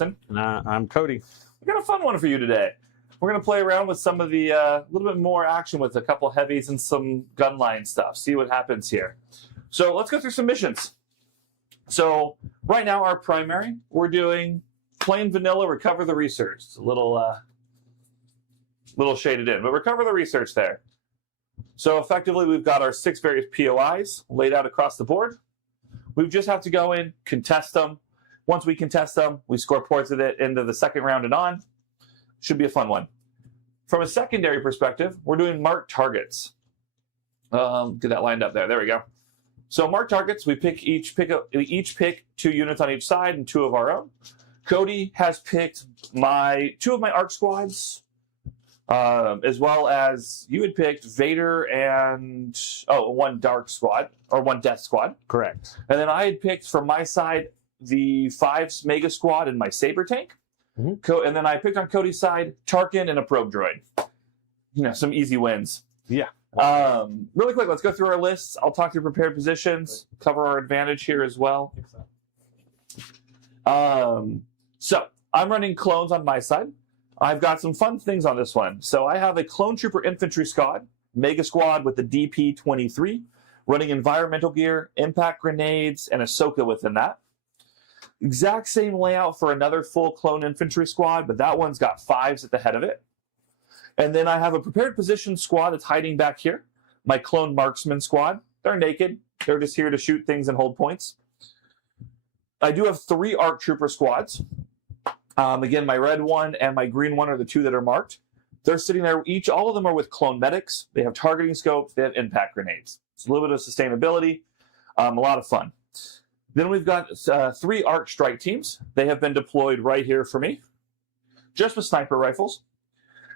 Justin. And I'm Cody. We got a fun one for you today. We're going to play around with some of the little bit more action with a couple heavies and some gun line stuff. See what happens here. So let's go through some missions. So right now, our primary, we're doing plain vanilla, recover the research. It's a little shaded in, but recover the research there. So effectively, we've got our 6 various POIs laid out across the board. We just have to go in, contest them. Once we contest them, we score points with it into the second round and on. Should be a fun one. From a secondary perspective, we're doing marked targets. Get that lined up there. There we go. So marked targets, we each pick 2 units on each side and 2 of our own. Cody has picked 2 of my ARC squads, as well as you had picked Vader and 1 Dark squad or 1 Death squad. Correct. And then I had picked from my side the 5 Mega squad and my Saber tank. Mm-hmm. And then I picked on Cody's side Tarkin and a probe droid. You know, some easy wins. Yeah. Really quick, let's go through our lists. I'll talk through prepared positions, cover our advantage here as well. So I'm running clones on my side. I've got some fun things on this one. So I have a Clone Trooper Infantry Squad, Mega Squad with the DP-23, running environmental gear, impact grenades, and Ahsoka within that. Exact same layout for another full Clone Infantry Squad, but that one's got 5s at the head of it. And then I have a prepared position squad that's hiding back here. My Clone Marksman Squad. They're naked. They're just here to shoot things and hold points. I do have 3 ARC Trooper squads. Again, my red one and my green one are the 2 that are marked. They're sitting there. All of them are with Clone Medics. They have targeting scopes. They have impact grenades. It's a little bit of sustainability. A lot of fun. Then we've got 3 ARC strike teams. They have been deployed right here for me, just with sniper rifles.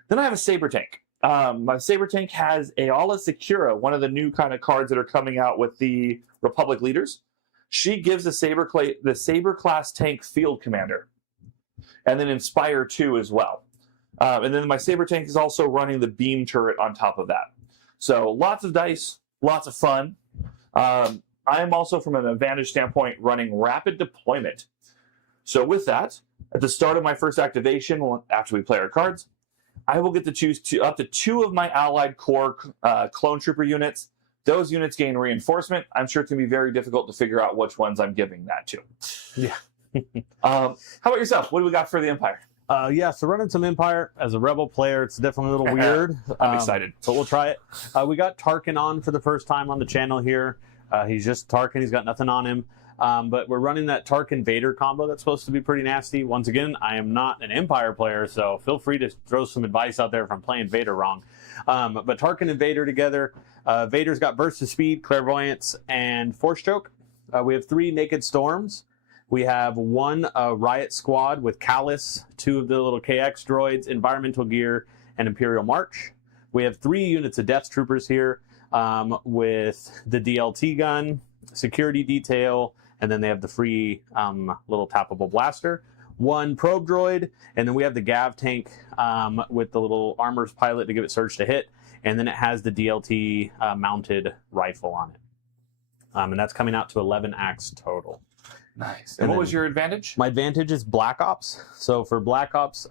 Then I have a Saber tank. My Saber tank has Aala Secura, one of the new kind of cards that are coming out with the Republic leaders. She gives the Saber class tank field commander, and then Inspire 2 as well. And then my Saber tank is also running the beam turret on top of that. So lots of dice, lots of fun. I am also, from an advantage standpoint, running rapid deployment. So with that, at the start of my first activation, after we play our cards, I will get to choose up to 2 of my allied core Clone Trooper units. Those units gain reinforcement. I'm sure it's going to be very difficult to figure out which ones I'm giving that to. Yeah. How about yourself? What do we got for the Empire? So running some Empire as a Rebel player, it's definitely a little weird. I'm excited. But we'll try it. We got Tarkin on for the first time on the channel here. He's just Tarkin. He's got nothing on him. But we're running that Tarkin Vader combo that's supposed to be pretty nasty. Once again, I am not an Empire player, so feel free to throw some advice out there if I'm playing Vader wrong. But Tarkin and Vader together. Vader's got burst of speed, clairvoyance, and force choke. We have 3 naked storms. We have 1 riot squad with Callus, 2 of the little KX droids, environmental gear, and Imperial March. We have 3 units of Death Troopers here with the DLT gun, security detail, and then they have the free little tappable blaster. 1 probe droid, and then we have the Gav tank with the little armor's pilot to give it surge to hit, and then it has the DLT mounted rifle on it. And that's coming out to 11 acts total. Nice. And what was your advantage? My advantage is Black Ops. So for Black Ops,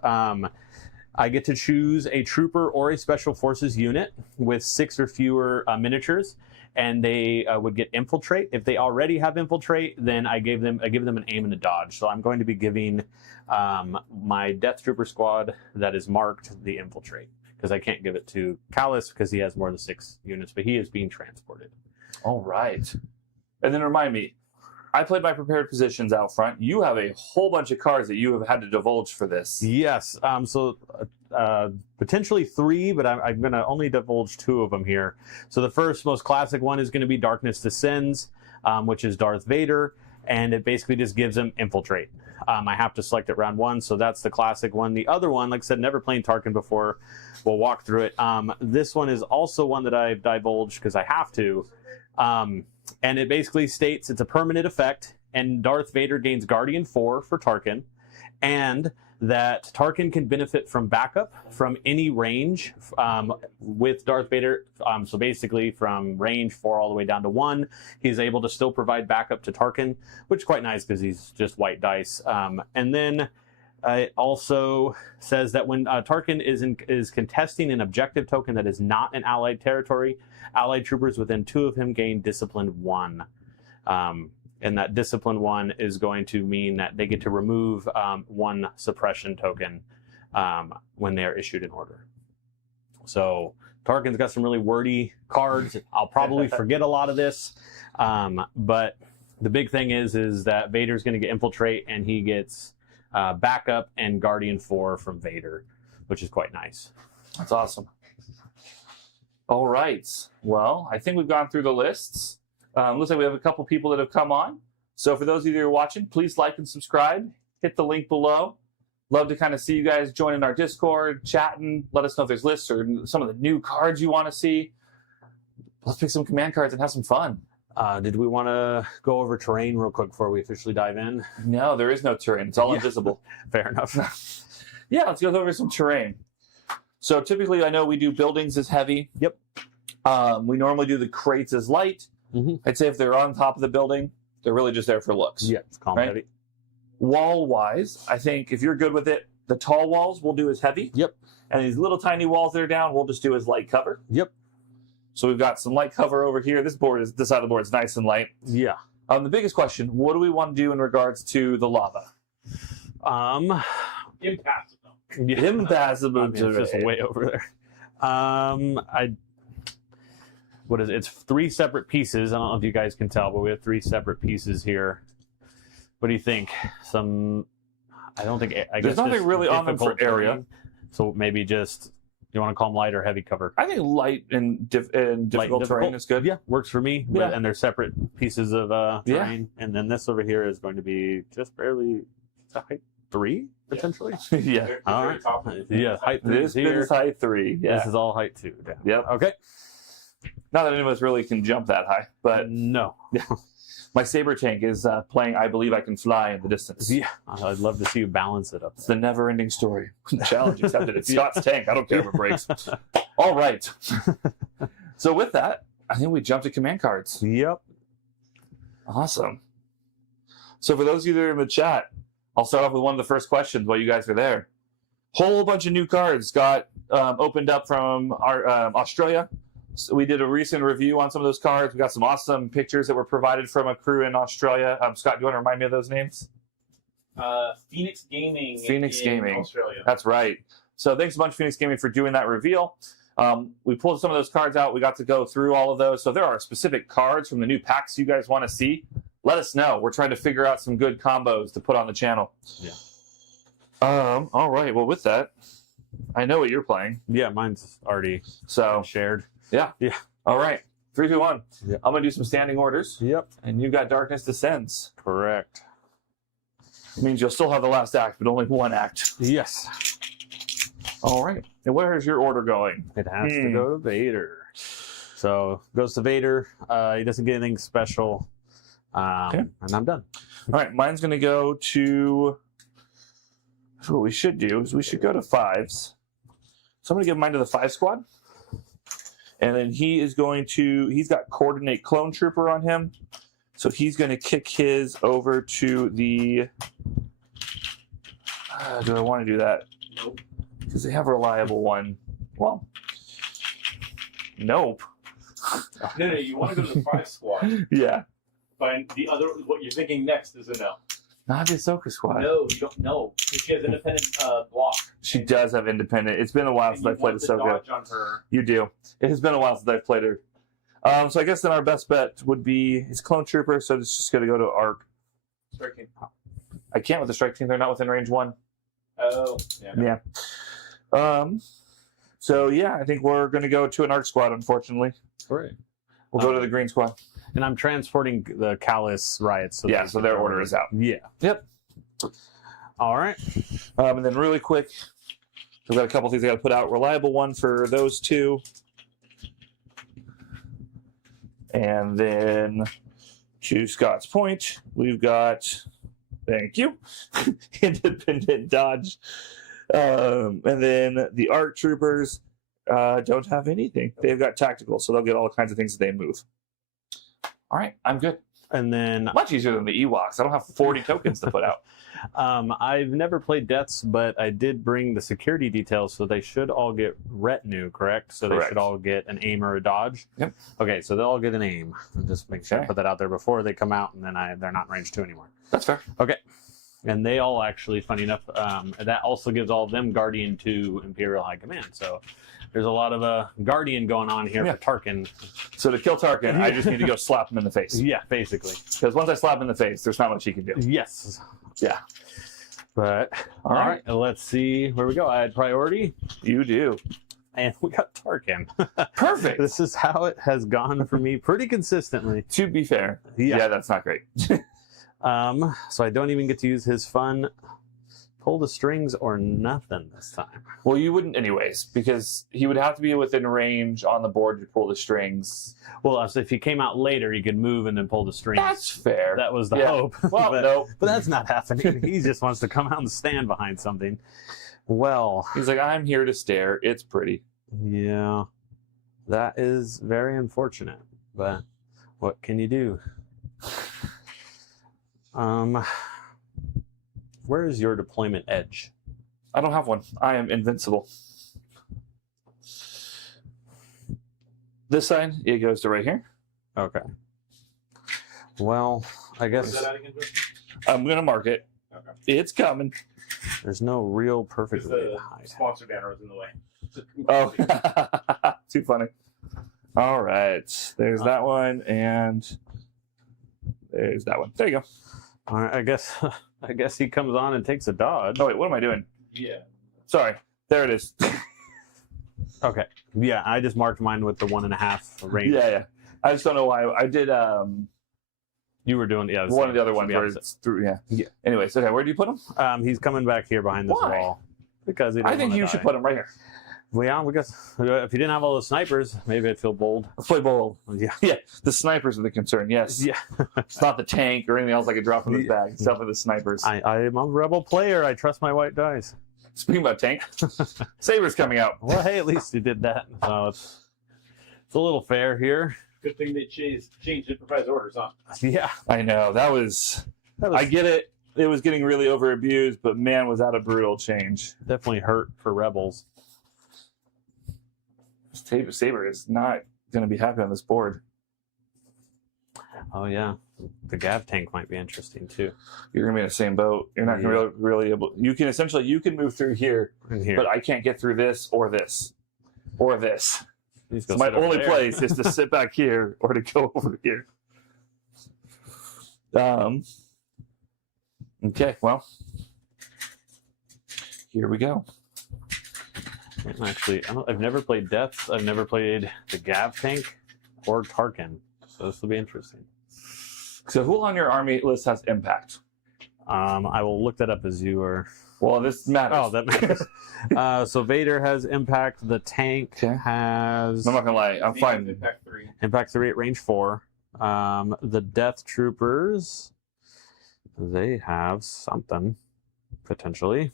I get to choose a trooper or a special forces unit with 6 or fewer miniatures, and they would get infiltrate. If they already have infiltrate, then I give them an aim and a dodge. So I'm going to be giving my Death Trooper squad that is marked the infiltrate, because I can't give it to Callus because he has more than 6 units, but he is being transported. All right. And then remind me, I played my prepared positions out front. You have a whole bunch of cards that you have had to divulge for this. Yes. So potentially 3, but I'm going to only divulge 2 of them here. So the first most classic one is going to be Darkness Descends, which is Darth Vader, and it basically just gives him infiltrate. I have to select it round 1, so that's the classic one. The other one, like I said, never playing Tarkin before. We'll walk through it. This one is also one that I've divulged because I have to. And it basically states it's a permanent effect, and Darth Vader gains Guardian 4 for Tarkin, and that Tarkin can benefit from backup from any range with Darth Vader. So basically from range 4 all the way down to 1, he's able to still provide backup to Tarkin, which is quite nice because he's just white dice. And then It also says that when Tarkin is contesting an objective token that is not in Allied territory, Allied troopers within 2 of him gain Discipline 1. And that Discipline 1 is going to mean that they get to remove 1 suppression token when they are issued an order. So Tarkin's got some really wordy cards. I'll probably forget a lot of this. But the big thing is that Vader's going to get Infiltrate, and he gets backup and Guardian 4 from Vader, which is quite nice. That's awesome. All right. Well, I think we've gone through the lists. Looks like we have a couple people that have come on. So for those of you that are watching, please like and subscribe. Hit the link below. Love to kind of see you guys join in our Discord, chatting. Let us know if there's lists or some of the new cards you want to see. Let's pick some command cards and have some fun. Did we want to go over terrain real quick before we officially dive in? No, there is no terrain. It's all invisible. Fair enough. Yeah, let's go over some terrain. So typically, I know we do buildings as heavy. Yep. We normally do the crates as light. Mm-hmm. I'd say if they're on top of the building, they're really just there for looks. Yeah, it's calm right? heavy. Wall-wise, I think if you're good with it, the tall walls we'll do as heavy. Yep. And these little tiny walls that are down, we'll just do as light cover. Yep. So we've got some light cover over here. This side of the board is nice and light. Yeah. The biggest question, what do we want to do in regards to the lava? Impassable. Yeah. Impassable I mean, it's just terrain. way over there. What is it? It's 3 separate pieces. I don't know if you guys can tell, but we have 3 separate pieces here. What do you think? I don't think. I There's guess nothing really on them for difficult area. terrain. So maybe just, you want to call them light or heavy cover? I think light and difficult terrain is good. Yeah, works for me. Yeah. And they're separate pieces of terrain. And then this over here is going to be just barely height 3, potentially. Yeah. All right. Yeah, height 3 This is here. is height 3. Yeah. This is all height 2. Down. Yep. Okay. Not that any of us really can jump that high, but No. my saber tank is playing I Believe I Can Fly in the distance. Yeah, I'd love to see you balance it up. It's the never-ending story. Challenge accepted. It's Scott's tank. I don't care if it breaks. All right. So with that, I think we jump to command cards. Yep. Awesome. So for those of you that are in the chat, I'll start off with one of the first questions while you guys are there. Whole bunch of new cards got opened up from our Australia. So we did a recent review on some of those cards. We got some awesome pictures that were provided from a crew in Australia. Scott, do you want to remind me of those names? Phoenix Gaming. Phoenix in Gaming. Australia. That's right. So thanks a bunch, Phoenix Gaming, for doing that reveal. We pulled some of those cards out. We got to go through all of those. So if there are specific cards from the new packs you guys want to see, let us know. We're trying to figure out some good combos to put on the channel. Yeah. All right. Well, with that, I know what you're playing. Yeah, mine's already So, shared. yeah. Yeah. All right. 3, 2, 1. Yep. I'm going to do some standing orders. Yep. And you've got Darkness Descends. Correct. It means you'll still have the last act, but only 1 act. Yes. All right. And where is your order going? It has to go to Vader. So goes to Vader. He doesn't get anything special. Okay. And I'm done. All right. Mine's going to go to... So what we should do is we should go to 5s. So I'm going to give mine to the 5 squad. And then he is going to... He's got Coordinate Clone Trooper on him. So he's going to kick his over to the... do I want to do that? Nope. Because they have a reliable one. Well, nope. No, you want to go to the 5 squad. Yeah. But the other, what you're thinking next is a no. Not the Ahsoka squad. No, you don't know. She has independent block. She does have independent. It's been a while since I played Ahsoka. Dodge on her. You do. It has been a while since I've played her. So I guess then our best bet would be his Clone Trooper, so it's just going to go to Arc. Striking. I can't with the Strike Team. They're not within range 1. Oh, yeah. Yeah. So yeah, I think we're going to go to an Arc squad, unfortunately. Right. We'll go to the Green squad. And I'm transporting the Callus riots. So Yeah, so their order is out. Yeah. Yep. All right. And then really quick, we've got a couple things I got to put out. Reliable one for those 2. And then to Scott's point, we've got, thank you, Independent Dodge. And then the ARC Troopers don't have anything. They've got Tactical, so they'll get all kinds of things that they move. All right, I'm good. And then Much easier than the Ewoks. I don't have 40 tokens to put out. I've never played deaths, but I did bring the security details, so they should all get retinue, correct? So Correct. they should all get an aim or a dodge. Yep. Okay, so they'll all get an aim. I'll just make sure I Okay. put that out there before they come out, and then they're not in range 2 anymore. That's fair. Okay. And they all actually, funny enough, that also gives all of them Guardian to Imperial High Command. So there's a lot of Guardian going on here Yeah. for Tarkin. So to kill Tarkin, I just need to go slap him in the face. Yeah, basically. Because once I slap him in the face, there's not much he can do. Yes. Yeah. But, All right. let's see where we go. I had priority, You do. and we got Tarkin. Perfect. This is how it has gone for me pretty consistently. To be fair. Yeah, that's not great. So I don't even get to use his fun pull the strings or nothing this time. Well, you wouldn't anyways, because he would have to be within range on the board to pull the strings. Well, so if he came out later, he could move and then pull the strings. That's fair. That was the Yeah. hope. Well, but, no. but that's not happening. He just wants to come out and stand behind something. Well, He's like, I'm here to stare. It's pretty. yeah, that is very unfortunate. But what can you do? Where is your deployment edge? I don't have one. I am invincible. This side, it goes to right here. Okay. Well, I Is guess that out again, Justin? I'm going to mark it. Okay. It's coming. there's no real perfect Because way to the hide. sponsor banner was in the way. Oh, too funny. All right. There's that one, and there's that one. There you go. All right, I guess he comes on and takes a dodge. Oh, wait, what am I doing? Yeah. Sorry. There it is. Okay. Yeah, I just marked mine with the 1.5 range. Yeah. I just don't know why. I did You were doing the one of the other ones where opposite. it's through. Yeah. Yeah. Anyways, okay, where do you put him? He's coming back here behind this Why? wall because he I doesn't think wanna you die. should put him right here. Well, yeah, because if you didn't have all those snipers, maybe I'd feel bold. Play ball. Yeah. Yeah, the snipers are the concern. Yes. Yeah. It's not the tank or anything else I could drop in this Yeah. bag. It's definitely the snipers. I'm a rebel player. I trust my white dice. Speaking about tank, Saber's coming out. Well, hey, at least you did that. So it's a little fair here. Good thing they changed improvised orders, huh? Yeah. I know. That was I get it. It was getting really over abused, but man, was that a brutal change. definitely hurt for rebels. Saber is not going to be happy on this board. Oh yeah, the Gav tank might be interesting too. You're going to be in the same boat. You're not going to really able. You can move through here, In here, but I can't get through this or this or this. He's So gonna my sit over only there. place is to sit back here or to go over here. Okay, well, here we go. Actually, I've never played Deaths. I've never played the Gav tank or Tarkin. So this will be interesting. So who on your army list has impact? I will look that up as you are. Well, this matters. Oh, that matters. So Vader has impact. The tank Okay. has I'm not gonna lie. I'm fine. Impact 3. impact 3 at range 4. The Death Troopers, they have something potentially.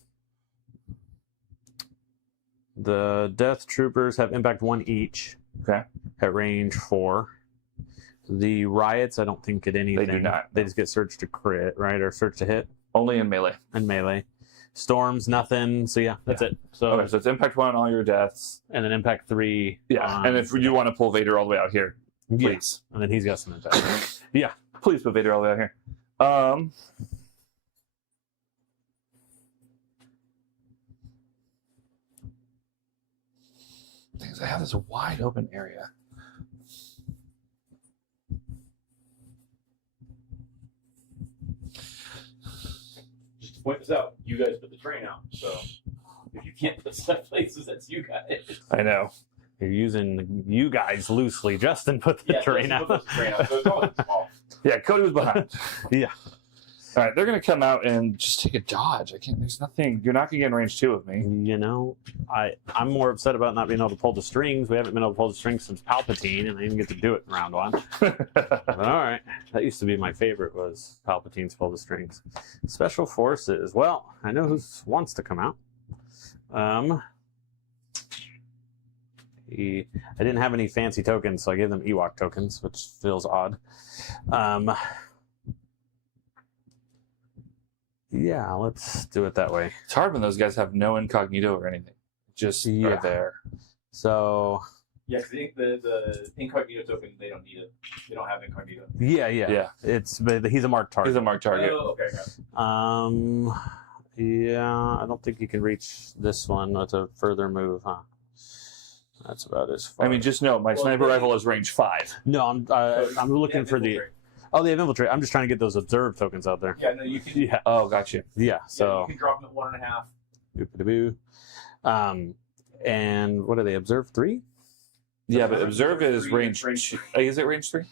The Death Troopers have impact 1 each. Okay. At range 4. The Riots, I don't think get anything. They do not. They just get Surge to crit, right? Or Surge to hit Only in melee. and melee. Storms, nothing. So yeah, that's it. So Okay, so it's impact 1 on all your deaths. and then impact 3. Yeah, and if you want to pull Vader all the way out here, Yeah. please. And then he's got some impact. Yeah. Please put Vader all the way out here. Things I have this wide open area. Just to point this out, you guys put the train out. So if you can't put stuff places, that's you guys. I know. You're using you guys loosely. Justin put the train Justin out. put the train out. So it's always small. Yeah, Cody was behind. Yeah. All right, they're gonna come out and just take a dodge. I can't. There's nothing. You're not gonna get in range 2 of me. You know, I'm more upset about not being able to pull the strings. We haven't been able to pull the strings since Palpatine, and I didn't get to do it in round 1. But all right, that used to be my favorite, was Palpatine's pull the strings. Special Forces. Well, I know who wants to come out. I didn't have any fancy tokens, so I gave them Ewok tokens, which feels odd. Yeah, let's do it that way. It's hard when those guys have no incognito or anything. Just Yeah. are there. So Yeah, because the incognito token, they don't need it. They don't have incognito. yeah. But he's a marked target. He's a marked target. Oh, okay. Got it. Yeah, I don't think you can reach this one with a further move, huh? That's about as far. I mean, just know my sniper rifle is range 5. No, I'm looking for the. Oh, they have infiltrate. I'm just trying to get those observe tokens out there. Yeah, no, you can. Yeah. Oh, gotcha. Yeah. So. You can drop them at 1.5. Boop-a-doo. And what are they? Observe 3? Yeah, but observe is Three, range. range 2. Is it range 3?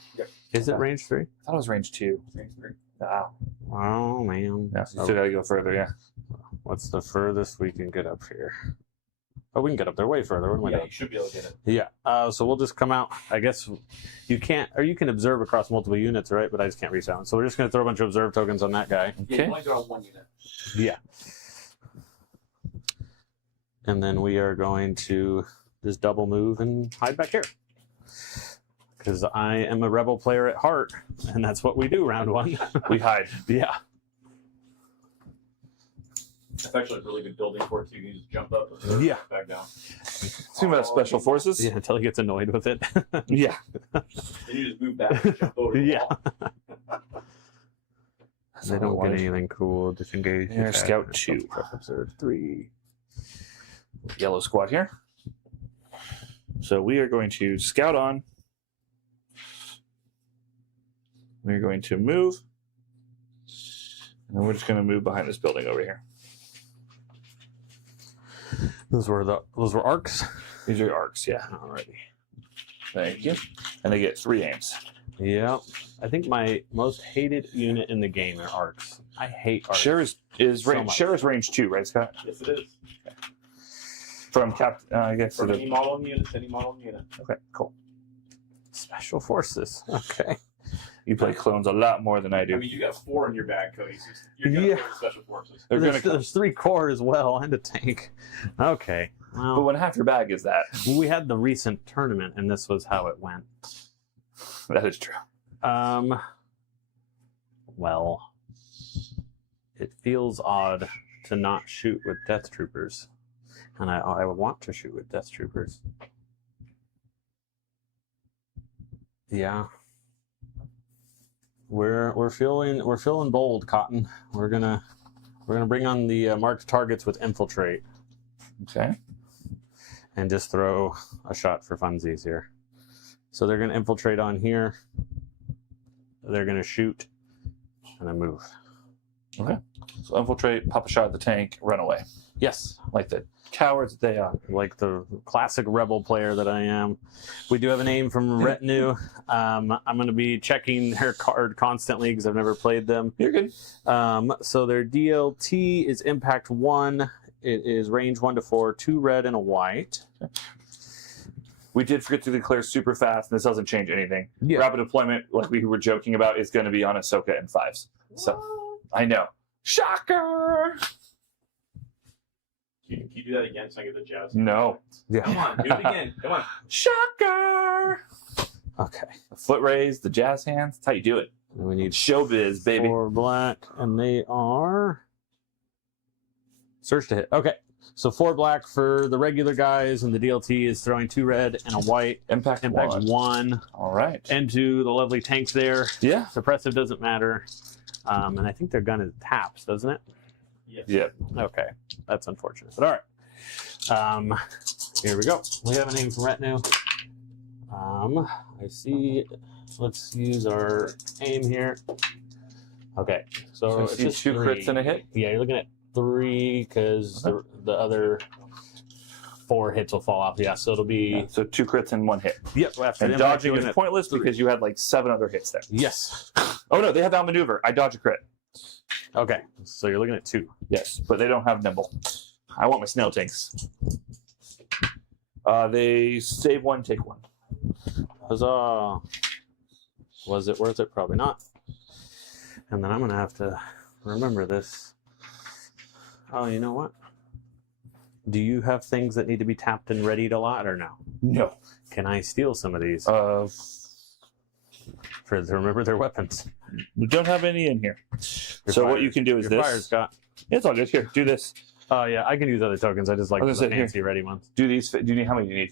Is it range 3? I thought it was range 2. Range 3. Ah, Oh man. yeah, so you still gotta go further. Yeah. What's the furthest we can get up here? Oh, we can get up there way further. What am I Yeah, doing? you should be able to get it. Yeah. So we'll just come out. I guess you can't, or you can observe across multiple units, right? But I just can't reach that one. So we're just going to throw a bunch of observe tokens on that guy. Yeah, you Okay. only draw 1 unit. Yeah. And then we are going to just double move and hide back here. Because I am a rebel player at heart, and that's what we do round 1. We hide. Yeah. That's actually a really good building for it, too. You can just jump up and Yeah. back down. Speaking about special forces. Yeah, until he gets annoyed with it. Yeah. Then you just move back and jump over the Yeah. wall. They don't get anything cool. Disengage. Here, attack, scout 2. Observe 3. Yellow squad here. So we are going to scout on. We're going to move. And we're just going to move behind this building over here. Those were arcs. These are arcs, yeah. Alrighty. Thank you. And they get 3 aims. Yeah. I think my most hated unit in the game are arcs. I hate arcs. Share is So range. much. Share is range 2, right, Scott? Yes, it is. From Cap. I guess. For any model in unit, any model in unit. Okay, cool. Special forces. Okay. You play clones a lot more than I I do. mean, you got 4 in your bag, Cody. So you're going to Yeah. play with special forces. They're There's, gonna. there's 3 core as well and a tank. Okay. But Well, when half your bag is that, we had the recent tournament, and this was how it went. that is true. Well, it feels odd to not shoot with Death Troopers, and I want to shoot with Death Troopers. Yeah, we're feeling bold, Cotton. We're gonna bring on the marked targets with infiltrate Okay. and just throw a shot for funsies here. So they're gonna infiltrate on here. They're gonna shoot and then move. Okay. So infiltrate, pop a shot at the tank, run away. Yes, Like the cowards that they are. like the classic rebel player that I am. We do have a name from Retinue. I'm going to be checking their card constantly because I've never played them. You're good. So their DLT is Impact 1. It is range 1 to 4, 2 red and a white. We did forget to declare super fast, and this doesn't change anything. Yeah. Rapid deployment, like we were joking about, is going to be on Ahsoka in 5s. So, I know. Shocker! Can you do that again so I get the jazz? No. Come on, do it again. Come on. Shocker! Okay. The foot raise, the jazz hands. That's how you do it. And we need Showbiz, baby. 4 black, and they are search to hit. Okay. So 4 black for the regular guys, and the DLT is throwing 2 red and a white. Impact, Impact 1 All right. into the lovely tanks there. Yeah. Suppressive doesn't matter. And I think their gun is taps, doesn't it? Yes. Yeah. Okay. That's unfortunate. But all right. Here we go. We have a name for Retinue. I see. Let's use our aim here. Okay. So I it's see just 2 3. crits and a hit. Yeah, you're looking at 3 because the other 4 hits will fall off. Yeah, so it'll be. So 2 crits and 1 hit. Yep. After And them, dodging doing is it. pointless because you had like 7 other hits there. Yes. Oh no, they have outmaneuver. I dodge a crit. Okay. So you're looking at 2. Yes, but they don't have nimble. I want my snail tanks. They save 1, take 1. Huzzah. Was it worth it? Probably not. And then I'm going to have to remember this. Oh, you know what? Do you have things that need to be tapped and readied a lot or no? No. Can I steal some of these Uh, to remember their weapons? We don't have any in here. So what you can do is Your fire, this. Scott. It's all good. Here, do this. Oh yeah, I can use other tokens. I just like I the was gonna say, here. fancy ready ones. Do these. Do you need how many do you need?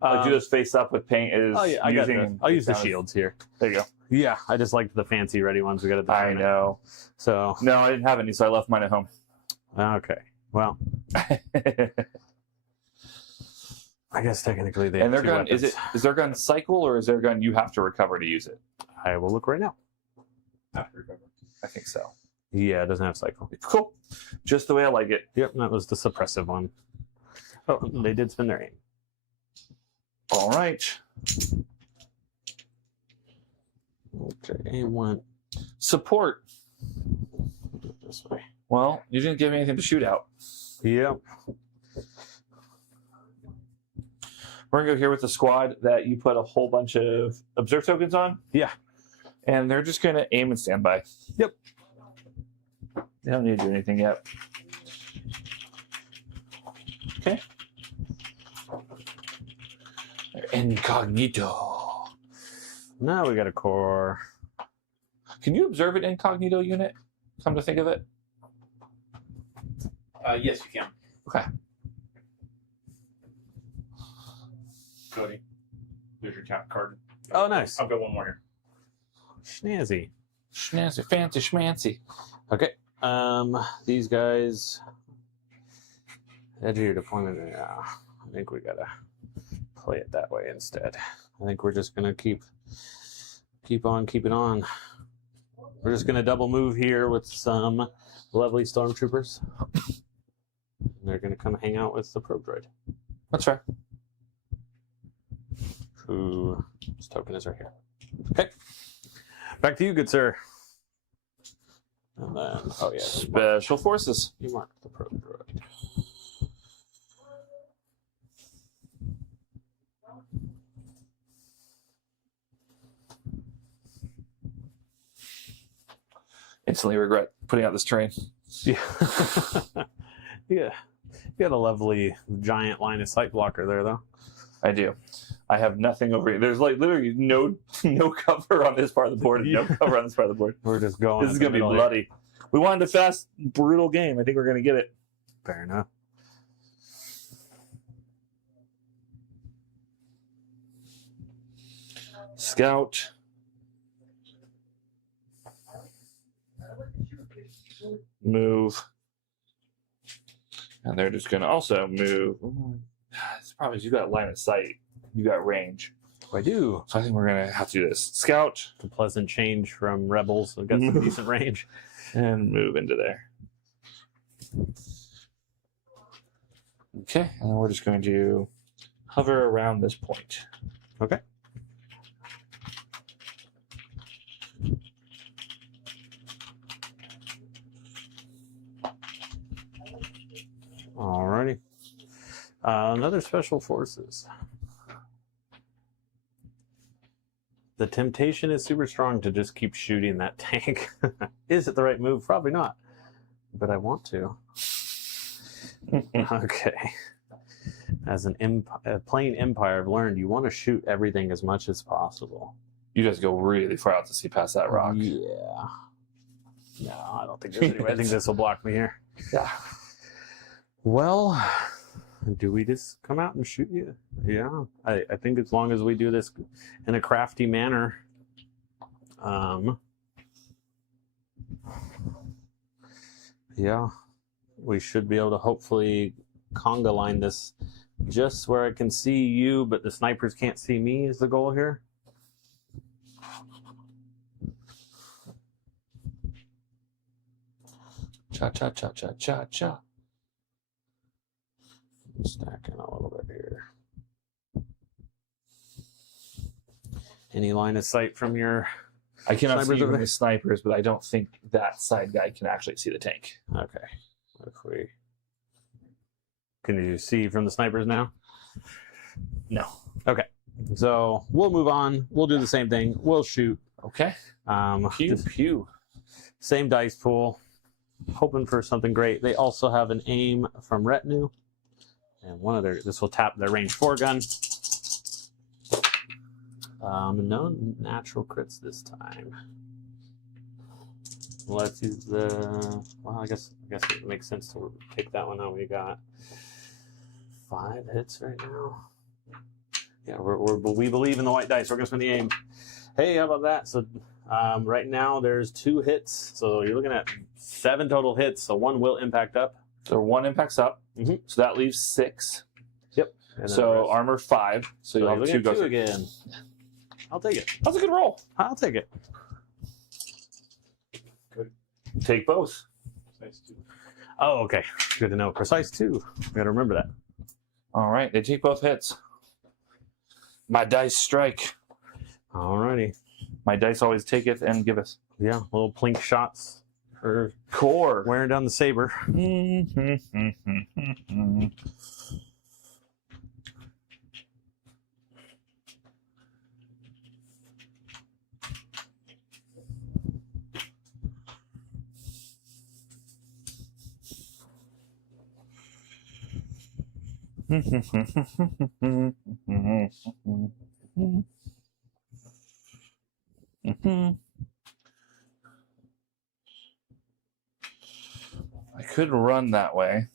Like, do this face up with paint. Is Oh yeah, I got using. I'll use the shields here. There you go. Yeah, I just like the fancy ready ones we got at the I tournament. know. So No, I didn't have any, so I left mine at home. okay, well, I guess technically they. And have their two gun weapons. is their gun cycle or is their gun you have to recover to use it? I will look right now. After recovery. I think so. Yeah, it doesn't have cycle. Cool. Just the way I like it. Yep, that was the suppressive one. Oh, they did spin their aim. All right. Okay, aim went Support. this way. Well, you didn't give me anything to shoot out. Yep. We're gonna go here with the squad that you put a whole bunch of observe tokens on. Yeah. And they're just gonna aim and stand by. Yep. They don't need to do anything yet. Okay. Incognito. Now we got a core. Can you observe an incognito unit? Come to think of it. Yes, you can. Okay. Cody, there's your cap card. Oh, nice. I've got one more here. Snazzy. Schnazzy, fancy schmancy. Okay. These guys. Edge of your deployment. Yeah, I think we gotta play it that way instead. I think we're just gonna keep on keeping on. We're just gonna double move here with some lovely stormtroopers. They're gonna come hang out with the probe droid. That's right. Who this token is right here. Okay. Back to you, good sir. And then oh yeah. Special forces. You marked the probe droid. Instantly regret putting out this train. Yeah. Yeah. You got a lovely giant line of sight blocker there, though. I do. I have nothing over here. There's like literally no cover on this part of the board and no cover on this part of the board. We're just going. This is going to be bloody. We wanted a fast, brutal game. I think we're going to get it. Fair enough. Scout. Move. And they're just going to also move. The problem is you got line of sight. You got range. I do. So I think we're going to have to do this. Scout. It's a pleasant change from Rebels. I've got some decent range. And move into there. Okay. And then we're just going to hover around this point. Okay. Alrighty. Another special forces. The temptation is super strong to just keep shooting that tank. Is it the right move? Probably not. But I want to. Okay. As playing Empire, I've learned you want to shoot everything as much as possible. You guys go really far out to see past that rock. Yeah. No, I don't think there's any way. I think this will block me here. Yeah. Well, do we just come out and shoot you? Yeah. I think as long as we do this in a crafty manner, yeah, we should be able to hopefully conga line this just where I can see you, but the snipers can't see me is the goal here. Cha cha cha cha cha cha. Stacking a little bit here. Any line of sight from your I cannot see snipers over even there? the snipers, but I don't think that side guy can actually see the tank. Okay. What if we can you see from the snipers now? No. Okay. So we'll move on. We'll do the same thing. We'll shoot. Okay. Pew Just pew. same dice pool. Hoping for something great. They also have an aim from retinue. And one of this will tap their range 4 gun. No natural crits this time. Let's use the. Well, I guess it makes sense to take that one out. We got 5 hits right now. Yeah, we believe in the white dice. We're gonna spend the aim. Hey, how about that? So right now there's 2 hits. So you're looking at 7 total hits. So 1 will impact up. So 1 impacts up. Mm-hmm. So that leaves 6. Yep. So armor 5. So you'll have 2 go through. Again. I'll take it. That's a good roll. I'll take it. Take both. Nice too. Oh, okay. Good to know. Precise 2. Got to remember that. All right, they take both hits. My dice strike. Alrighty. My dice always taketh and giveth. Yeah, little plink shots for Core. wearing down the saber. I could run that way.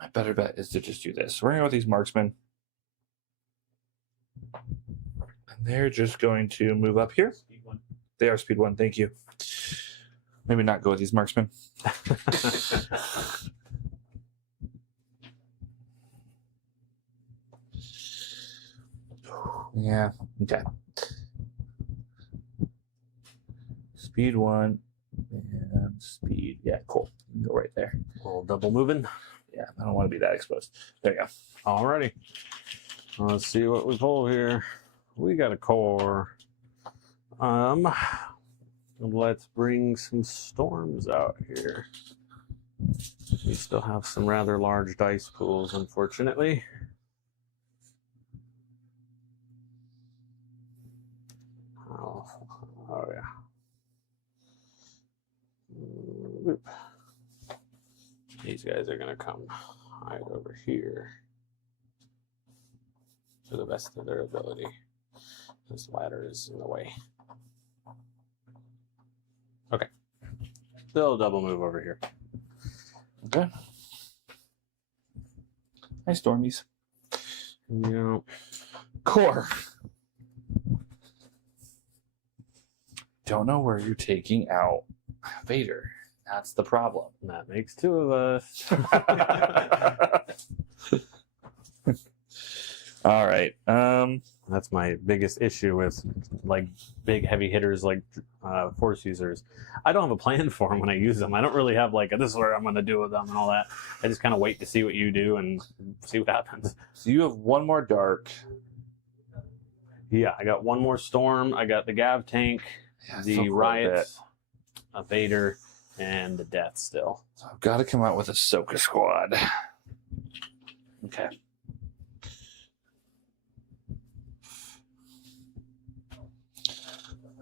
My better bet is to just do this. We're going to go with these marksmen. And they're just going to move up here. Speed 1. They are speed 1, thank you. Maybe not go with these marksmen. Yeah, okay. Speed 1 and speed. Yeah, cool. Go right there. A little double moving. Yeah, I don't want to be that exposed. There you go. Alrighty. Let's see what we pull here. We got a core. Let's bring some storms out here. We still have some rather large dice pools, unfortunately. Oh yeah. Whoop. These guys are gonna come hide over here to the best of their ability. This ladder is in the way. Okay. They'll double move over here. Okay. Hi, Stormies. Yeah. Core. Don't know where you're taking out Vader. That's the problem. That makes 2 of us. All right. That's my biggest issue with like big heavy hitters like force users. I don't have a plan for them when I use them. I don't really have like this is what I'm going to do with them and all that. I just kind of wait to see what you do and see what happens. So you have 1 more dark. Yeah, I got 1 more storm. I got the Gav tank, the riot, a Vader, and the death still. So I've got to come out with a Ahsoka squad. Okay.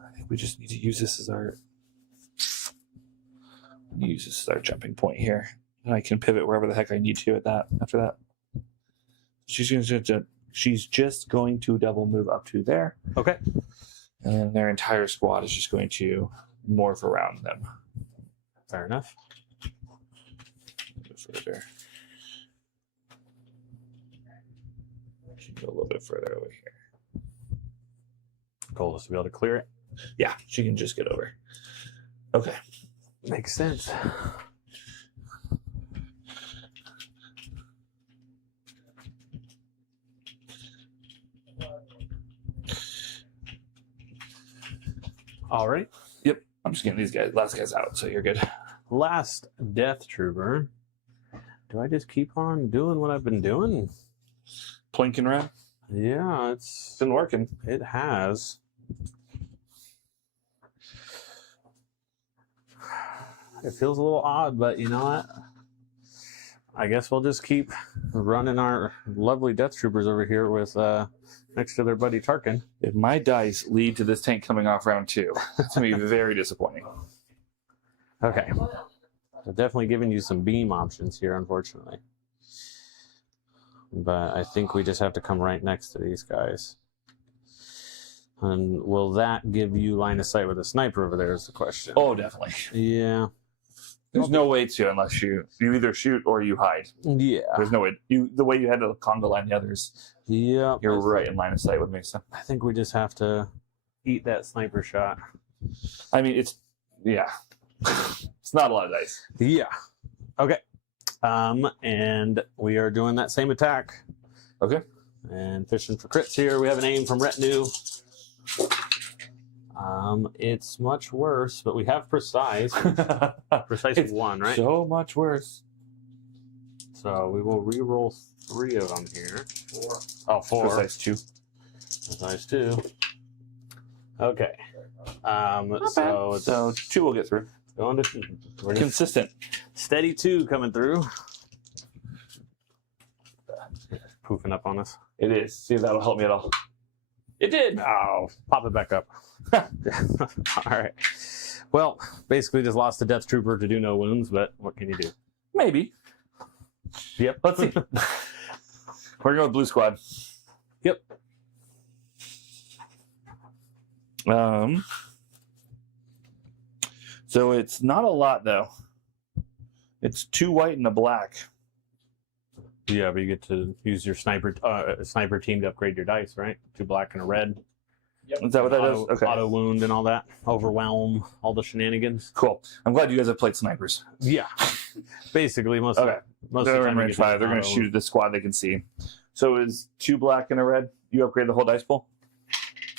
I think we just need to use this as our jumping point here. And I can pivot wherever the heck I need to after that. She's just going to double move up to there. Okay. And then their entire squad is just going to morph around them. Fair enough. Further. She can go a little bit further over here. Goal is to be able to clear it. Yeah, she can just get over. Okay. Makes sense. All right. Yep. I'm just getting these last guys out, so you're good. Last Death Trooper. Do I just keep on doing what I've been doing? Plinking around. Yeah, It's been working. it has. It feels a little odd, but you know what? I guess we'll just keep running our lovely Death Troopers over here with next to their buddy Tarkin. If my dice lead to this tank coming off round 2, it's going to be very disappointing. Okay. I've definitely given you some beam options here, unfortunately. But I think we just have to come right next to these guys. And will that give you line of sight with a sniper over there is the question. Oh, definitely. Yeah. There's no way to unless you either shoot or you hide. Yeah. There's no way. The way you had to Congo line the others, Yeah. you're right in line of sight with me. So I think we just have to eat that sniper shot. I mean, it's not a lot of dice. Yeah. Okay. And we are doing that same attack. Okay. And fishing for crits here. We have an aim from retinue. It's much worse, but we have precise. Precise It's 1, right? so much worse. So we will re-roll 3 of them here. 4. Oh, 4. Precise 2. Precise 2. Okay. So 2 will get through. Going to we're just Consistent. steady 2 coming through. Poofing up on us. It is. See if that'll help me at all. It did. Oh, pop it back up. All right. Well, basically just lost the Death Trooper to do no wounds, but what can you do? Maybe. Yep. Let's see. We're going with Blue Squad. Yep. So it's not a lot though. It's 2 white and a black. Yeah, but you get to use your sniper team to upgrade your dice, right? 2 black and a red. Yep. Is that what that is? Auto, Okay. auto wound and all that. Overwhelm, all the shenanigans. Cool. I'm glad you guys have played snipers. Yeah. Basically, most Okay. of the They're time in you range get 5. They're going to auto- shoot at the squad they can see. So is 2 black and a red? You upgrade the whole dice pool?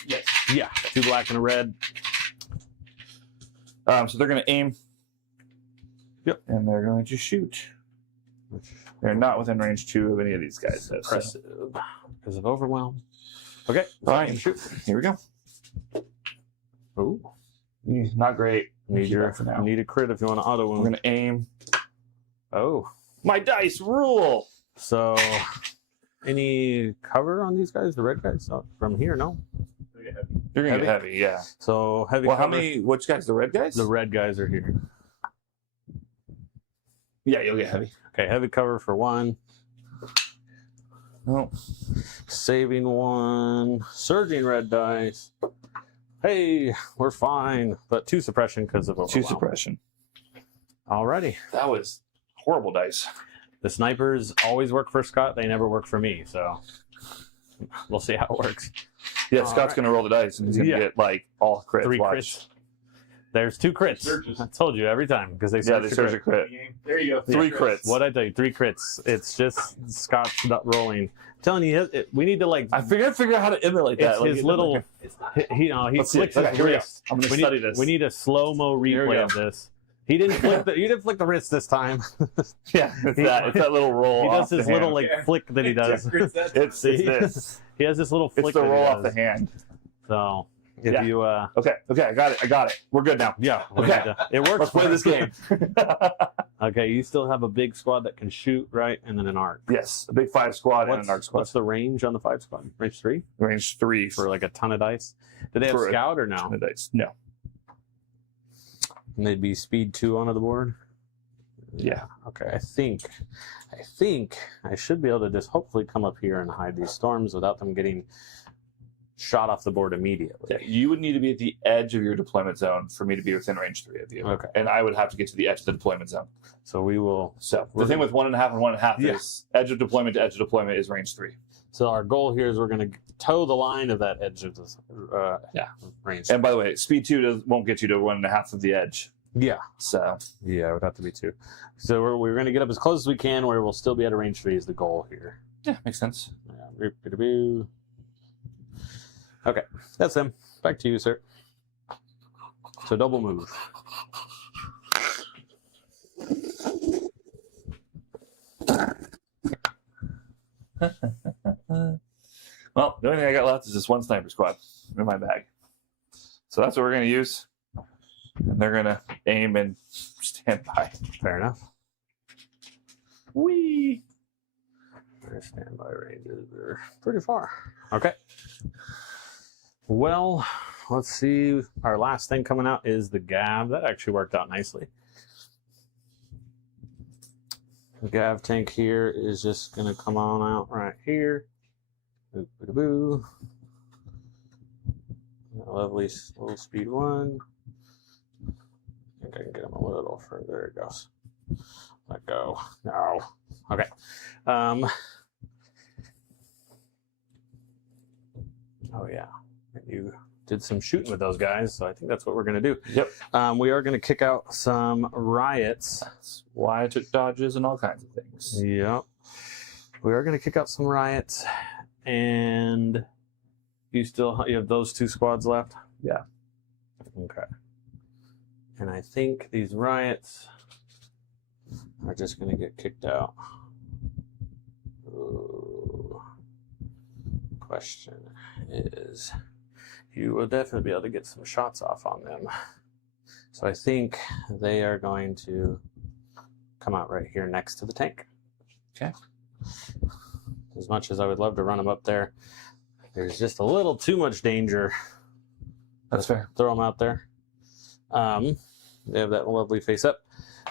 Yes. Yeah, 2 black and a red. So they're going to aim. Yep. And they're going to shoot. They're not within range 2 of any of these guys. Though, so. Impressive. Because of overwhelm. Okay. All right. Shoot. Here we go. Ooh. Not great. Need Keep that for now. need a crit if you want to auto We're wound. going to aim. Oh. My dice rule. So, any cover on these guys, the red guys? From here, no? You're going to get heavy, yeah. So, heavy Well, cover. how many, which guys? The red guys? The red guys are here. Yeah, you'll get heavy. Okay, heavy cover for 1. Oh. Saving 1. Surging red dice. Hey, we're fine. But 2 suppression because of overwhelm. 2 suppression. Alrighty. That was horrible dice. The snipers always work for Scott. They never work for me. So, we'll see how it works. Yeah, All Scott's right. going to roll the dice, and he's going to Yeah. get, like, all crits. 3 Watch. crits. There's 2 crits. Surges. I told you every time because they Yeah, they surge surge a a crit. crit. There you go. 3 crits. What I tell you, 3 crits. It's just Scott's not rolling. I'm telling you, we need to like. I figure out how to emulate that. It's Like, his little. It's not. He Let's see flicks it. Okay, his here we go. wrist. I'm going to We study need, this. we need a slow mo Here we replay go. of this. He didn't flick the. You didn't flick the wrist this time. Yeah, it's that. It's that little roll. He off does his the little hand. like flick that he does. It's this. He has this little flick. It's the that he roll off the does. hand. So if Yeah. you Okay, I got it. We're good now. yeah, Okay. it works. Let's play for this us. game. Okay, you still have a big squad that can shoot, right? And then an arc. Yes, a big 5 squad and an arc squad. What's the range on the 5 squad? Range 3 Range 3 for like a ton of dice. Do they have For a scout or ton no? of dice. No. And they'd be speed 2 onto the board. Yeah. Okay, I think I should be able to just hopefully come up here and hide these storms without them getting shot off the board immediately. Yeah, you would need to be at the edge of your deployment zone for me to be within range 3 of you. Okay. And I would have to get to the edge of the deployment zone. So we will. So the thing with 1.5 and 1.5 Yeah. is edge of deployment to edge of deployment is range 3. So our goal here is we're going to toe the line of that edge of the range. And by the way, speed 2 won't get you to 1.5 of the edge. Yeah. So Yeah, it would have to be 2. So we're going to get up as close as we can where we'll still be at a range 3 is the goal here. yeah, makes sense. Yeah. Okay, that's them. Back to you, sir. So double move. Well, the only thing I got left is this 1 sniper squad in my bag. So that's what we're going to use. And they're going to aim and stand by. Fair enough. Whee! Their standby ranges are pretty far. Okay. Well, let's see. Our last thing coming out is the Gab. That actually worked out nicely. The Gav tank here is just going to come on out right here. Boo, boo, boo. Lovely little speed 1. I think I can get him a little further. There it goes. Let go. No. Okay. Oh, yeah. You did some shooting with those guys, so I think that's what we're going to do. Yep. We are going to kick out some riots. That's why I took dodges and all kinds of things. Yep. We are going to kick out some riots, and you have those 2 squads left? Yeah. Okay. And I think these riots are just going to get kicked out. Ooh. Question is, you will definitely be able to get some shots off on them. So I think they are going to come out right here next to the tank. Okay. As much as I would love to run them up there, there's just a little too much danger. That's fair. Throw them out there. They have that lovely face up.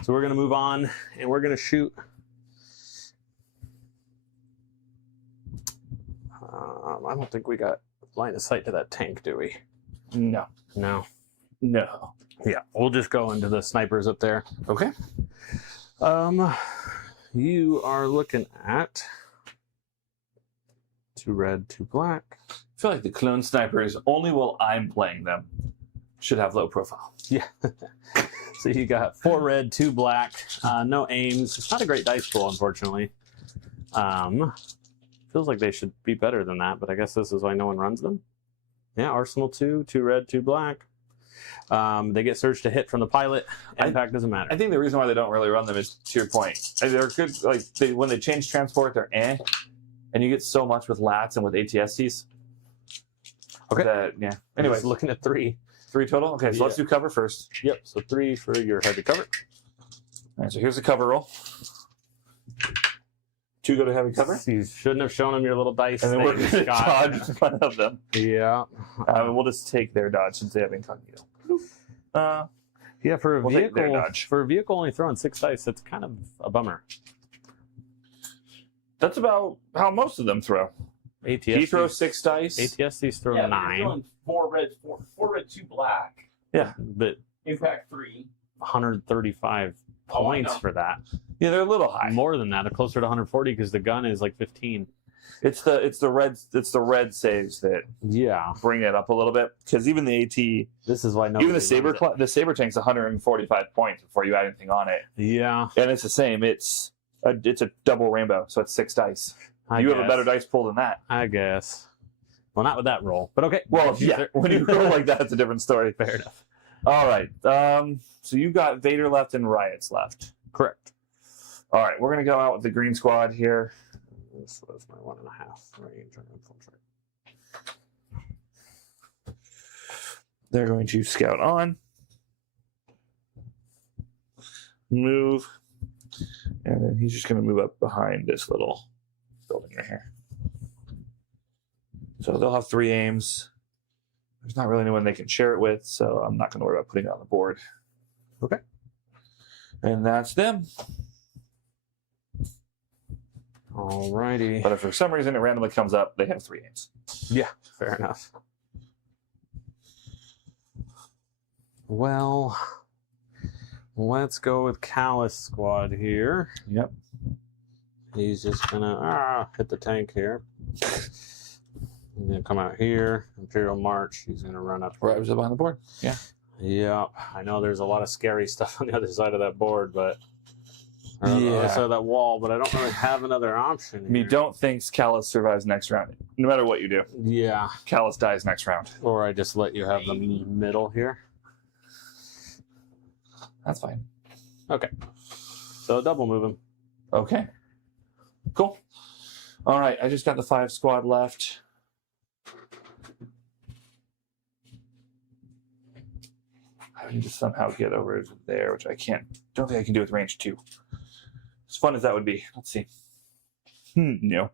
So we're going to move on, and we're going to shoot. I don't think we got line of sight to that tank, do we? No. No. No. Yeah, we'll just go into the snipers up there. Okay. You are looking at 2 red, 2 black. I feel like the clone snipers, only while I'm playing them, should have low profile. Yeah. So you got 4 red, 2 black, no aims. It's not a great dice pool, unfortunately. Feels like they should be better than that, but I guess this is why no one runs them. Yeah, Arsenal 2, 2 red, 2 black. They get surge to hit from the pilot. Impact doesn't matter. I think the reason why they don't really run them is to your point. They're good, like when they change transport, they're and you get so much with LATs and with ATSCs. Okay. Yeah. Anyways, Anyways, looking at 3. 3 total? Okay, so let's Yeah. do cover first. Yep, so 3 for your heavy cover. All right, so here's the cover roll. 2 go to heavy cover. You shouldn't have shown them your little dice. And then we're thing, going to Scott. dodge one of them. Yeah. We'll just take their dodge since they have incognito. Yeah, for a We'll take their vehicle, dodge. for a vehicle only throwing 6 dice, that's kind of a bummer. That's about how most of them throw. ATS He throws 6 dice. ATSC's throw Yeah, 9, you're throwing 4 red, 4 red, 2 black. but Impact 3. 135 Oh, I points know. for that. Yeah, they're a little high. More than that, they're closer to 140 because the gun is like 15. It's the red saves that Yeah, bring it up a little bit, because even the AT, this is why even the saber tank's 145 points before you add anything on it, Yeah, and it's the same. It's a double rainbow, so it's 6 dice. You have a better dice pool than that. I guess. Well, not with that roll, but okay. Well, yeah, when you roll like that, it's a different story. Fair enough. All right. So you got Vader left and Riots left. Correct. All right, we're gonna go out with the green squad here. This was my 1.5 range on infiltrate. They're going to scout on, move, and then he's just going to move up behind this little building right here. So they'll have 3 aims. There's not really anyone they can share it with, so I'm not going to worry about putting it on the board. Okay. And that's them. Alrighty. But if for some reason it randomly comes up, they have 3 aims. Yeah, fair enough. Well, let's go with Callus squad here. Yep. He's just gonna hit the tank here. He's gonna come out here. Imperial March. He's gonna run up. Right behind the board. Yeah. Yep. I know there's a lot of scary stuff on the other side of that board, but or on the other Yeah. side of that wall. But I don't really have another option. I mean, here. don't think Callus survives next round. No matter what you do, Yeah. Callus dies next round. Or I just let you have the middle here. That's fine. Okay. So double move him. Okay. Cool. All right, I just got the 5 squad left. I need to somehow get over there, which I can't. Don't think I can do with range 2. As fun as that would be. Let's see. No.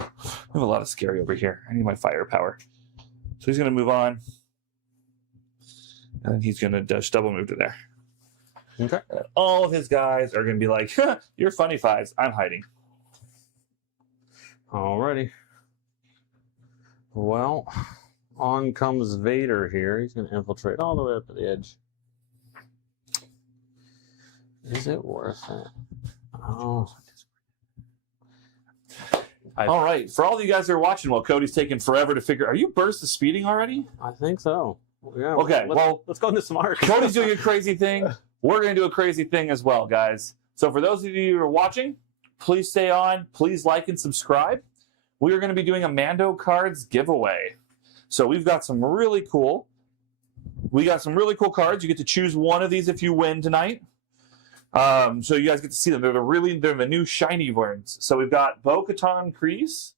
I have a lot of scary over here. I need my firepower. So he's going to move on. And then he's going to just double move to there. Okay. All of his guys are going to be like, you're funny fives. I'm hiding. Alrighty. Well, on comes Vader here. He's going to infiltrate all the way up to the edge. Is it worth it? Oh. All right. For all of you guys that are watching while Cody's taking forever to figure, are you burst of speeding already? I think so. Yeah. Okay, let's go into some arcs. Cody's doing a crazy thing. We're going to do a crazy thing as well, guys. So for those of you who are watching, please stay on. Please like and subscribe. We are going to be doing a Mando cards giveaway. So we've got some really cool. We got some really cool cards. You get to choose one of these if you win tonight. So you guys get to see them. They're the new shiny ones. So we've got Bo-Katan Kryze.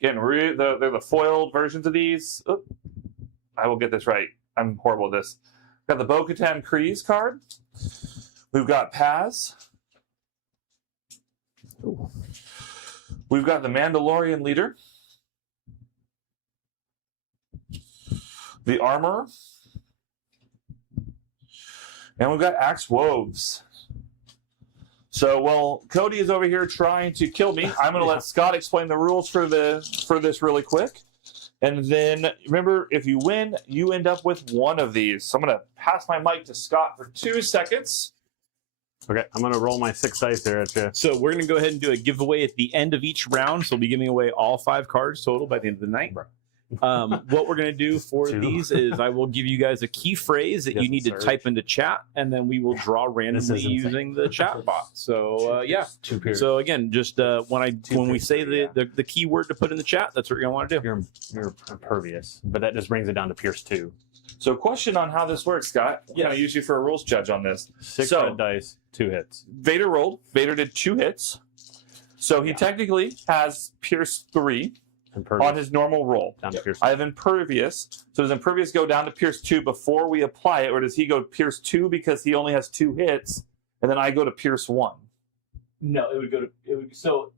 They're the foiled versions of these. Oop, I will get this right. I'm horrible at this. We've got the Bo-Katan Kryze card. We've got Paz. Ooh. We've got the Mandalorian Leader. The Armorer. And we've got Axe Woves. So while Cody is over here trying to kill me, I'm going to let Scott explain the rules for this really quick. And then, remember, if you win, you end up with one of these. So I'm going to pass my mic to Scott for 2 seconds. Okay, I'm going to roll my 6 dice here at you. So we're going to go ahead and do a giveaway at the end of each round. So we'll be giving away all 5 cards total by the end of the night. What we're going to do for these is I will give you guys a key phrase that you need to type into chat, and then we will draw randomly using the chat bot. So, yeah. So, again, just when we say the keyword to put in the chat, that's what you're going to want to do. You're impervious, but that just brings it down to Pierce 2. So question on how this works, Scott. I'm going to use you for a rules judge on this. 6 red dice, 2 hits. Vader rolled. Vader did 2 hits. So he technically has Pierce 3 on his normal roll. Down to Pierce. I have Impervious. So does Impervious go down to Pierce 2 before we apply it, or does he go Pierce 2 because he only has 2 hits, and then I go to Pierce 1? No, it would go to so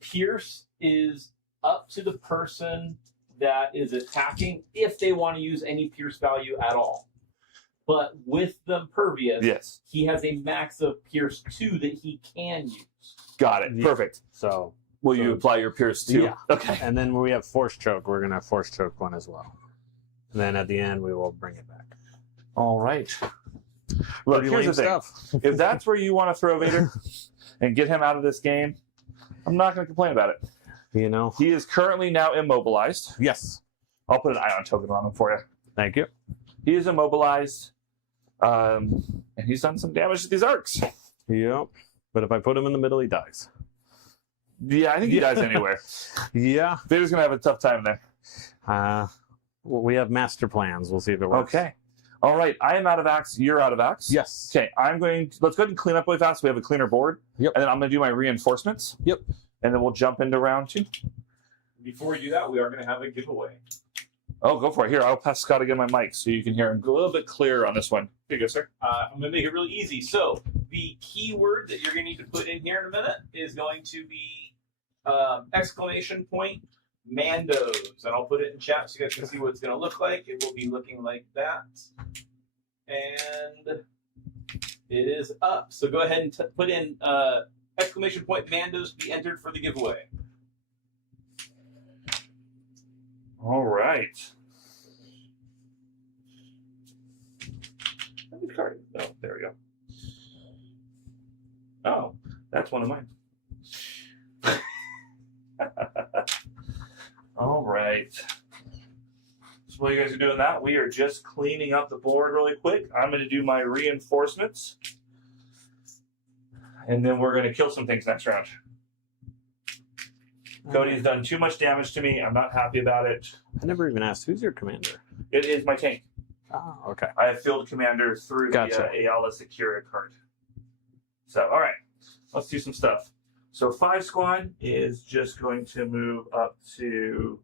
Pierce is up to the person that is attacking if they want to use any Pierce value at all. But with the Impervious, yes, he has a max of Pierce 2 that he can use. Got it. Yeah. Perfect. So will you apply your Pierce 2? Yeah. Okay. And then when we have Force Choke, we're going to have Force Choke 1 as well. And then at the end, we will bring it back. All right. Look, here's the thing. If that's where you want to throw Vader and get him out of this game, I'm not going to complain about it. You know? He is currently now immobilized. Yes. I'll put an ion token on him for you. Thank you. He is immobilized, and he's done some damage to these arcs. Yep. But if I put him in the middle, he dies. Yeah, I think he dies anywhere. Yeah. Vader's going to have a tough time there. Well, we have master plans. We'll see if it works. Okay. All right. I am out of axe. You're out of axe. Yes. Okay. Let's go ahead and clean up really fast so we have a cleaner board. Yep. And then I'm going to do my reinforcements. Yep. And then we'll jump into round 2. Before we do that, we are going to have a giveaway. Oh, go for it. Here, I'll pass Scott again my mic so you can hear him a little bit clearer on this one. Here you go, sir. I'm going to make it really easy. So the keyword that you're going to need to put in here in a minute is going to be exclamation point Mandos. And I'll put it in chat so you guys can see what it's going to look like. It will be looking like that. And it is up. So go ahead and put in exclamation point Mandos to be entered for the giveaway. All right. Oh, there we go. Oh, that's one of mine. All right. So while you guys are doing that, we are just cleaning up the board really quick. I'm going to do my reinforcements. And then we're going to kill some things next round. Cody has done too much damage to me. I'm not happy about it. I never even asked, who's your commander? It is my tank. Oh, okay. I have field commander through Gotcha. the Ayala Secura card. So, all right. Let's do some stuff. So 5 squad is just going to move up to...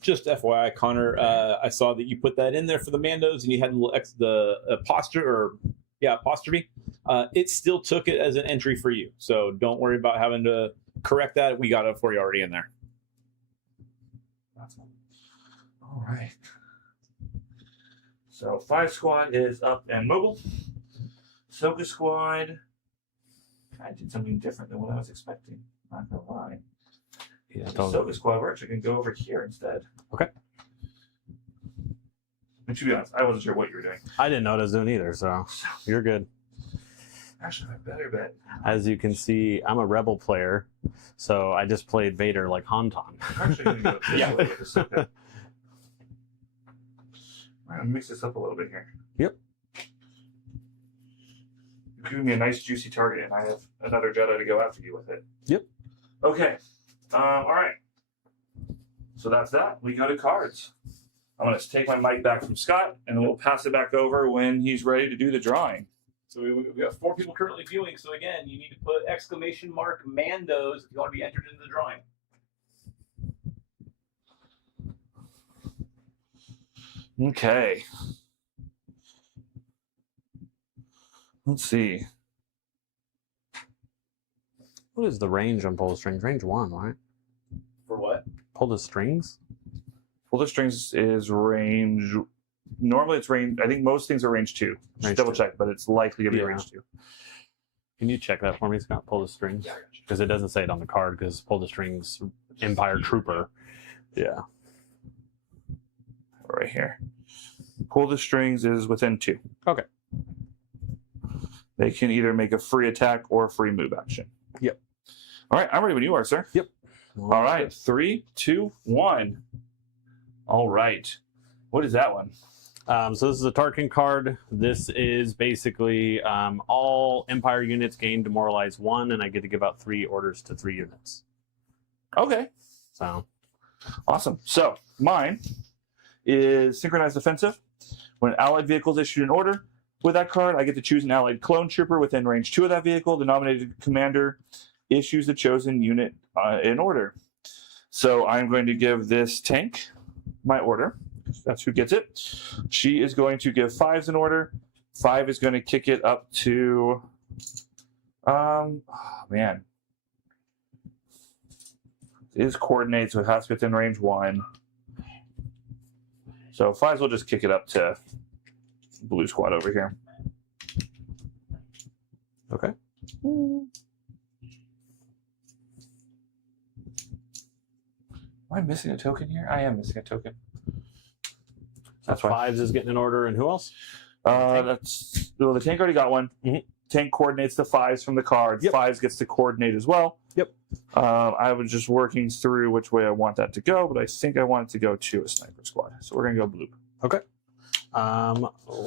Just FYI, Connor, I saw that you put that in there for the Mandos, and you had the apostrophe. It still took it as an entry for you, so don't worry about having to correct that. We got it for you already in there. All right. So 5 squad is up and mobile. Soka squad. I did something different than what I was expecting. Not gonna lie. Yeah, Soka squad, we're actually gonna go over here instead. Okay. And to be honest, I wasn't sure what you were doing. I didn't know what I was doing either, so you're good. Actually, I better bet. As you can see, I'm a rebel player, so I just played Vader like Hantan. I'm actually gonna go this way with the Soka. I'm gonna mix this up a little bit here. Yep. You're giving me a nice juicy target, and I have another Jedi to go after you with it. Yep. Okay. All right. So that's that. We go to cards. I'm going to take my mic back from Scott, and then we'll pass it back over when he's ready to do the drawing. So we got 4 people currently viewing. So again, you need to put ! Mandos if you want to be entered into the drawing. Okay. Let's see. What is the range on pull the strings? Range 1, right? For what? Pull the strings? Pull the strings is range. Normally it's range. I think most things are range 2. Just Range double 2. check, but it's likely to be Yeah. range 2. Can you check that for me, Scott? Pull the strings? Because it doesn't say it on the card, because pull the strings, Empire Trooper. Yeah. Right here. Pull the strings is within 2. Okay. They can either make a free attack or a free move action. Yep. All right, I'm ready when you are, sir. Yep. All right, 3, 2, 1. All right. What is that one? So this is a Tarkin card. This is basically all Empire units gain demoralize 1, and I get to give out 3 orders to 3 units. Okay. So Awesome. So mine is synchronized offensive. When an allied vehicle is issued an order with that card, I get to choose an allied clone trooper within range 2 of that vehicle. The nominated commander issues the chosen unit in order. So I'm going to give this tank my order. That's who gets it. She is going to give 5s an order. 5 is going to kick it up to, oh man. It is coordinated, so it has to be within range 1. So 5s will just kick it up to blue squad over here. okay. Am I missing a token here? I am missing a token. That's So why. 5s is getting an order, and who else? That's well, the tank already got one. Mhm. Tank coordinates the 5s from the card. Yep. 5s gets to coordinate as well. Yep. I was just working through which way I want that to go, but I think I want it to go to a sniper squad. So we're gonna go blue. Okay.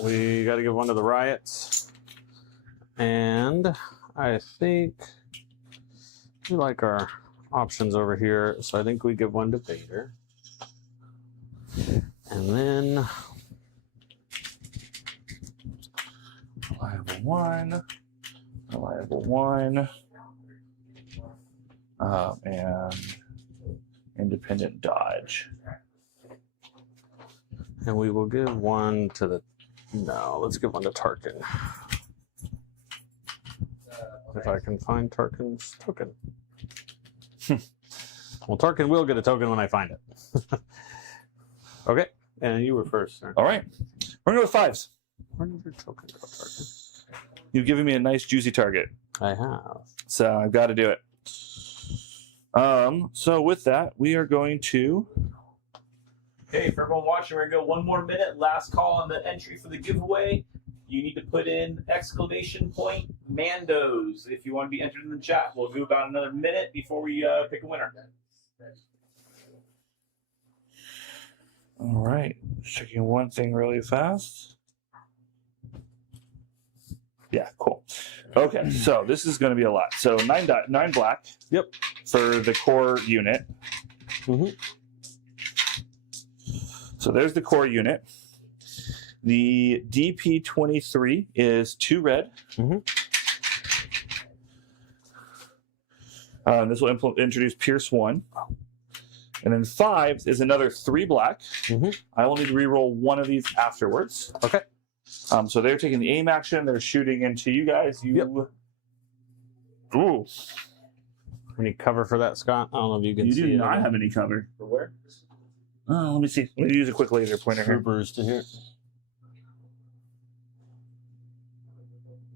We got to give one to the riots, and I think we like our options over here. So I think we give one to Vader, and then Reliable 1. Reliable 1. And independent dodge. and we will give one to the. No, let's give one to Tarkin. If I can find Tarkin's token. Well, Tarkin will get a token when I find it. Okay, and you were first, sir. All right. We're going to go with 5s. Where did your token go, Tarkin? You've given me a nice juicy target. I have. So I've got to do it. So with that, we are going to. Okay, for everyone watching, we're gonna go 1 more minute. Last call on the entry for the giveaway. You need to put in ! Mandos if you want to be entered in the chat. We'll do about another minute before we pick a winner. All right. Checking one thing really fast. Yeah, cool. Okay, so this is going to be a lot. So 9 black. Yep. For the core unit. Mhm. So there's the core unit. The DP-23 is 2 red. Mhm. This will introduce Pierce 1. And then 5 is another 3 black. Mhm. I will need to reroll one of these afterwards. Okay. So they're taking the aim action. They're shooting into you guys. Ooh. Any cover for that, Scott? I don't know if you can You see do it. not have any cover. For where? Oh, let me see. Let me use a quick laser pointer here. Troopers to here.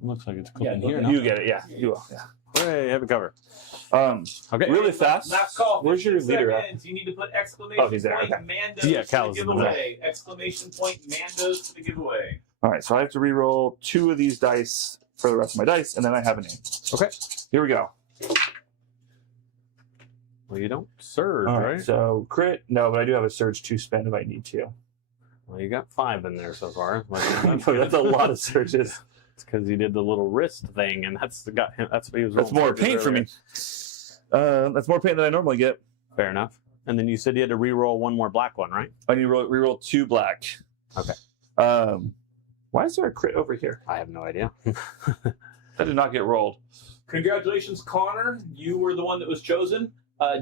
Looks like it's Yeah, clicking here. You get it, yeah. You will, yeah. Hey, heavy cover. Okay. Really fast. Last call. Where's your 15 leader at? seconds. You need to put exclamation He's there, point okay. Mandos Yeah, for Cal's the in the middle. giveaway. Exclamation point Mandos for the giveaway. All right, so I have to re-roll 2 of these dice for the rest of my dice, and then I have a name. Okay. Here we go. Well, you don't surge, All right? So crit, no, but I do have a surge to spend if I need to. Well, you got 5 in there so far. That's a lot of surges. It's because he did the little wrist thing, and that's got him. That's what he was. That's rolling more surges paint for earlier. me. That's more paint than I normally get. Fair enough. And then you said you had to re-roll 1 more black one, right? I need to re-roll 2 black. Okay. Why is there a crit over here? I have no idea. That did not get rolled. Congratulations, Connor. You were the one that was chosen.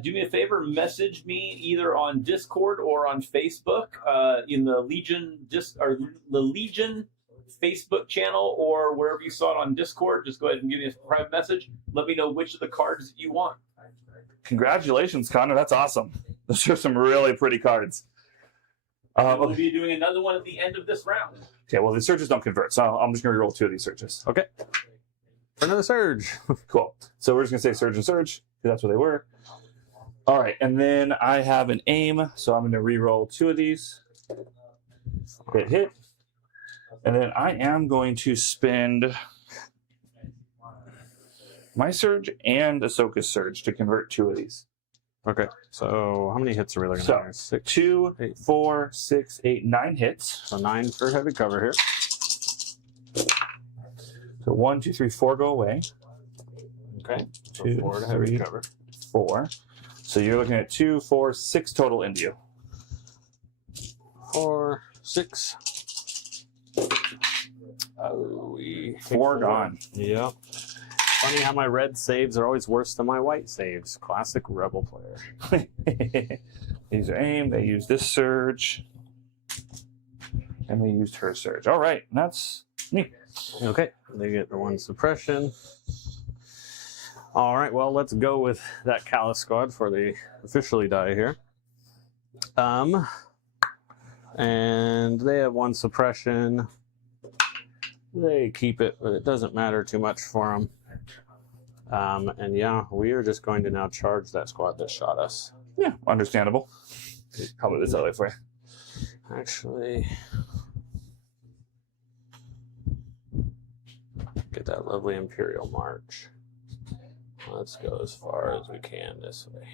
Do me a favor, message me either on Discord or on Facebook in the Legion Facebook channel or wherever you saw it on Discord. Just go ahead and give me a private message. Let me know which of the cards you want. Congratulations, Connor. That's awesome. Those are some really pretty cards. We'll be doing another one at the end of this round. Okay, well, the surges don't convert, so I'm just going to re-roll 2 of these surges. Okay. For another surge. Cool. So we're just going to say surge and surge, because that's what they were. All right, and then I have an aim, so I'm going to re-roll 2 of these. Hit. And then I am going to spend my surge and Ahsoka's surge to convert 2 of these. Okay. So how many hits are we looking So, at here? 6, 2, 4, 6, 8, 9 hits. So 9 for heavy cover here. So 1, 2, 3, 4 go away. Okay. So 2, 4 to heavy 3, cover. 4. So you're looking at 2, 4, 6 total into you. 4, 6. We 4 gone. Yep. Funny how my red saves are always worse than my white saves. Classic rebel player. These are aim. They use this surge. And they used her surge. All right. That's me. Okay. They get the 1 suppression. All right. Well, let's go with that Callus squad for the officially die here. And they have 1 suppression. They keep it, but it doesn't matter too much for them. And yeah, we are just going to now charge that squad that shot us. Yeah, understandable. How about this other way for you? Actually, get that lovely Imperial march. Let's go as far as we can this way.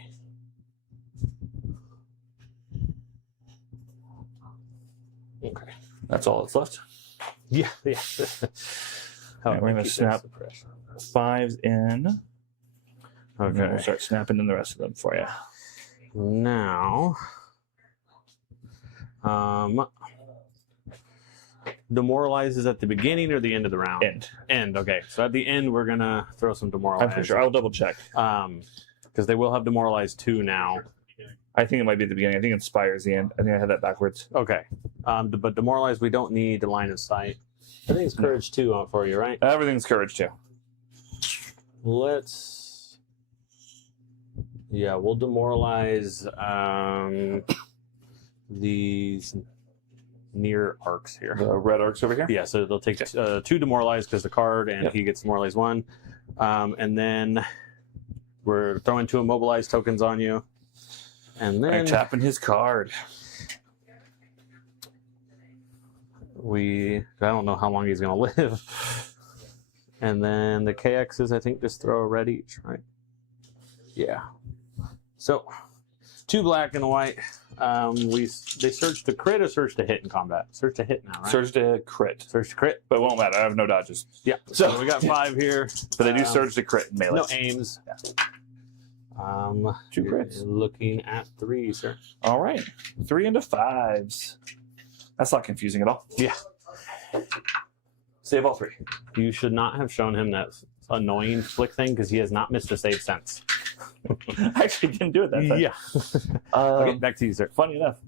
Okay. That's all that's left. Yeah, yeah. We're going to snap 5s in. And then we'll Okay. start snapping in the rest of them for you. Now, demoralize is at the beginning or the end of the round? End. Okay. So at the end, we're gonna throw some demoralize. I'm pretty sure. I'll double check. Because they will have demoralize 2 now. I think it might be at the beginning. I think Inspire is the end. I think I had that backwards. Okay. But demoralize, we don't need the line of sight. I think it's courage 2 for you, right? Everything's courage too. Let's. Yeah, we'll demoralize these near arcs here. The red arcs over here? Yeah, so they'll take 2 demoralize because the card, and he gets demoralize 1. And then we're throwing 2 immobilized tokens on you. And then I'm tapping his card. I don't know how long he's going to live. And then the KXs, I think, just throw a red each, right? Yeah. So, 2 black and a white. They search to crit or search to hit in combat? Search to hit now, right? Surge to crit. Search to crit. But it won't matter. I have no dodges. Yeah. So we got 5 here. But they do surge to crit in melee. No aims. Yeah. 2 you're crits. Looking at 3, sir. All right. 3 into 5s. That's not confusing at all. Yeah. Save all 3. You should not have shown him that annoying flick thing because he has not missed a save since. I actually didn't do it that time. Yeah. Okay, back to you, sir. Funny enough.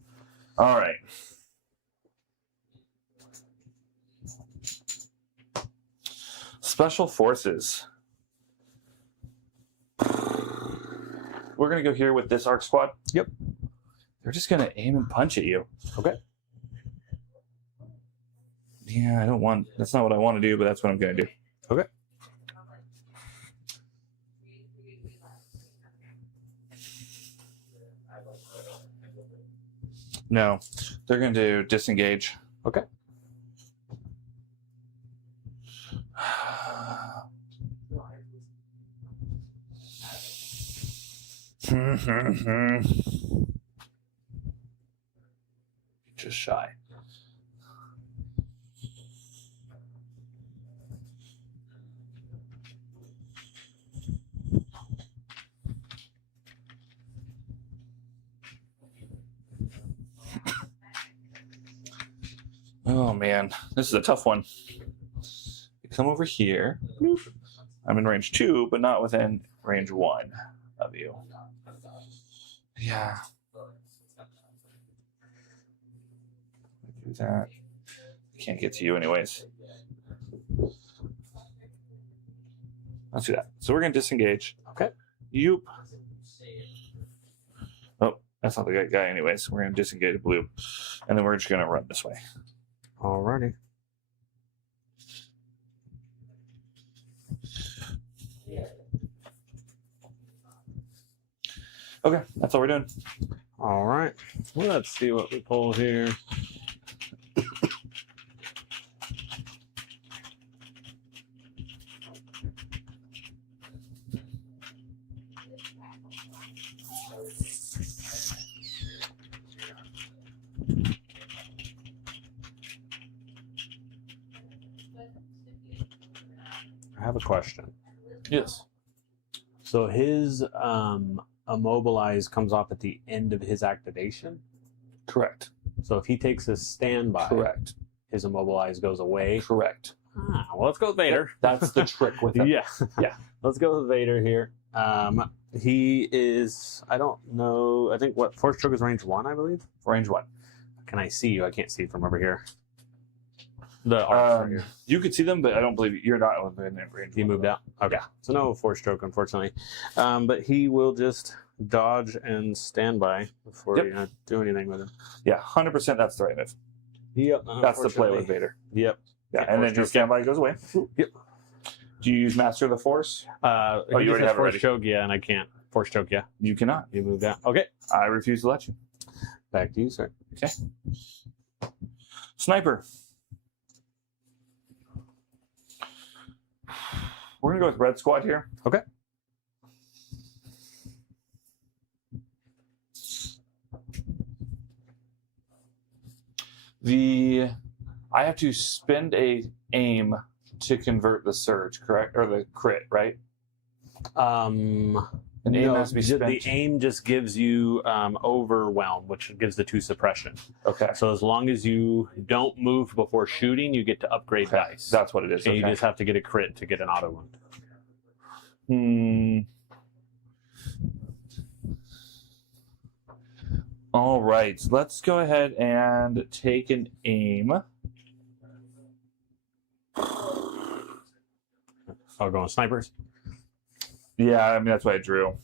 All right. Special Forces. We're going to go here with this arc squad. Yep. They're just going to aim and punch at you. Okay. Yeah, that's not what I want to do, but that's what I'm going to do. Okay. No, they're going to disengage. Okay. Just shy. Oh man, this is a tough one. You come over here. I'm in range 2, but not within range 1 of you. Yeah. Do that. Can't get to you anyways. Let's do that. So we're going to disengage. Okay. Yoop. Oh, that's not the right guy anyways. We're going to disengage blue. And then we're just going to run this way. Alrighty. Okay, that's all we're doing. All right. Well, let's see what we pull here. I have a question. Yes. So his immobilize comes off at the end of his activation. Correct. So if he takes a standby, Correct. his immobilize goes away. Correct. Well, let's go with Vader. That's the trick with it. Yeah. Yeah. Let's go with Vader here. He is, I don't know, I think Force Choke is range 1, I believe. Range 1. Can I see you? I can't see from over here. The arms right here. You could see them, but I don't believe you're not within range. He moved out. Okay. So no Force Choke, unfortunately. But he will just dodge and stand by before you do anything with him. Yeah, 100% that's the right move. Yep. That's the play with Vader. Yep. Yeah, and then just standby goes away. Yep. Do you use Master of the Force? You already have it Force ready. Choke, yeah, and I can't Force Choke, yeah. You cannot. You moved out. Okay. I refuse to let you. Back to you, sir. Okay. Sniper. We're going to go with Red Squad here. Okay. I have to spend a aim to convert the surge, correct? Or the crit, right? An aim has to be spent. The aim just gives you overwhelm, which gives the 2 suppression. Okay. So as long as you don't move before shooting, you get to upgrade dice. That's what it is. And Okay. you just have to get a crit to get an auto wound. All right. Let's go ahead and take an aim. Oh, going snipers? Yeah, I mean, that's what I drew.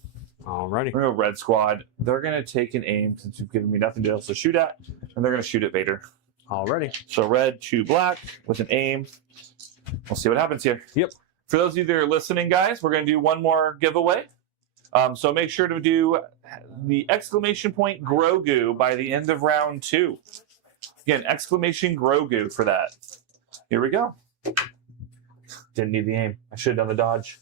Alrighty. We're going to go Red Squad. They're going to take an aim since you've given me nothing else to shoot at, and they're going to shoot at Vader. Alrighty. So red to black with an aim. We'll see what happens here. Yep. For those of you that are listening, guys, we're going to do one more giveaway. So make sure to do the exclamation point Grogu by the end of round 2. Again, exclamation Grogu for that. Here we go. Didn't need the aim. I should have done the dodge.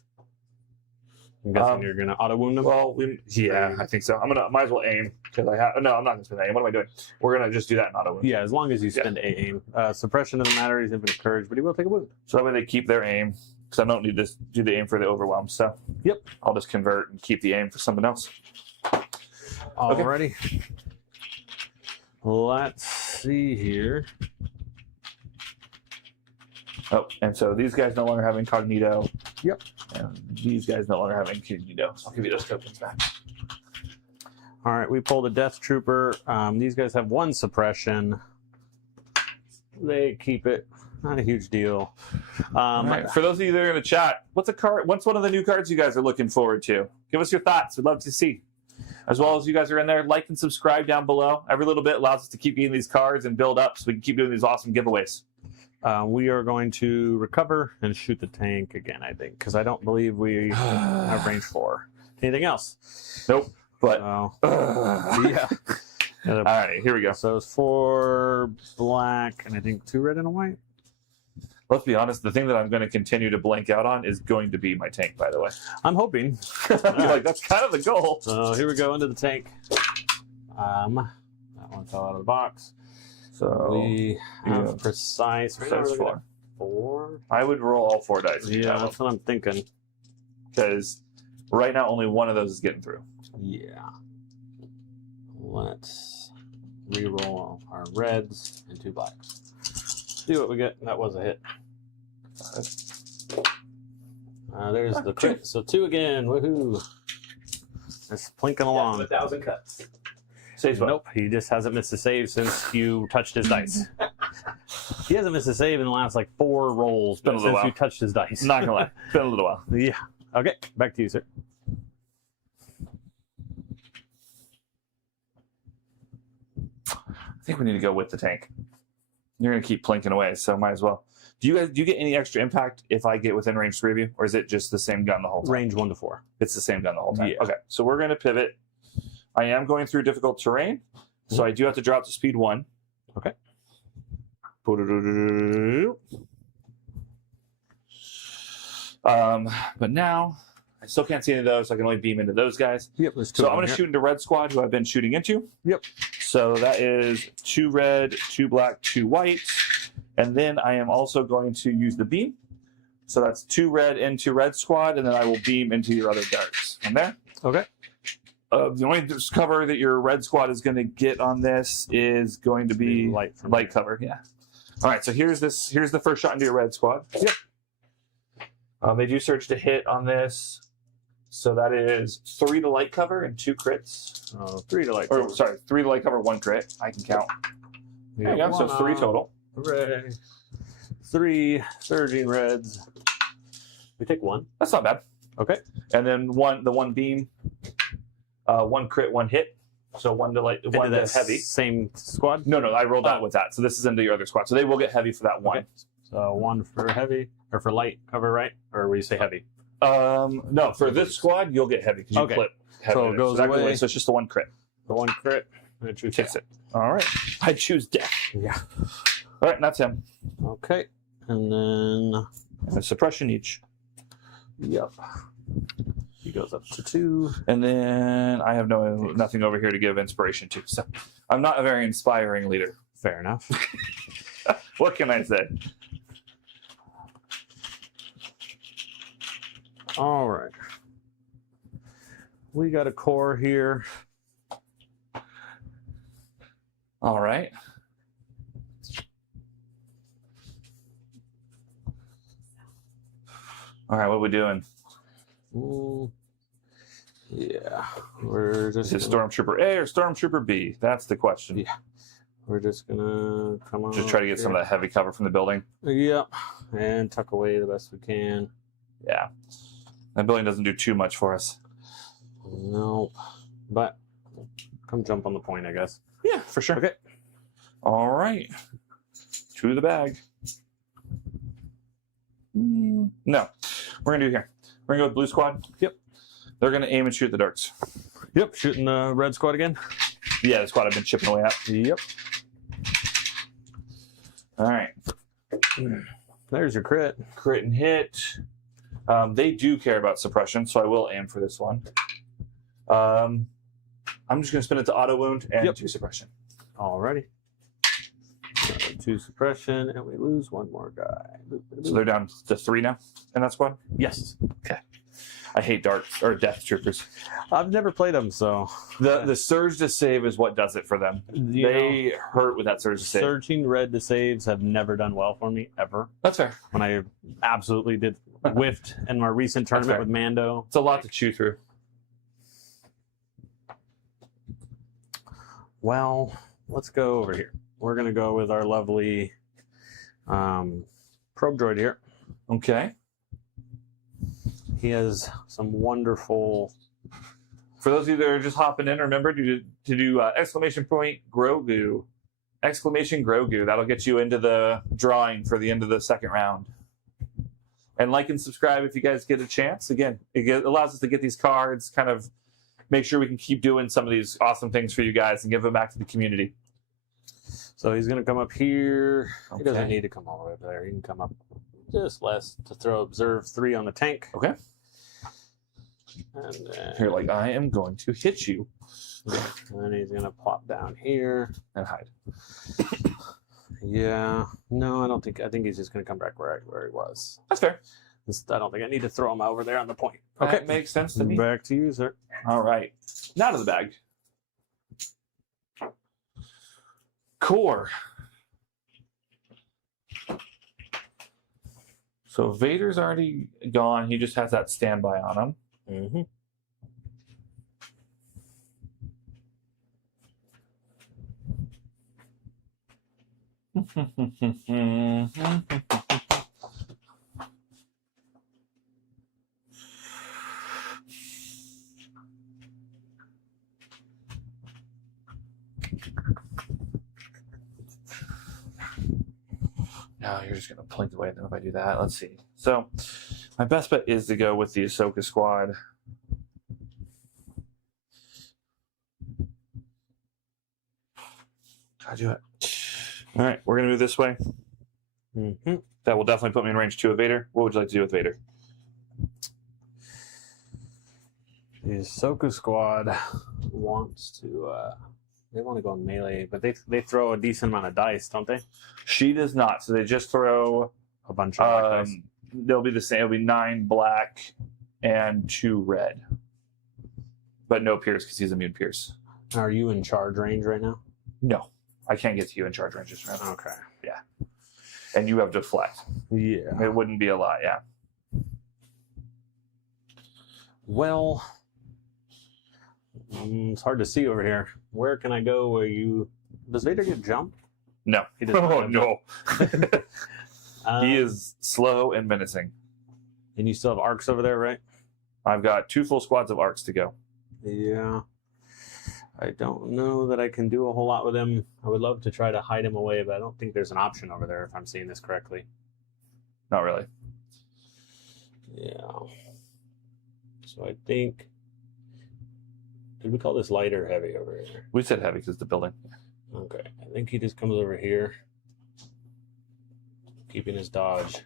I'm guessing you're going to auto wound them? Well, yeah, I think so. Might as well aim because I have. No, I'm not going to spend aim. What am I doing? We're going to just do that in auto wound. Yeah, as long as you spend a aim. Suppression doesn't matter. He's infinite courage, but he will take a wound. So that way they keep their aim because I don't need to do the aim for the overwhelm. So yep, I'll just convert and keep the aim for something else. Alrighty. Okay. Let's see here. Oh, and so these guys no longer have incognito. Yep. And these guys no longer have incognito. I'll give you those tokens back. All right, we pulled a Death Trooper. These guys have 1 suppression. They keep it. Not a huge deal. Right. For those of you that are in the chat, what's one of the new cards you guys are looking forward to? Give us your thoughts. We'd love to see. As well as you guys are in there, like and subscribe down below. Every little bit allows us to keep getting these cards and build up so we can keep doing these awesome giveaways. We are going to recover and shoot the tank again, I think, because I don't believe we have range 4. Anything else? Nope. But yeah. All right, here we go. So it's 4 black and I think 2 red and a white. Let's be honest. The thing that I'm going to continue to blank out on is going to be my tank. By the way, I'm hoping. like that's kind of the goal. So here we go into the tank. That one fell out of the box. So we have precise. Precise 4. 4. I would roll all 4 dice. Yeah, that's what I'm thinking. Because right now only one of those is getting through. Yeah. Let's re-roll our reds and 2 blacks. See what we get. That was a hit. There's the crit. So 2 again. Woohoo! It's plinking along. 1,000 cuts. Saves what? Nope. He just hasn't missed a save since you touched his dice. He hasn't missed a save in the last like 4 rolls since you touched his dice. Not gonna lie. Been a little while. Yeah. Okay. Back to you, sir. I think we need to go with the tank. You're gonna keep plinking away, so might as well. Do you get any extra impact if I get within range 3 of you, or is it just the same gun the whole time? Range 1 to 4. It's the same gun the whole time. Yeah. Okay, so we're gonna pivot. I am going through difficult terrain, so I do have to drop to speed 1. Okay. But now I still can't see any of those, so I can only beam into those guys. Yep. So I'm going to shoot into red squad, who I've been shooting into. Yep. So that is 2 red, 2 black, 2 white. And then I am also going to use the beam. So that's 2 red into red squad, and then I will beam into your other darts. From there. Okay. The only cover that your red squad is going to get on this is going to be light cover. Yeah. All right. So here's the first shot into your red squad. Yep. They do surge to hit on this. So that is 3 to light cover and 2 crits. 3 to light cover. Or sorry, 3 to light cover, 1 crit. I can count. There you go. So 3 total. Hooray. 3 surging reds. We take 1. That's not bad. Okay. And then the 1 beam, 1 crit, 1 hit. So 1 to light, 1 to heavy. Same squad? No, I rolled out with that. So this is into your other squad. So they will get heavy for that 1. Okay. So 1 for heavy or for light cover, right? Or will you say heavy? No, for this squad you'll get heavy because you clip heavy. So it goes away. So it's just the 1 crit. The 1 crit. I choose Takes it. All right. I choose death. Yeah. All right, and that's him. Okay. And then And a suppression each. Yep. He goes up to 2. And then I have nothing over here to give inspiration to. So I'm not a very inspiring leader. Fair enough. What can I say? All right. We got a core here. All right. All right, what are we doing? Yeah, we're just. Is it Stormtrooper A or Stormtrooper B? That's the question. Yeah. We're just gonna come on. Just try to get some of that heavy cover from the building. Yep, and tuck away the best we can. Yeah. That building doesn't do too much for us. Nope. But come jump on the point, I guess. Yeah, for sure. Okay. All right. To the bag. No. We're going to do here. We're going to go with blue squad. Yep. They're going to aim and shoot the darts. Yep. Shooting the red squad again. Yeah, the squad I've been chipping away at. Yep. All right. There's your crit. Crit and hit. They do care about suppression, so I will aim for this one. I'm just going to spin it to auto wound and 2 suppression. Alrighty. 2 suppression, and we lose 1 more guy. So they're down to 3 now in that squad? Yes. Okay. I hate darts or death troopers. I've never played them, so the surge to save is what does it for them. They hurt with that surge to save. Surging red to saves have never done well for me ever. That's fair. When I absolutely did whiffed in my recent tournament with Mando. It's a lot to chew through. Well, let's go over here. We're gonna go with our lovely probe droid here. Okay. He has some wonderful. For those of you that are just hopping in, remember to do exclamation point Grogu exclamation Grogu. That'll get you into the drawing for the end of the second round. And like and subscribe if you guys get a chance. Again, it allows us to get these cards, kind of make sure we can keep doing some of these awesome things for you guys and give them back to the community. So he's going to come up here. Okay. He doesn't need to come all the way up there. He can come up just less to throw observe 3 on the tank. Okay. And then, You're like, I am going to hit you. and he's going to plop down here. And hide. Yeah. No, I think he's just going to come back where he was. That's fair. I don't think I need to throw him over there on the point. Okay, Okay. makes sense to me. Back to you, sir. All right. Now to the bag. Core. So Vader's already gone. He just has that standby on him. Mm-hmm. No, you're just going to plink away then if I do that. Let's see. So my best bet is to go with the Ahsoka squad. I do it. All right, we're going to move this way. Mm-hmm. That will definitely put me in range 2 of Vader. What would you like to do with Vader? The Ahsoka squad wants to. They want to go melee, but they throw a decent amount of dice, don't they? She does not. So they just throw. A bunch of black dice. They'll be the same. It'll be 9 black and 2 red. But no Pierce because he's immune Pierce. Are you in charge range right now? No, I can't get to you in charge range this round. Okay. And you have deflect. Yeah. It wouldn't be a lot, yeah. Well, it's hard to see over here. Where can I go where you... Does Vader get jump? No. He does not Oh, have no. jump. He is slow and menacing. And you still have arcs over there, right? I've got 2 full squads of arcs to go. Yeah. I don't know that I can do a whole lot with him. I would love to try to hide him away, but I don't think there's an option over there if I'm seeing this correctly. Not really. Yeah. So I think... Did we call this light or heavy over here? We said heavy because the building. Okay. I think he just comes over here. Keeping his dodge.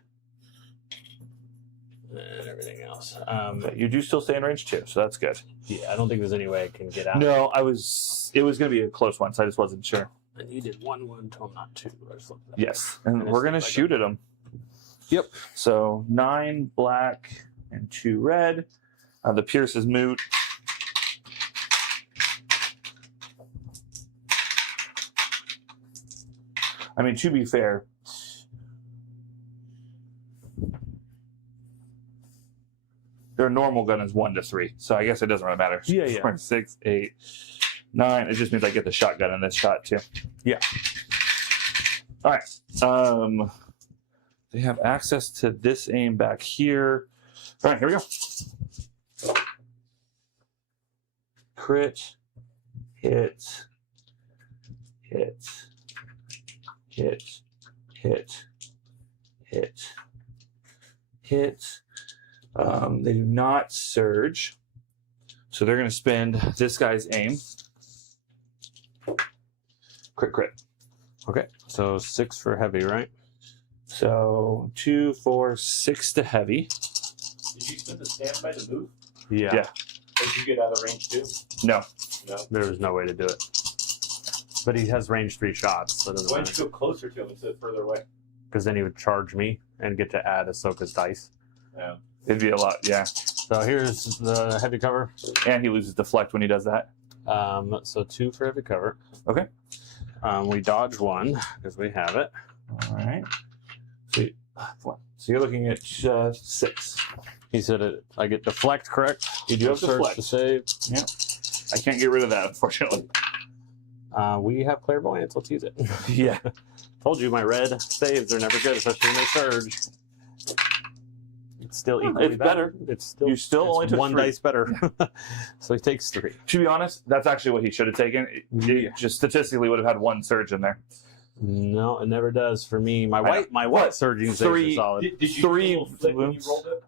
And everything else. Okay, you do still stay in range 2, so that's good. Yeah, I don't think there's any way I can get out. No, it was going to be a close one, so I just wasn't sure. And you did 1-1 to him, not 2. I just looked at that. Yes, and And we're going to it's like shoot at him. Yep. So 9 black and 2 red. The Pierce is moot. I mean, to be fair, their normal gun is 1 to 3, so I guess it doesn't really matter. Yeah, yeah. 4, 6, 8, 9. It just means I get the shotgun in this shot too. Yeah. All right. They have access to this aim back here. All right, here we go. Crit, hit, hit, hit, hit, hit, hit. They do not surge, so they're going to spend this guy's aim. Crit, crit. Okay. So 6 for heavy, right? So 2, 4, 6 to heavy. Did you spend the standby to move? Yeah. Yeah. Did you get out of range 2? No. No. There was no way to do it. But he has range 3 shots, so it doesn't Why don't matter. you go closer to him instead of further away? Because then he would charge me and get to add Ahsoka's dice. Yeah. It'd be a lot, yeah. So here's the heavy cover. And he loses deflect when he does that. So 2 for heavy cover. Okay. We dodge 1 because we have it. All right. So you're looking at 6. He said I get deflect, correct? You do have Surge deflect. to save. Yeah. I can't get rid of that, unfortunately. We have clairvoyance. Let's use it. Yeah. Told you my red saves are never good, especially when they surge. It's still equally It's better. It's still You still it's only took 1 3. dice better. So he takes 3. To be honest, that's actually what he should have taken. It Yeah. just statistically would have had 1 surge in there. No, it never does for me. My white surging saves are solid. Did you Three do a little flick when you wounds. rolled it?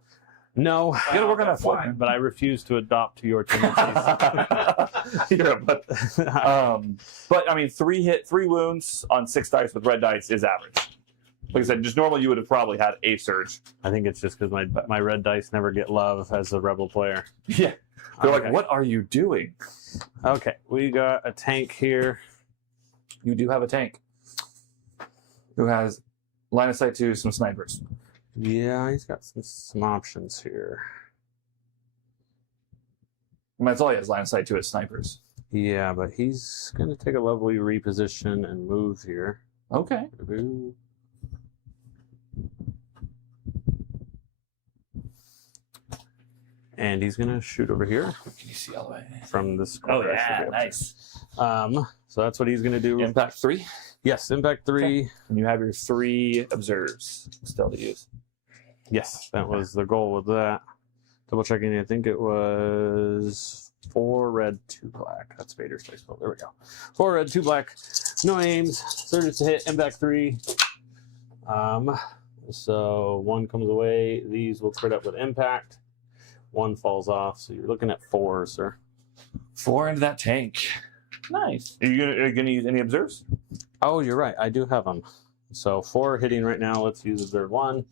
No, You gotta work on that Why? flip. but I refuse to adopt your tendencies. Yeah, but I mean, 3 wounds on 6 dice with red dice is average. Like I said, just normally you would have probably had a surge. I think it's just because my red dice never get love as a rebel player. Yeah, they're Okay. like, "What are you doing?" Okay, we got a tank here. You do have a tank who has line of sight to some snipers. Yeah, he's got some options here. And that's all he has line of sight to is snipers. Yeah, but he's going to take a lovely reposition and move here. Okay. And he's going to shoot over here Can you see all the way? from this Oh corner. I should yeah, be able to. nice. So that's what he's going to do. Impact 3, Yes, impact 3. and you have your 3 observes still to use. Yes, that was the goal with that. Double checking, I think it was 4 red, 2 black. That's Vader's dice roll. There we go. 4 red, 2 black. No aims. Surges to hit. Impact 3. So 1 comes away. These will crit up with impact. 1 falls off. So you're looking at 4, sir. 4 into that tank. Nice. Are you gonna use any observes? Oh, you're right. I do have them. So 4 hitting right now. Let's use observe 1.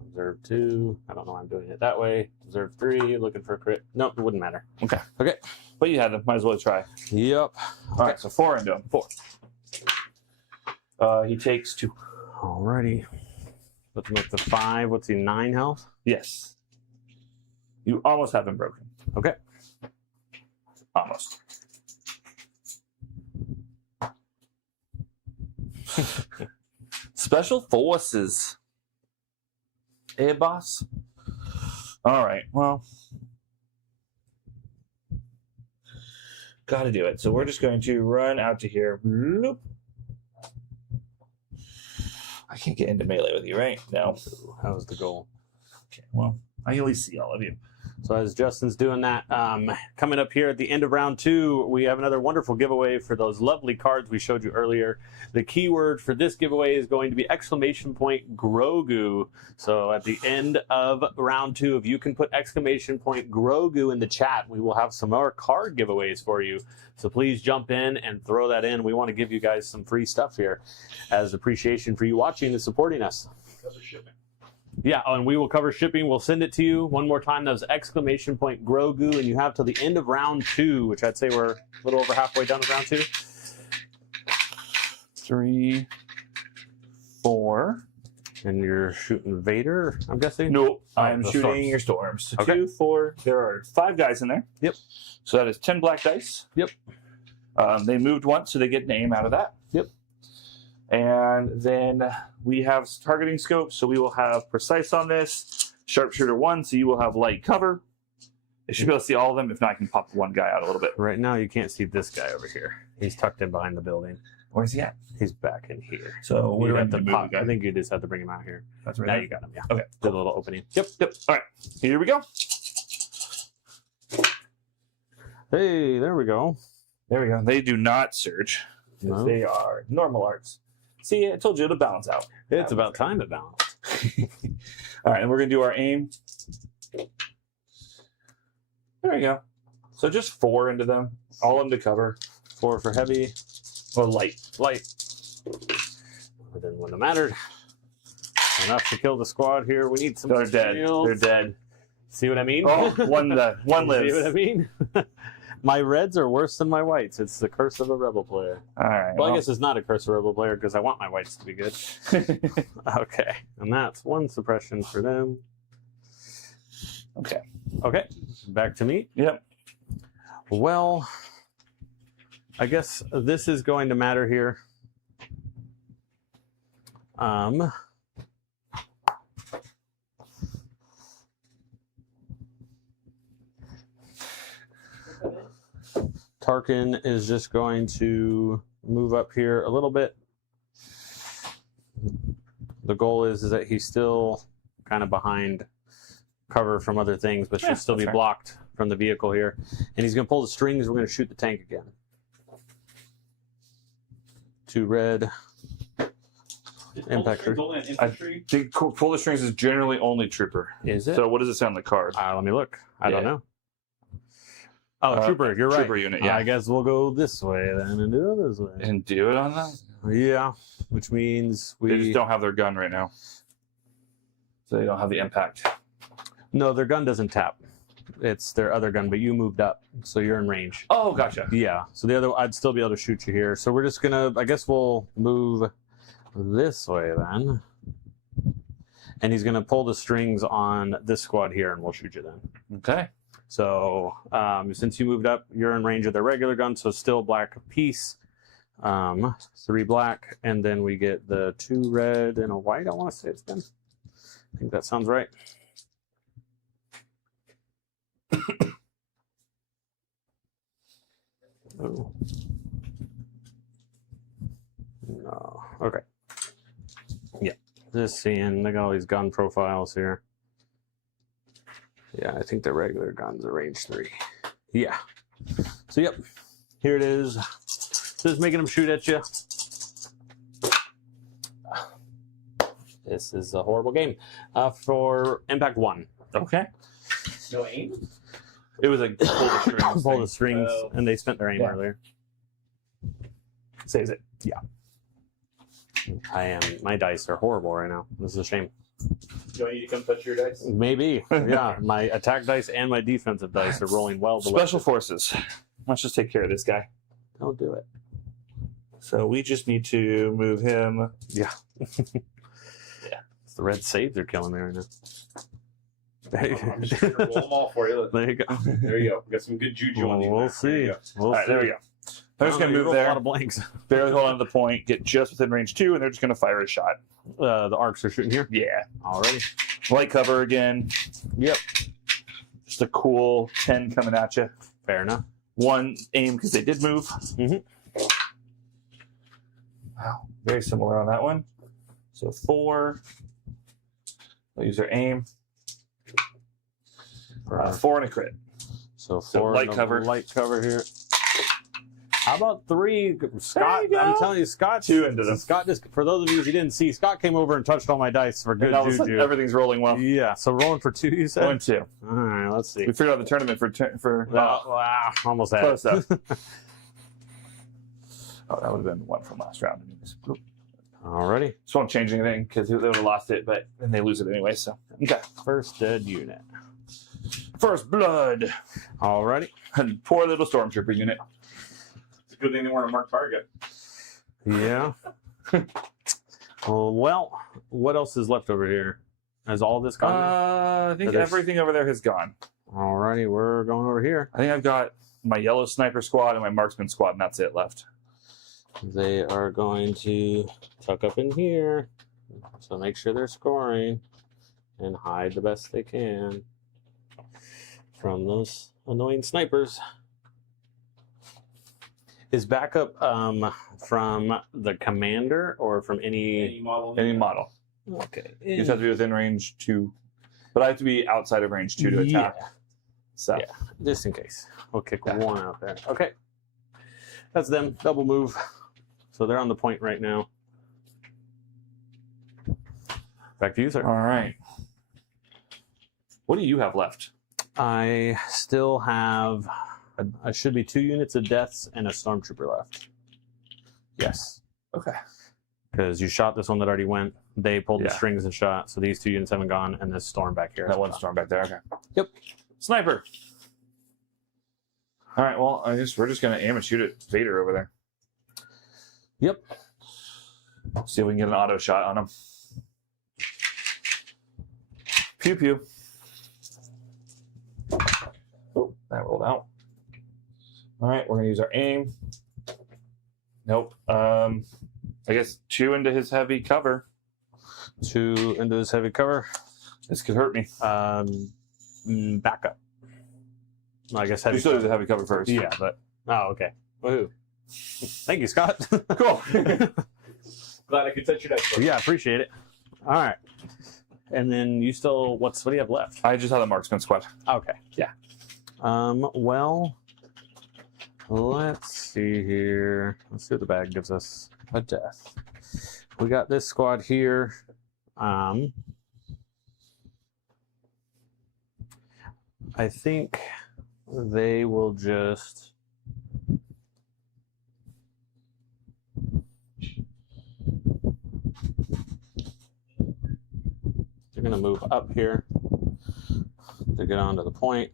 Observe 2. I don't know why I'm doing it that way. Observe 3. Looking for a crit. Nope, it wouldn't matter. Okay. Okay. But you had them. Might as well try. Yep. All right, so 4 into him. 4. He takes 2. Alrighty. Looking at the 5. What's he? 9 health? Yes. You almost have him broken. Okay. Almost. Special Forces. Hey, boss. All right. Well, got to do it. So we're just going to run out to here. Bloop. I can't get into melee with you, right? No. That was the goal. Okay. Well, I can at least see all of you. So as Justin's doing that, coming up here at the end of round 2, we have another wonderful giveaway for those lovely cards we showed you earlier. The keyword for this giveaway is going to be !Grogu. So at the end of round 2, if you can put !Grogu in the chat, we will have some more card giveaways for you. So please jump in and throw that in. We want to give you guys some free stuff here as appreciation for you watching and supporting us. Yeah, and we will cover shipping. We'll send it to you one more time. That was !Grogu, and you have till the end of round 2, which I'd say we're a little over halfway done with round 2. 3, 4. And you're shooting Vader, I'm guessing? Nope. Oh, I'm the shooting storms. your storms. So Okay. 2, 4. There are 5 guys in there. Yep. So that is 10 black dice. Yep. They moved once, so they get an aim out of that. Yep. And then we have targeting scope, so we will have precise on this. Sharpshooter 1, so you will have light cover. You should be able to see all of them. If not, I can pop one guy out a little bit. Right now, you can't see this guy over here. He's tucked in behind the building. Where's he at? He's back in here. So You we're have going to to pop. move I think you just have to bring him out here. That's right. Now Now you got him, yeah. Okay. Did a little opening. Yep. All right. Here we go. Hey, there we go. There we go. They do not surge. No. They are normal arts. See, I told you to balance out. It's about time to balance. All right, and we're going to do our aim. There we go. So just 4 into them. All of them to cover. 4 for heavy. Or light. Light. But then when it mattered, enough to kill the squad here. We need some They're dead. shields. They're dead. See what I mean? Oh, one lives. See what I mean? My reds are worse than my whites. It's the curse of a rebel player. All right. Well, I guess it's not a curse of a rebel player because I want my whites to be good. Okay. And that's 1 suppression for them. Okay. Okay. Back to me. Yep. Well, I guess this is going to matter here. Tarkin is just going to move up here a little bit. The goal is that he's still kind of behind cover from other things, but should still be that's fair. blocked from the vehicle here. And he's going to pull the strings. We're going to shoot the tank again. 2 red. Impact It's only an infantry. I think pull the strings is generally only trooper. Is it? So what does it say on the card? Let me look. I don't Yeah. know. Oh, trooper. You're right. Trooper unit. Yeah. I guess we'll go this way then and do it this way. And do it on that. Yeah, which means They just we. don't have their gun right now, so they don't have the impact. No, their gun doesn't tap. It's their other gun, but you moved up, so you're in range. Oh, gotcha. Yeah. So the other, I'd still be able to shoot you here. So we're just gonna. I guess we'll move this way then. And he's gonna pull the strings on this squad here, and we'll shoot you then. Okay. So since you moved up, you're in range of their regular gun, so still black apiece. 3 black, and then we get the 2 red and a white. I want to say it's been. I think that sounds right. Oh. No. Okay. Yeah. Just seeing, they got all these gun profiles here. Yeah, I think the regular guns are range 3. Yeah. So, yep. Here it is. Just making them shoot at you. This is a horrible game. For Impact 1. Okay. No aim. It was a pull the strings. Pull the strings, Oh. and they spent their aim earlier. Saves it. Yeah. I am. My dice are horrible right now. This is a shame. Do you want you to come touch your dice? Maybe. Yeah. My attack dice and my defensive dice are rolling well below. Special forces. Let's just take care of this guy. Don't do it. So we just need to move him. Yeah. Yeah. It's the red saves are killing me right now. I'm just going to roll them all for you. There you go. There you go. We got some good juju on you. We'll There see. you go. We'll All right, see. there we go. They're just going to move A there, lot of blanks. barely hold on to the point, get just within range 2, and they're just going to fire a shot. The arcs are shooting here. Yeah. Already. Light cover again. Yep. Just a cool 10 coming at you. Fair enough. 1 aim because they did move. Mhm. Wow. Very similar on that one. So 4. They'll use their aim. 4 and a crit. So So 4 light and a cover. light cover here. How about 3? Scott, you go. I'm telling you, Scott. 2 into them. Scott just, for those of you who didn't see, Scott came over and touched all my dice for good And all of a sudden, juju. everything's rolling well. Yeah, so rolling for 2, you said? 1, 2. All right, let's see. We figured out the tournament for Almost had close it. up. Oh, that would have been 1 from last round. Alrighty. Just won't change anything because they would have lost it, but then they lose it anyway. So okay. First dead unit. First blood. Alrighty. And poor little stormtrooper unit. It's a good thing they weren't a marked target. Yeah. Well, what else is left over here? Has all this gone? I think There's- everything over there has gone. Alrighty, we're going over here. I think I've got my yellow sniper squad and my marksman squad, and that's it left. They are going to tuck up in here, so make sure they're scoring and hide the best they can from those annoying snipers. Is backup from the commander or from Any model. Any model. Okay. You just have to be within range 2, but I have to be outside of range 2 to attack. Yeah. So Yeah. Just in case. We'll kick Yeah. 1 out there. Okay. That's them. Double move. So they're on the point right now. Back to you, sir. all right. What do you have left? I still have, I should be 2 units of deaths and a stormtrooper left. Yes. Okay. Because you shot this one that already went. They pulled the Yeah. strings and shot. So these 2 units haven't gone, and this storm back here. That one storm back there. Okay. Yep. Sniper. All right. Well, we're just gonna aim and shoot at Vader over there. Yep. See if we can get an auto shot on him. Pew pew. Oh, that rolled out. All right, we're gonna use our aim. Nope. I guess 2 into his heavy cover. 2 into this heavy cover. This could hurt me. Back up. I guess heavy You still do cover. the heavy cover first. Yeah, but oh, okay. Woohoo! Thank you, Scott. Cool. Glad I could touch your dice. for you. Yeah, appreciate it. All right, and then you still what do you have left? I just had a marksman squad. Okay. Yeah. Well, let's see here. Let's see what the bag gives us. A death. We got this squad here. I think they will just... They're going to move up here to get onto the point.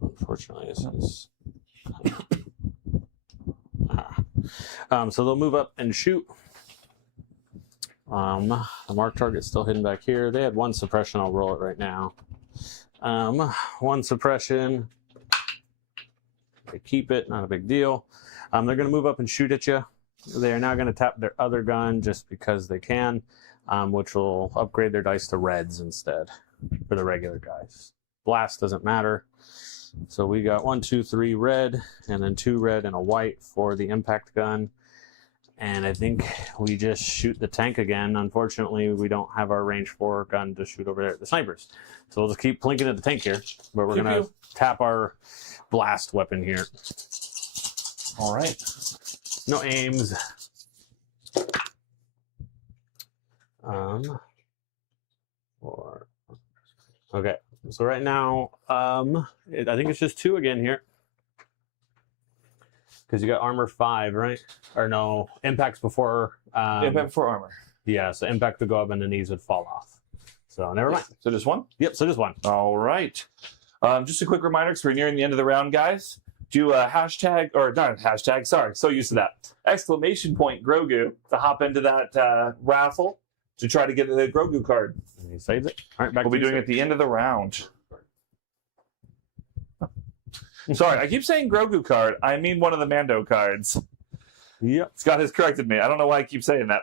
Unfortunately, this is... so they'll move up and shoot. The mark target's still hidden back here. They had one suppression. I'll roll it right now. One suppression. They keep it. Not a big deal. They're going to move up and shoot at you. They are now going to tap their other gun just because they can, which will upgrade their dice to reds instead for the regular guys. Blast doesn't matter. So we got 1, 2, 3 red, and then 2 red and a white for the impact gun. And I think we just shoot the tank again. Unfortunately, we don't have our range 4 gun to shoot over there at the snipers. So we'll just keep plinking at the tank here, but we're going to tap our blast weapon here. All right. No aims. Okay. So right now, I think it's just 2 again here. Because you got armor 5, right? Or no, impacts before... impact before armor. Yeah, so impact would go up and the knees would fall off. So never mind. So just 1? Yep, so just 1. All right. Just a quick reminder, because we're nearing the end of the round, guys. Do a hashtag, or not a hashtag, sorry, so used to that. Exclamation point Grogu to hop into that raffle to try to get the Grogu card. And he saves it. All right, back We'll be doing it at the end of the round. Sorry, I keep saying Grogu card. I mean one of the Mando cards. Yep. Scott has corrected me. I don't know why I keep saying that.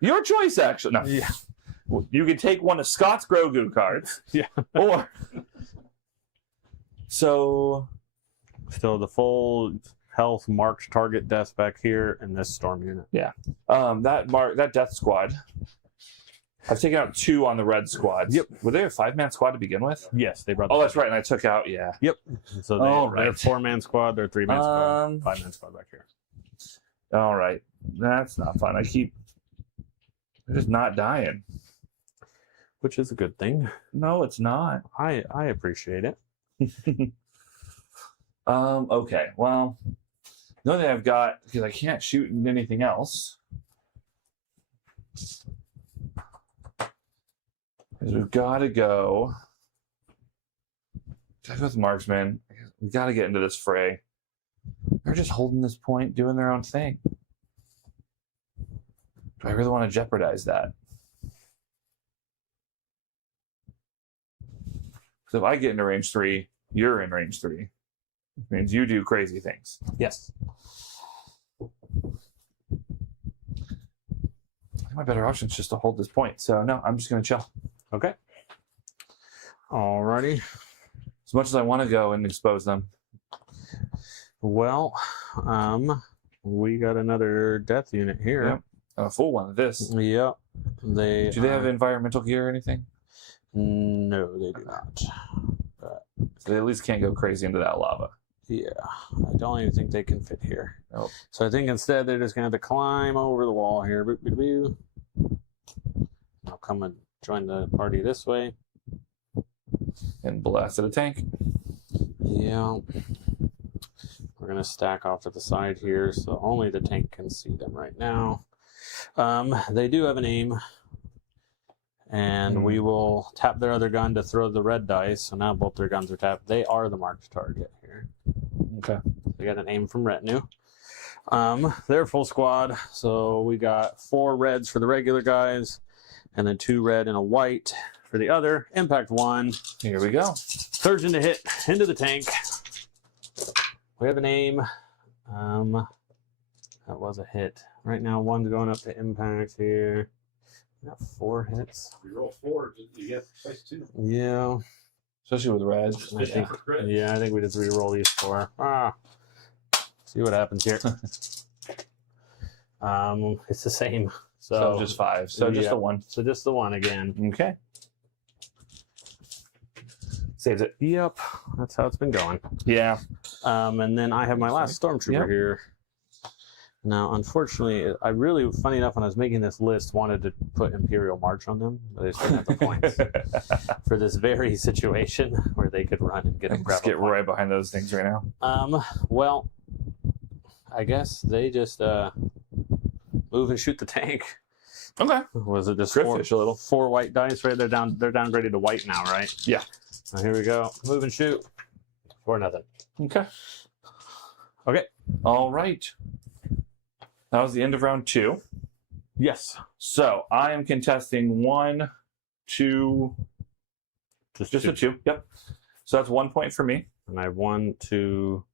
Your choice, actually. No. Yeah. You can take one of Scott's Grogu cards. Yeah. Or... So... Still the full health marked target death back here in this storm unit. Yeah. That death squad. I've taken out 2 on the red squads. Yep. Were they a 5-man squad to begin with? Yes, they brought. Oh, that's right. And I took out, yeah. Yep. So they're 4-man squad. They're 3-man squad. 5-man squad back here. All right. That's not fun. They're just not dying. Which is a good thing. No, it's not. I appreciate it. Okay. Well, the only thing I've got, because I can't shoot anything else, is we've got to go. Gotta go with marksman. We've got to get into this fray. They're just holding this point, doing their own thing. Do I really want to jeopardize that? So if I get into range 3, you're in range 3. It means you do crazy things. Yes. I think my better option is just to hold this point. So no, I'm just going to chill. Okay. Alrighty. As much as I want to go and expose them. Well, we got another death unit here. Yep. A full one of this. Yep. Do they have environmental gear or anything? No, they do not. So they at least can't go crazy into that lava. Yeah, I don't even think they can fit here. Nope. So I think instead they're just going to have to climb over the wall here. Boop, boop, boop. I'll come and join the party this way. And blast at a tank. Yeah. We're going to stack off to the side here, so only the tank can see them right now. They do have an aim. And we will tap their other gun to throw the red dice. So now both their guns are tapped. They are the marked target here. Okay. They got an aim from retinue. They're full squad. So we got 4 reds for the regular guys, and then 2 red and a white for the other. Impact 1. Here we go. Surgeon to hit into the tank. We have an aim. That was a hit. Right now, 1's going up to impact here. We got 4 hits. We roll 4, you get twice 2. Yeah. Especially with red. I think we just re-roll these 4. See what happens here. It's the same. So just 5. So just the 1. So just the 1 again. Okay. Saves it. Yep, that's how it's been going. Yeah. And then I have my last stormtrooper here. Now, unfortunately, I really, funny enough, when I was making this list, wanted to put Imperial March on them, but they just didn't have the points for this very situation where they could run and get a grab. Get right behind those things right now. Well, I guess they just move and shoot the tank. Okay. Was it just Driftish a little. 4 white dice, right? They're downgraded to white now, right? Yeah. So here we go. Move and shoot. 4-0. Okay. Okay. All right. That was the end of round 2. Yes. So I am contesting 1, 2, just a 2. Yep. So that's 1 point for me. And I have 1, 2,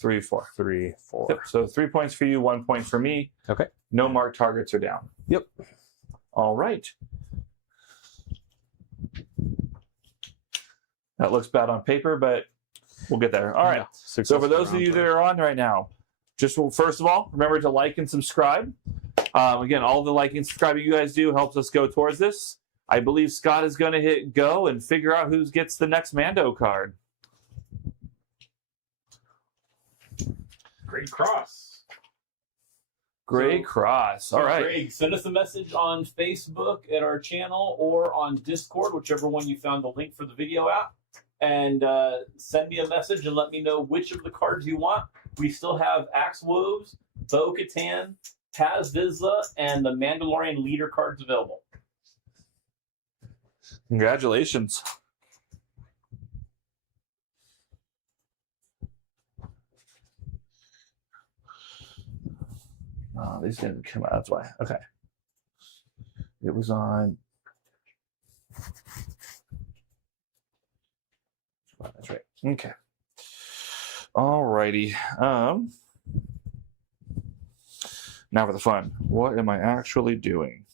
3, 4. 3, 4. Yep. So 3 points for you, 1 point for me. Okay. No marked targets are down. Yep. All right. That looks bad on paper, but we'll get there. All right. Yeah. So for those of you that are on right now, just first of all, remember to like and subscribe. Again, all the liking and subscribing you guys do helps us go towards this. I believe Scott is going to hit go and figure out who gets the next Mando card. Great cross. Great cross. All right. Greg, send us a message on Facebook at our channel or on Discord, whichever one you found the link for the video at. And send me a message and let me know which of the cards you want. We still have Axe Woves, Bo-Katan, Paz Vizsla, and the Mandalorian Leader cards available. Congratulations. Oh, these didn't come out. That's why. Okay. It was on. Oh, that's right. Okay. All righty. Now for the fun. What am I actually doing?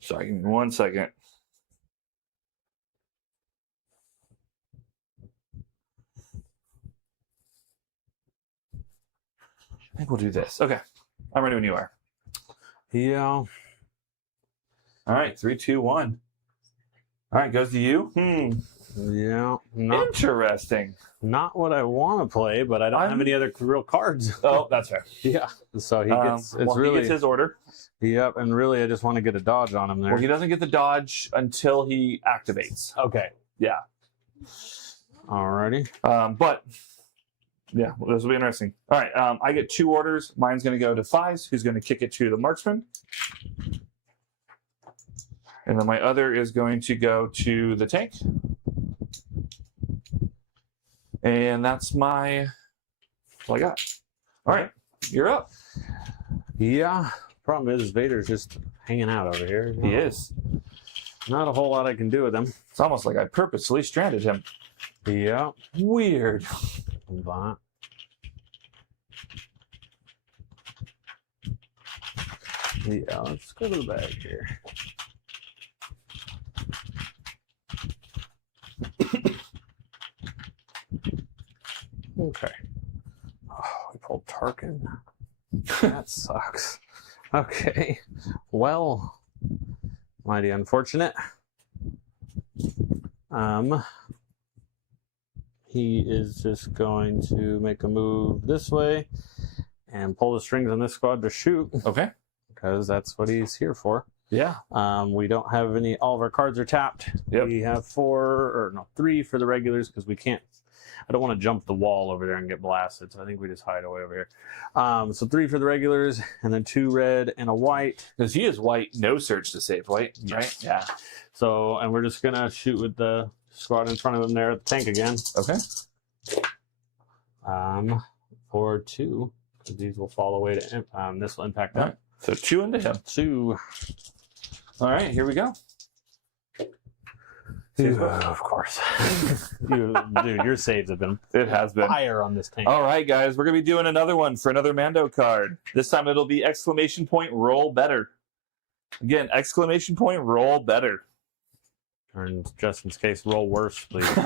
Sorry, give me 1 second. I think we'll do this. Okay. I'm ready when you are. Yeah. All right. 3, 2, 1. All right. Goes to you. Yeah. Interesting. Not what I want to play, but I don't have any other real cards. Oh, that's fair. Yeah. So he gets. It's really. He gets his order. Yep. And really, I just want to get a dodge on him there. Well, he doesn't get the dodge until he activates. Okay. Yeah. Alrighty. But yeah, well, this will be interesting. All right. I get 2 orders. Mine's going to go to Fies, who's going to kick it to the marksman. And then my other is going to go to the tank. And that's all I got. All right. You're up. Yeah. Problem is, Vader's just hanging out over here. He is. Not a whole lot I can do with him. It's almost like I purposely stranded him. Yeah. Weird. But yeah, let's go to the bag here. Okay. Oh, we pulled Tarkin. That sucks. Okay. Well, mighty unfortunate. He is just going to make a move this way and pull the strings on this squad to shoot. Okay. Because that's what he's here for. Yeah. We don't have all of our cards are tapped. Yep. We have 3 for the regulars because we can't. I don't want to jump the wall over there and get blasted, so I think we just hide away over here. So 3 for the regulars, and then 2 red and a white. Because he is white, no surge to save, right? Right? Yeah. So, and we're just going to shoot with the squad in front of him there at the tank again. Okay. For 2, because these will fall away to this will impact them. Right. So 2 into him. 2. All right, here we go. Of course. Dude, your saves have been fire on this tank. All right, guys, we're going to be doing another one for another Mando card. This time it'll be ! Roll better. Again, exclamation point, roll better. Or in Justin's case, roll worse, please. Your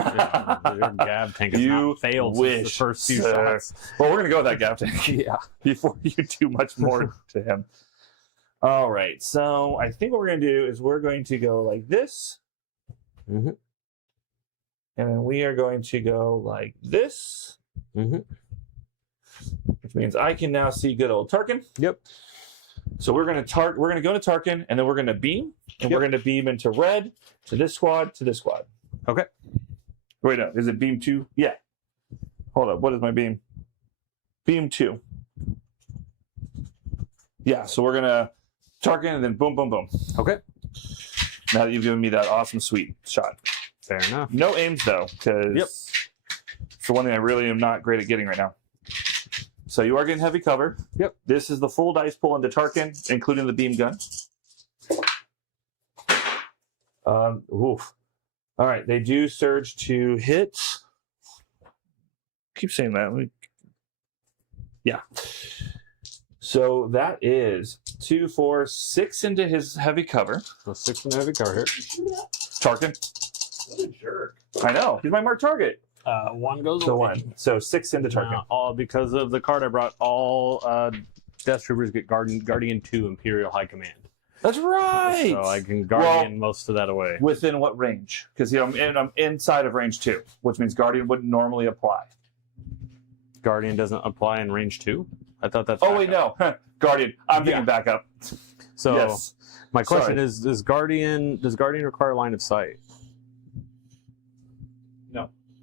gab tank has not failed since the first few shots. Well, we're going to go with that gap tank. Yeah. Before you do much more to him. All right. So I think what we're going to do is we're going to go like this. Mm-hmm. And then we are going to go like this. Mm-hmm. Which means I can now see good old Tarkin. Yep. So we're going to go to Tarkin, and then we're going to beam, and we're going to beam into red, to this squad, to this squad. Okay. Wait, no. Is it beam 2? Yeah. Hold up. What is my beam? Beam 2. Yeah, so we're going to Tarkin, and then boom, boom, boom. Okay. Now that you've given me that awesome, sweet shot. Fair enough. No aims, though, because it's the one thing I really am not great at getting right now. So you are getting heavy cover. Yep. This is the full dice pull into Tarkin, including the beam gun. Oof. All right, they do surge to hit. Keep saying that. Yeah. So that is 2, 4, 6 into his heavy cover. So 6 in the heavy cover here. Tarkin. What a jerk. I know. He's my marked target. 1 goes So away. 1. So 6 into Tarkin. All because of the card I brought, all Death Troopers get Guardian 2 Imperial High Command. That's right. So I can Guardian most of that away. Within what range? Because I'm inside of range 2, which means Guardian wouldn't normally apply. Guardian doesn't apply in range 2? I thought that's Oh, wait, no. Guardian. I'm thinking backup. So yes. my question is, does Guardian require line of sight?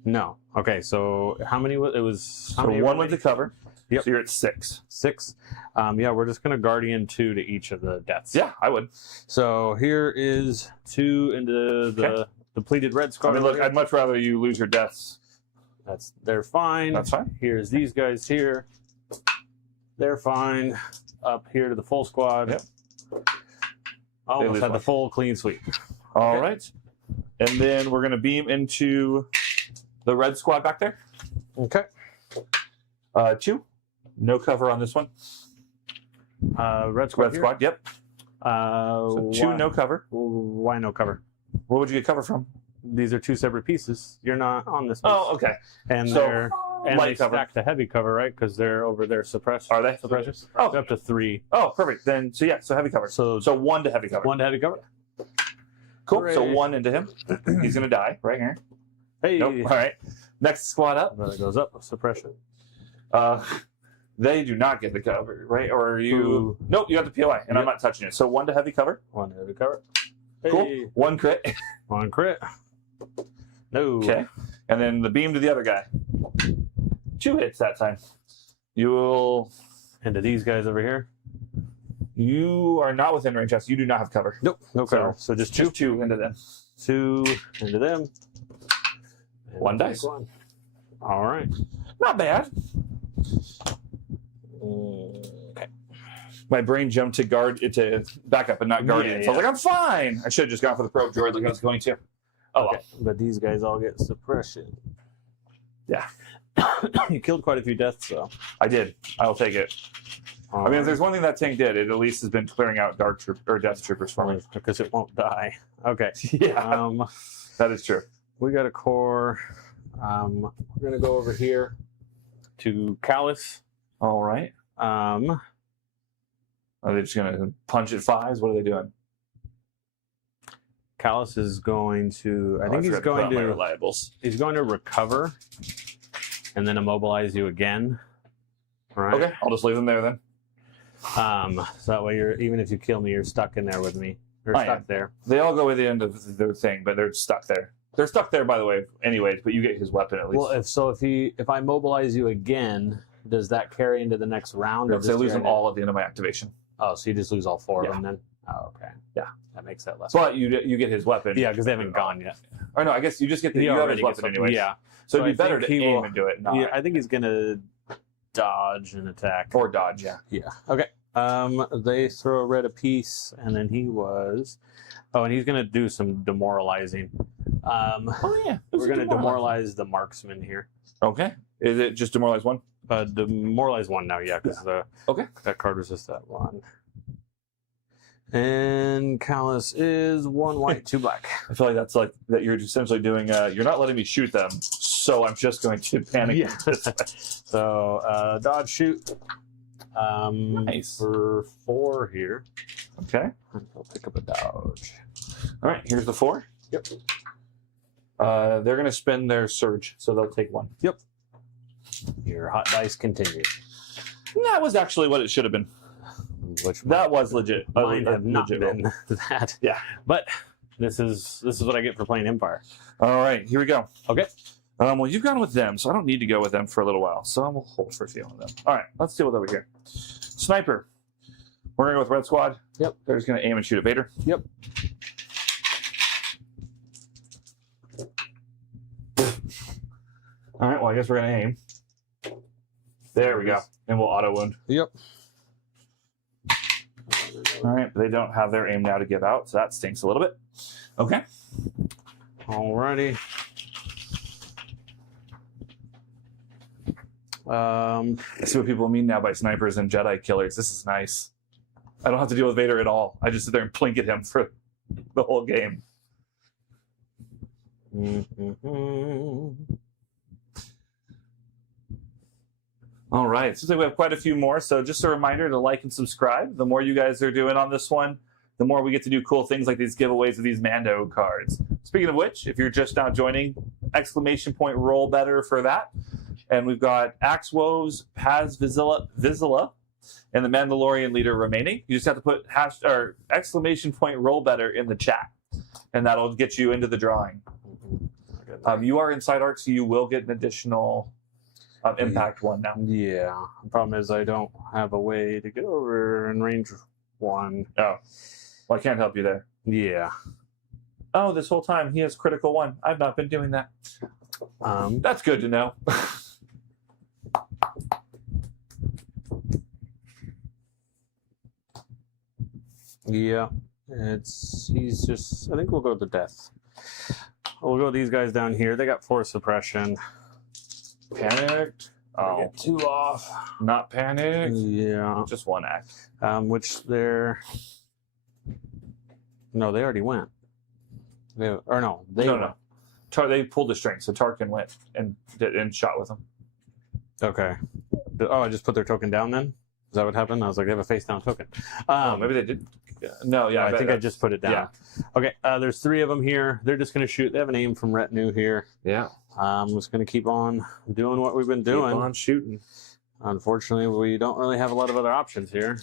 No. Okay, so how many was it? Was how So many 1 with the cover. Yep. So you're at 6. 6. Yeah, we're just gonna Guardian 2 to each of the deaths. Yeah, I would. So here is 2 into the depleted red I squad. mean, look, I'd much rather you lose your deaths. They're fine. That's fine. Here's these guys here. They're fine. Up here to the full squad. Yep. Almost lose had the one. full clean sweep. All right. And then we're going to beam into the red squad back there. Okay. 2. No cover on this one. Red squad. Red squad, yep. So 2 no cover. Why no cover? Where would you get cover from? These are 2 separate pieces. You're not on this piece. Oh, okay. And So, they're light they cover. stack the heavy cover, right? Because they're over there suppressed. Are they? suppressors? Oh. Up to 3. Oh, perfect. Then, so heavy cover. So So 1 to heavy cover. 1 to heavy cover. Cool. Hooray. So 1 into him. He's going to die right here. Hey. Nope. All right. Next squad up. That goes up. Suppression. They do not get the cover, right? Or are you? Ooh. Nope, you got the POI, and I'm not touching it. So 1 to heavy cover. 1 heavy cover. Cool. Hey. 1 crit. 1 crit. No. Okay. And then the beam to the other guy. 2 hits that time. You will. And to these guys over here. You are not within range. You do not have cover. Nope. No cover. So just 2. Just 2 into them. 2 into them. And 1 take dice. 1. All right. Not bad. Okay. My brain jumped to guard it to backup and not guardian. Yeah, So I was like, I'm fine. I should have just gone for the probe droid like I was going to. Oh, Okay. But these guys all get suppression. Yeah. You killed quite a few deaths, though. I did. I'll take it. I mean, if there's one thing that tank did, it at least has been clearing out death troopers for me. Because it won't die. Okay. Yeah, that is true. We got a core. We're gonna go over here to Callus. All right. Um, Are they just gonna punch at 5s? What are they doing? Callus is going to. I think he's forgot to put going on my to. reliables. He's going to recover, and then immobilize you again. Right. Okay, I'll just leave them there then. So that way you're even if you kill me, you're stuck in there with me. You're I stuck am. there. They all go at the end of their thing, but they're stuck there. They're stuck there, by the way, anyways, but you get his weapon at least. Well, if I mobilize you again, does that carry into the next round? No, Or 'cause I just lose them carry all at the end of my activation. Oh, so you just lose all 4 Yeah. of them then? Oh, okay. Yeah. That makes that less. But you get his weapon. Yeah, because they haven't gone yet. Or no, I guess you just get He you have his already weapon gets anyways. Yeah. So So it'd be I better think to he aim will- and do it, not Yeah, I think he's gonna dodge and attack. or dodge. Yeah. Yeah. Okay. They throw a red apiece, and then he was. Oh, and he's gonna do some demoralizing. Oh yeah. We're gonna demoralize the marksman here. Okay. Is it just demoralize 1? Demoralize 1 now, yeah, because Okay. that card was just that 1. And Callus is 1 white, 2 black. I feel like that's like that you're essentially doing. You're not letting me shoot them, so I'm just going to panic. Yeah. So dodge shoot. Nice. For 4 here. Okay. I'll pick up a dodge. All right. Here's the 4. Yep. They're going to spend their surge, so they'll take 1. Yep. Your hot dice continue. That was actually what it should have been. Which That was legit. mine have not legit been roll. that. Yeah. But this is what I get for playing Empire. All right. Here we go. Okay. Well, you've gone with them, so I don't need to go with them for a little while. So I will hold for a few of them. All right. Let's deal with over here. Sniper. We're going to go with Red Squad. Yep. They're just going to aim and shoot at Vader. Yep. All right. Well, I guess we're going to aim. There we go. And we'll auto wound. Yep. All right. They don't have their aim now to give out, so that stinks a little bit. Okay. Alrighty. I see what people mean now by snipers and Jedi killers. This is nice. I don't have to deal with Vader at all. I just sit there and plink at him for the whole game. All right. Seems like we have quite a few more. So just a reminder to like and subscribe. The more you guys are doing on this one, the more we get to do cool things like these giveaways of these Mando cards. Speaking of which, if you're just now joining, ! Roll better for that. And we've got Axe Woes, Paz Vizsla, and the Mandalorian leader remaining. You just have to put ! Roll better in the chat, and that'll get you into the drawing. You are inside arc, so you will get an additional impact one now. Yeah. The problem is I don't have a way to get over in range 1. Oh, well, I can't help you there. Yeah. Oh, this whole time he has critical 1. I've not been doing that. That's good to know. Yeah. He's just, I think we'll go to death. We'll go these guys down here. They got force suppression. Panicked. Oh, Get 2 off. not panicked. Yeah. Just 1 act. Which they're, no, they already went. They went. They pulled the string, so Tarkin went and shot with him. Okay. Oh, I just put their token down then? Is that what happened? I was like, they have a face down token. Maybe they did. No, yeah. I think I just put it down. Yeah. Okay, there's 3 of them here. They're just going to shoot. They have an aim from retinue here. Yeah. I'm just going to keep on doing what we've been doing. Keep on shooting. Unfortunately, we don't really have a lot of other options here.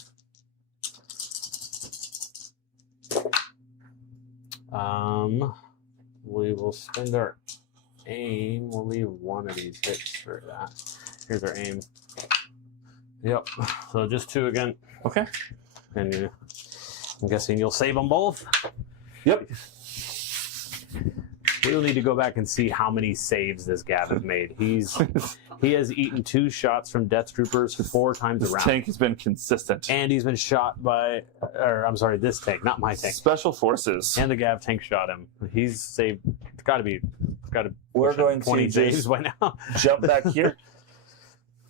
We will spend our aim. We'll leave 1 of these hits for that. Here's our aim. Yep. So just 2 again. Okay. And I'm guessing you'll save them both. Yep. We'll need to go back and see how many saves this Gav has made. He has eaten 2 shots from Death Troopers 4 times This around. tank has been consistent. And he's been shot by, I'm sorry, this tank, not my tank. Special Forces. And the Gav tank shot him. He's saved. It's got to We're going 20 to saves just by now. jump back here.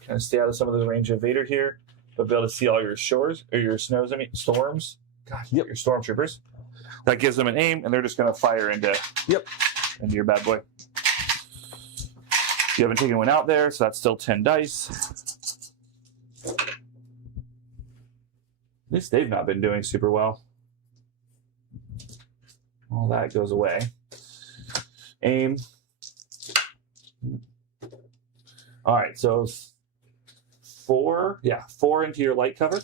Kind of stay out of some of the range of Vader here, but be able to see all your storms. God, your stormtroopers. That gives them an aim, and they're just going to fire into your bad boy. You haven't taken 1 out there, so that's still 10 dice. At least they've not been doing super well. All that goes away. Aim. All right, so 4 into your light cover.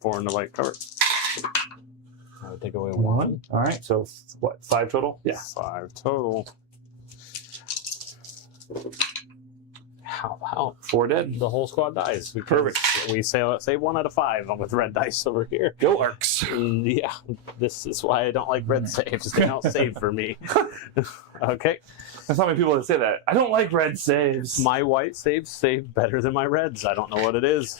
4 in the light cover. I would take away 1. All right, so what, 5 total? Yeah. 5 total. How about 4 dead. the whole squad dies? Perfect. We say 1 out of 5 with red dice over here. Go Arcs. Yeah, this is why I don't like red saves. They don't save for me. Okay. There's not many people that say that. I don't like red saves. My white saves save better than my reds. I don't know what it is.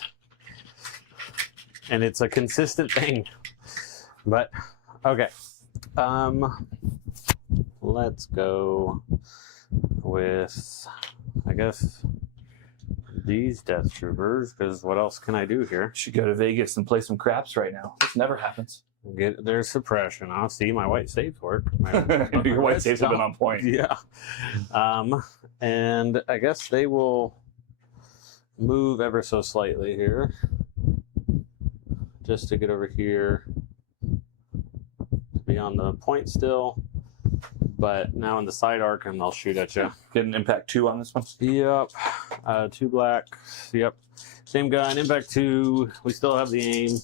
And it's a consistent thing. But, okay. Let's go with, I guess, these Death Troopers, because what else can I do here? Should go to Vegas and play some craps right now. This never happens. Get their suppression. I'll see my white saves work. Your white saves have been on point. Yeah. And I guess they will move ever so slightly here. Just to get over here. Be on the point still. But now in the side arc and they'll shoot at you. Get an impact 2 on this one. Yep. 2 black. Yep. Same gun. Impact 2. We still have the aim.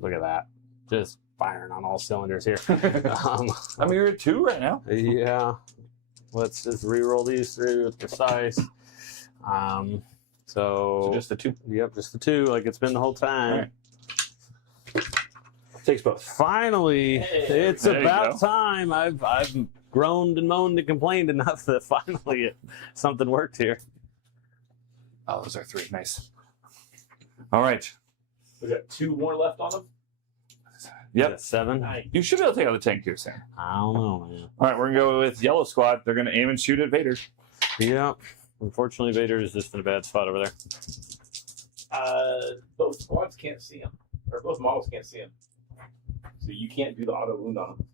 Look at that. Just firing on all cylinders here. I mean, you're at 2 right now. Yeah. Let's just re-roll these through with precise. So just the 2. Yep, just the 2, like it's been the whole time. Right. Takes both. Finally, it's about time. I've groaned and moaned and complained enough that finally something worked here. Oh, those are 3. Nice. All right. We got 2 more left on them. Yep. 7. You should be able to take out the tank here, Sam. I don't know, man. All right, we're going to go with Yellow Squad. They're going to aim and shoot at Vader. Yep. Unfortunately, Vader is just in a bad spot over there. Both squads can't see him. Or both models can't see him. So you can't do the auto wound on him.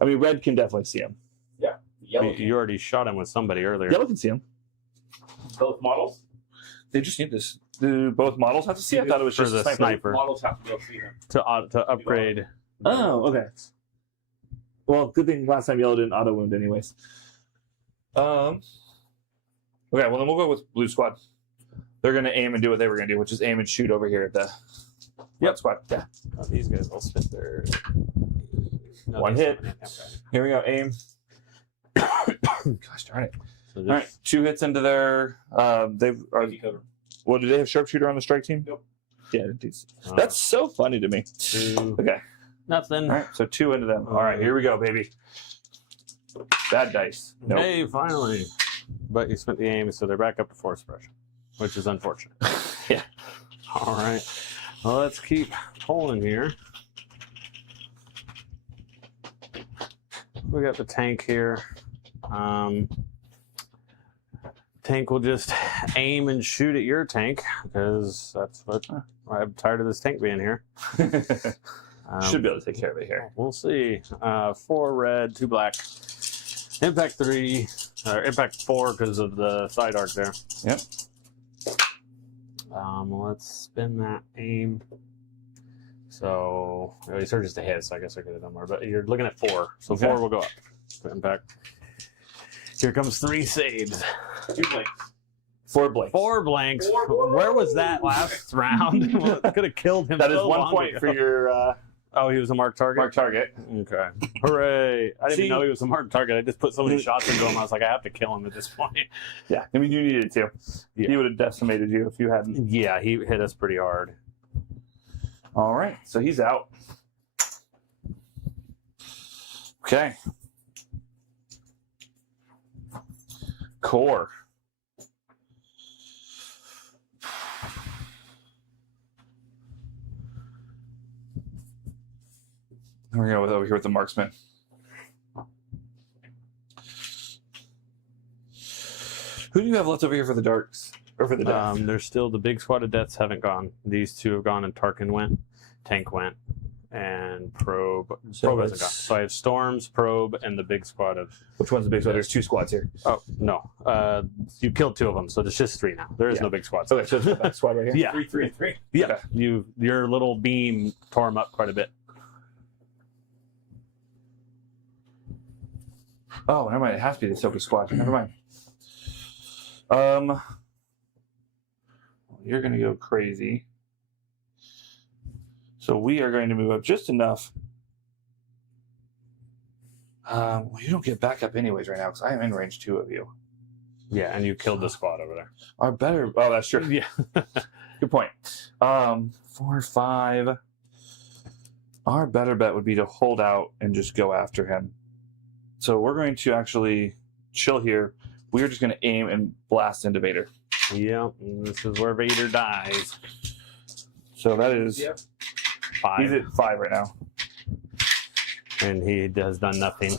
I mean, Red can definitely see him. Yeah. Yellow You already shot him with somebody earlier. Yellow can see him. Both models? They just need this. Do both models have to see? I thought it was For just the a sniper. Both models have to be able to see him. To upgrade. Oh, okay. Well, good thing last time Yellow didn't auto wound, anyways. Okay, well then we'll go with Blue Squad. They're going to aim and do what they were going to do, which is aim and shoot over here at the Red Squad. Yeah. Oh, these guys will spit their. No, One hit. Okay. Here we go. Aim. Gosh darn it! So All right, 2 hits into their. They've. Well, do they have sharpshooter on the strike team? Nope. Yeah, that's so funny to me. 2. Okay. Nothing. All right, so 2 into them. All right, here we go, baby. Bad dice. Nope. Hey, finally. But you spent the aim, so they're back up to 4 suppression, which is unfortunate. Yeah. All right. Well, let's keep pulling here. We got the tank here. Tank will just aim and shoot at your tank because that's what I'm tired of this tank being here. Should be able to take care of it here. We'll see. 4 red, 2 black. Impact 3, or impact 4 because of the side arc there. Yep. Let's spin that aim. So, well, he surges to hit, so I guess I could have done more. But you're looking at 4, so Okay. 4 will go up. Impact. Here comes 3 saves. 2 blanks. 4 blanks. 4 blanks. Four. Where was that last round? Well, could have killed him. That is so 1 long point ago. for your Oh, he was a marked target? mark target. Okay. Hooray. I didn't See- even know he was a marked target. I just put so many shots into him. I was like, I have to kill him at this point. Yeah, I mean, you needed to. Yeah. He would have decimated you if you hadn't. Yeah, he hit us pretty hard. All right, so he's out. Okay. Core. We're going to go over here with the marksman. Who do you have left over here for the darks? Or for the death? There's still the big squad of deaths haven't gone. These 2 have gone and Tarkin went. Tank went. And Probe. So Probe hasn't it's- gone. So I have Storms, Probe, and the big squad of. Which one's the big squad? There's 2 squads here. Oh, no. You killed 2 of them, so there's just 3 now. There is no big squad. Okay, so it's the back squad right here? Yeah. 3, 3, and 3. Yeah. Okay. Your little beam tore him up quite a bit. Oh, never mind. It has to be the Ahsoka squad. Never mind. You're going to go crazy. So we are going to move up just enough. Well, you don't get back up anyways right now because I am in range 2 of you. Yeah, and you killed the squad over there. Our better. Oh, that's true. Yeah. Good point. 4, 5. Our better bet would be to hold out and just go after him. So we're going to actually chill here. We are just going to aim and blast into Vader. Yep, and this is where Vader dies. So that is. Yep. 5. He's at 5 right now. And he has done nothing.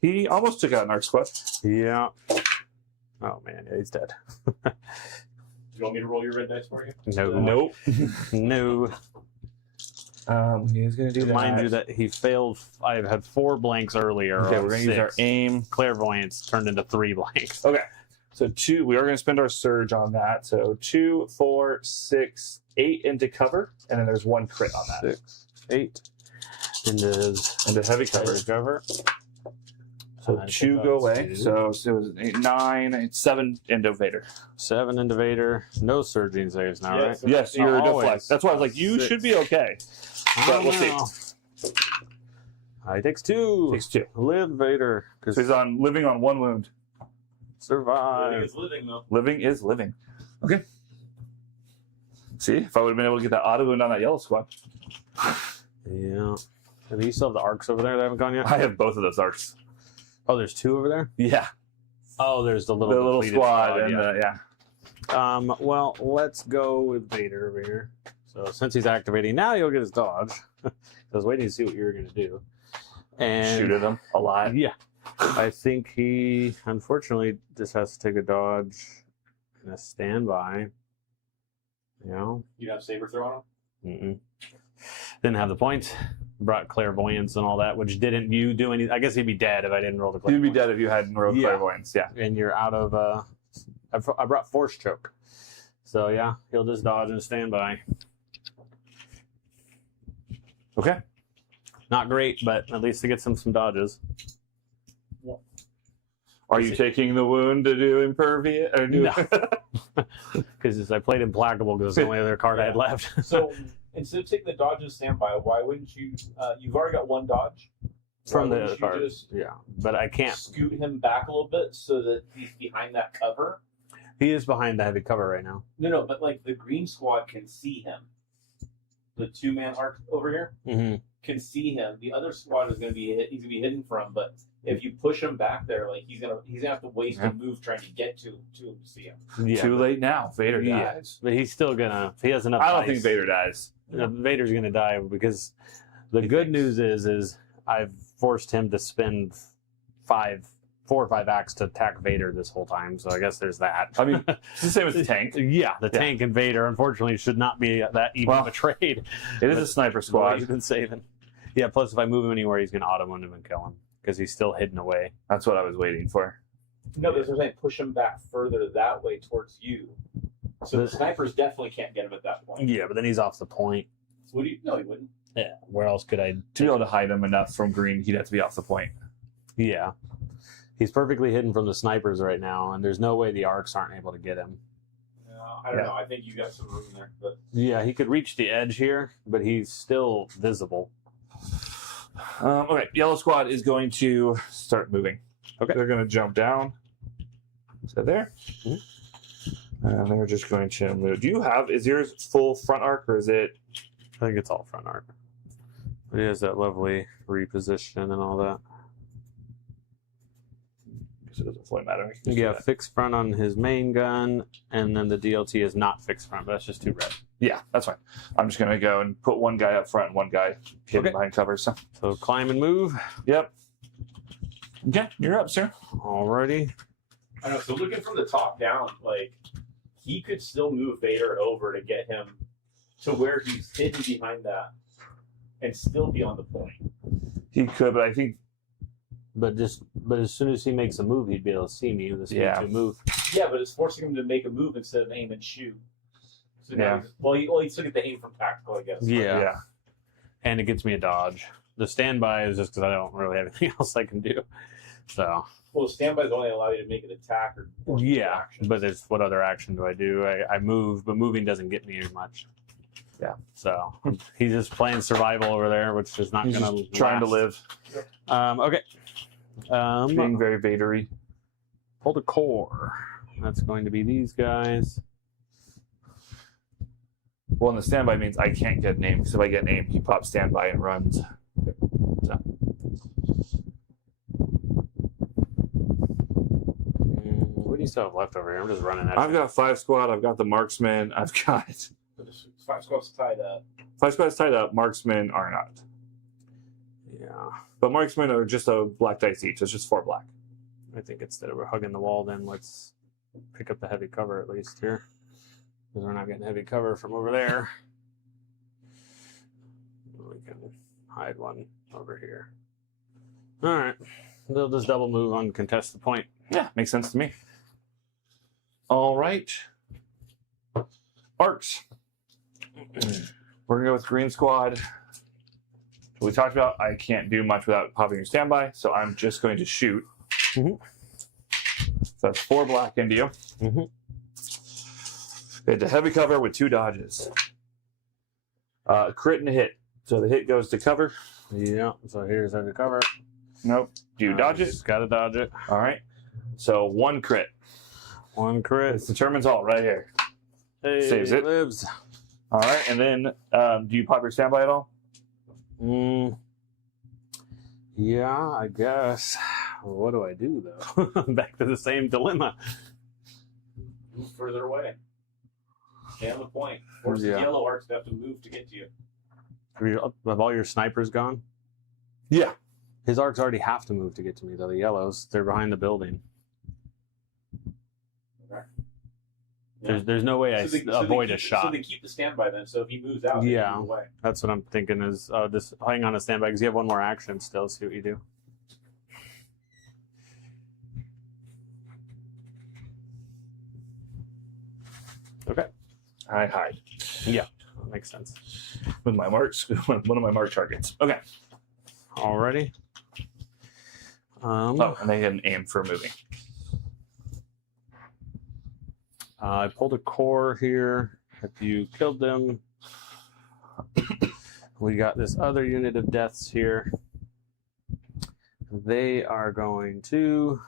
He almost took out an arc squad. Yeah. Oh man, yeah, he's dead. Do you want me to roll your red dice for you? No. Nope. No. He's gonna do that. Mind you that he failed. I had 4 blanks earlier. Okay, we're gonna use our aim. Clairvoyance turned into 3 blanks. Okay, so 2. We are gonna spend our surge on that. So 2, 4, 6, 8 into cover, and then there's 1 crit on that. 6, 8 into heavy cover. So 2 go away. 2. So it was 8, 9, 7 into Vader. 7 into Vader. No surging saves now, Yes. right? Yes, you're Always. deflect. That's why I was like, you 6. should be okay. But we'll see. He takes 2. Takes 2. Live, Vader. So he's on living on 1 wound. Survive. It's living though. Living is living. Okay. See, if I would have been able to get that auto wound on that yellow squad. Yeah. And you still have the arcs over there that haven't gone yet? I have both of those arcs. Oh, there's 2 over there? Yeah. Oh, there's the The little little depleted squad and yeah. yeah. Well, let's go with Vader over here. So since he's activating, now he'll get his dodge. I was waiting to see what you were going to do. And Shoot at him a lot. yeah, I think he unfortunately just has to take a dodge and a standby. You know? You have saber throw on him? Didn't have the points. Brought clairvoyance and all that, which didn't you do any? I guess he'd be dead if I didn't roll the You'd clairvoyance. be dead if you hadn't rolled Yeah. clairvoyance. Yeah. And you're out of. I brought force choke, so yeah, he'll just dodge and stand by. Okay. Not great, but at least to get some dodges. Are you taking the wound to do impervious? Or do... No. Because I played implacable because it's the only other card I had left. So instead of taking the dodge and standby, why wouldn't you? You've already got 1 dodge From Why the wouldn't other you card. just Yeah, but I can't. scoot him back a little bit so that he's behind that cover. He is behind the heavy cover right now. No, but like the green squad can see him. The 2-man arc over here Mm-hmm. can see him. The other squad is going to be he's going to be hidden from. But if you push him back there, like he's gonna have to waste a move trying to get to him to see him. Yeah, Too late now. Vader Yeah. dies. but he's still gonna. If he has enough. I don't dice, think Vader dies. Vader's gonna die because the good news is I've forced him to spend 4 or 5 acts to attack Vader this whole time. So I guess there's that. I mean, it's the same as the tank. Yeah, the tank and Vader unfortunately should not be that even of a trade. It is a sniper What squad. he's been saving. Yeah, plus if I move him anywhere, he's gonna auto wound him and kill him because he's still hidden away. That's what I was waiting for. No, but I'm saying push him back further that way towards you. So the snipers definitely can't get him at that point. Yeah, but then he's off the point. Would he? No, he wouldn't. Yeah, where else could I? To be able to hide him enough from green, he'd have to be off the point. Yeah, he's perfectly hidden from the snipers right now, and there's no way the arcs aren't able to get him. I don't know. I think you got some room there, but Yeah, he could reach the edge here, but he's still visible. Okay, yellow squad is going to start moving. Okay. They're going to jump down. So there. And they're just going to move. Is yours full front arc or is it? I think it's all front arc. But he has that lovely reposition and all that. It doesn't fully matter. I can just do Yeah, that. fixed front on his main gun, and then the DLT is not fixed front, but that's just 2 red. Yeah, that's fine. I'm just going to go and put 1 guy up front and 1 guy hidden Okay. behind cover. So, So climb and move. yep. Okay, you're up, sir. Alrighty. I know. So looking from the top down, like he could still move Vader over to get him to where he's hidden behind that, and still be on the point. He could, but I think But as soon as he makes a move, he'd be able to see me with a speed 2 move. Yeah, but it's forcing him to make a move instead of aim and shoot. So now Yeah. he still get the aim from tactical, I guess. yeah. And it gets me a dodge. The standby is just because I don't really have anything else I can do. So Well, standbys only allow you to make an attack or yeah, action. but there's what other action do? I move, but moving doesn't get me as much. Yeah. So he's just playing survival over there, which is not He's going just trying to live. Okay. Being very Vadery. Pull the core. That's going to be these guys. Well, and the standby means I can't get an aim, because if I get an aim, he pops standby and runs. So. What do you still have left over here? I'm just running at I've got 5 squad. I've got the marksman. I've got 5 squads tied up. 5 squads tied up. Marksmen are not. Yeah. But marksmen are just a black dice each. It's just 4 black. I think instead of hugging the wall, then let's pick up the heavy cover at least here. Because we're not getting heavy cover from over there. hide one over here. All right. They'll just double move on contested point. Yeah, makes sense to me. All right. Arcs. We're going to go with green squad. We talked about I can't do much without popping your standby, so I'm just going to shoot. Mhm. So that's 4 black into you. Mhm. It's a heavy cover with 2 dodges. Crit and a hit. So the hit goes to cover. Yeah, so here's how to cover. Nope. Do you dodge it? Gotta dodge it. All right. So 1 crit. 1 crit. This determines all right here. Hey, Saves it. Lives. All right. And then do you pop your standby at all? Yeah, I guess. What do I do, though? Back to the same dilemma. Move further away. Stay on the point. Force the Yeah. yellow arcs to have to move to get to you. Have all your snipers gone? Yeah. His arcs already have to move to get to me, though. The yellows, they're behind the building. Okay. There's no way I avoid a shot. So they keep the standby then. So if he moves out, they Yeah. move away. That's what I'm thinking is just hang on a standby because you have 1 more action still. See what you do. Okay. I hide. Yeah, that makes sense. With my marks, one of my mark targets. Okay. Alrighty. Oh, and they had an aim for moving. I pulled a core here. If you killed them, we got this other unit of deaths here. They are going to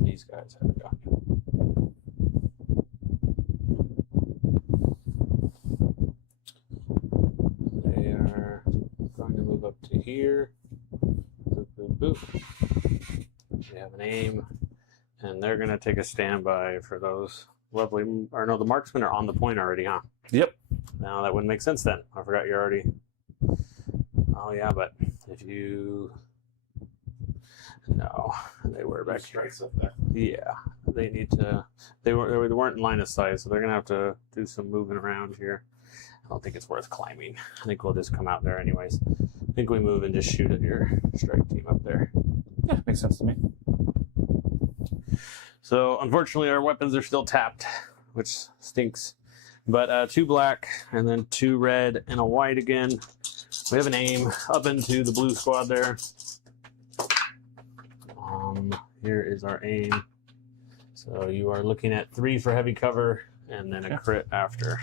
these guys have gone. They are going to move up to here. Boop, boop, boop. They have an aim, and they're going to take a standby for those lovely. Or no, the marksmen are on the point already, huh? Yep. Now that wouldn't make sense then. I forgot you're already. Oh yeah, but if you. No, they were back here. Strikes up there. Yeah, they need to. They weren't in line of sight, so they're gonna have to do some moving around here. I don't think it's worth climbing. I think we'll just come out there anyways. I think we move and just shoot at your strike team up there. Yeah, makes sense to me. So unfortunately, our weapons are still tapped, which stinks. But 2 black and then 2 red and a white again. We have an aim up into the blue squad there. Here is our aim. So you are looking at 3 for heavy cover and then a crit after.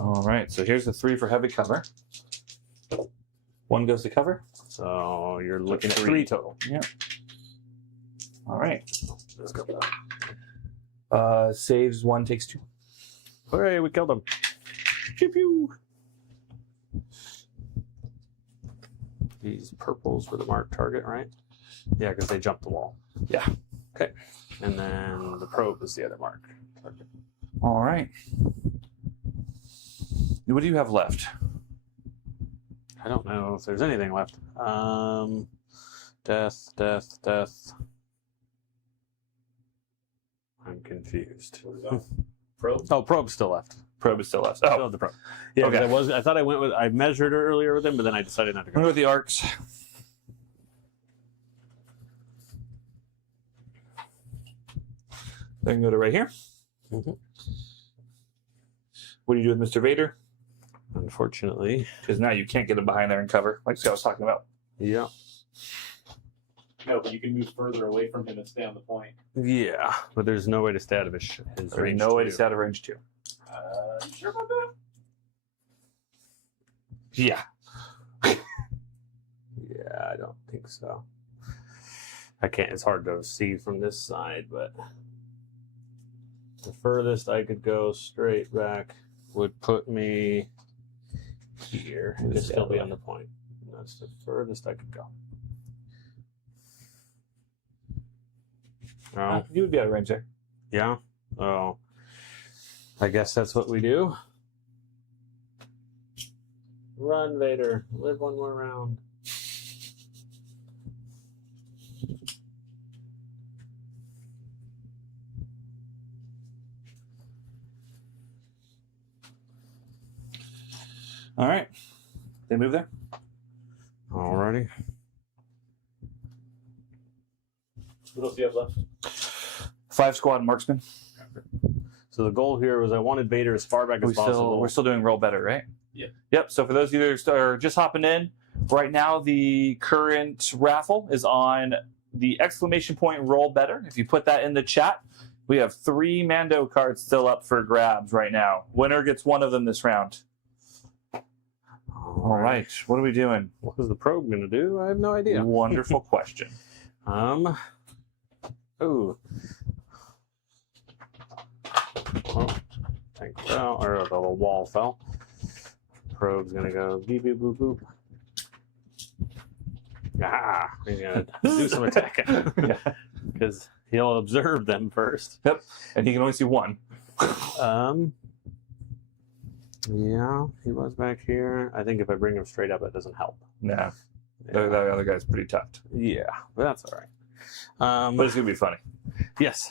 All right. So here's the 3 for heavy cover. 1 goes to cover. So you're looking at 3. 3 total. Yep. All right. Let's go. Saves 1, takes 2. Hooray, we killed him. Pew pew. These purples were the marked target, right? Yeah, because they jumped the wall. Yeah. Okay. And then the probe is the other mark target. All right. What do you have left? I don't know if there's anything left. Death. I'm confused. Probe? Oh, probe's still left. Probe is still left. Still Oh, have the probe. Yeah, Okay. I thought I measured it earlier with him, but then I decided not to I'm going go. with the arcs. Then go to right here. Mhm. What do you do with Mr. Vader? Unfortunately. Because now you can't get him behind there and cover, like Scott was talking about. Yeah. No, but you can move further away from him and stay on the point. Yeah, but there's no way to stay out of his There's range. no way to too. stay out of range 2. You sure about that? Yeah. Yeah, I don't think so. I can't. It's hard to see from this side, but the furthest I could go straight back would put me here and just still be on the point. And that's the furthest I could go. Oh, You would be out of range there. yeah. Oh, I guess that's what we do. Run, Vader. Live 1 more round. All right. They move there. Alrighty. What else do you have left? 5 squad marksman. So the goal here was I wanted Vader as far back as possible. We're still doing roll better, right? Yeah. Yep. So for those of you that are just hopping in, right now the current raffle is on the exclamation point roll better. If you put that in the chat, we have 3 Mando cards still up for grabs right now. Winner gets one of them this round. All right. What are we doing? What is the probe going to do? I have no idea. Wonderful question. Oh. Oh, tank fell, or the little wall fell. Probe's gonna go beep beep boop boop. Ah, he's gonna do some attacking because he'll observe them first. Yep, and he can only see one. Yeah, he was back here. I think if I bring him straight up, it doesn't help. Nah, Yeah, that other guy's pretty tough. yeah, but that's all right. But it's gonna be funny. Yes,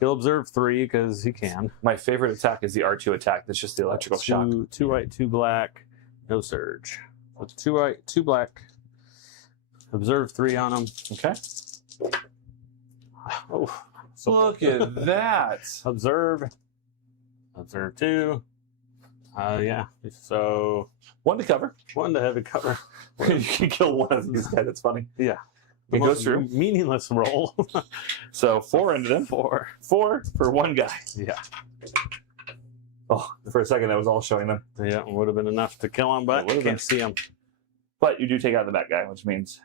he'll observe 3 because he can. My favorite attack is the R2 attack. That's just the electrical shock. 2 white, 2 black, no surge. So 2 white, 2 black. Observe 3 on him. Okay. Oh, so Look at that. observe. Observe 2. Yeah. So 1 to cover. 1 to heavy cover. You can kill one of these guys. That's funny. Yeah. It goes through. Meaningless roll. So 4 into them. 4 for 1 guy. Yeah. Oh, for a second that was all showing them. Yeah, would have been enough to kill him, but It would've can't been. see him. But you do take out the bad guy, which means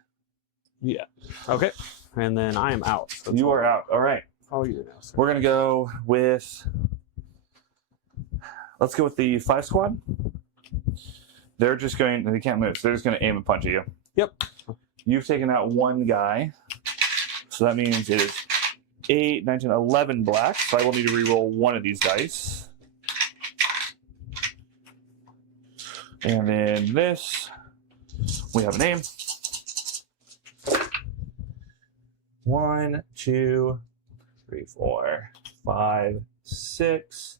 Yeah. Okay. And then I am out. So you are out. All right. Oh, you now, sir. We're gonna go with. Let's go with the 5 squad. They're just going. They can't move. So they're just going to aim and punch at you. Yep. You've taken out 1 guy, so that means it is 8, 9, 10, 11 black. So I will need to re-roll 1 of these dice. And then this, we have a name. 1, 2, 3, 4, 5, 6.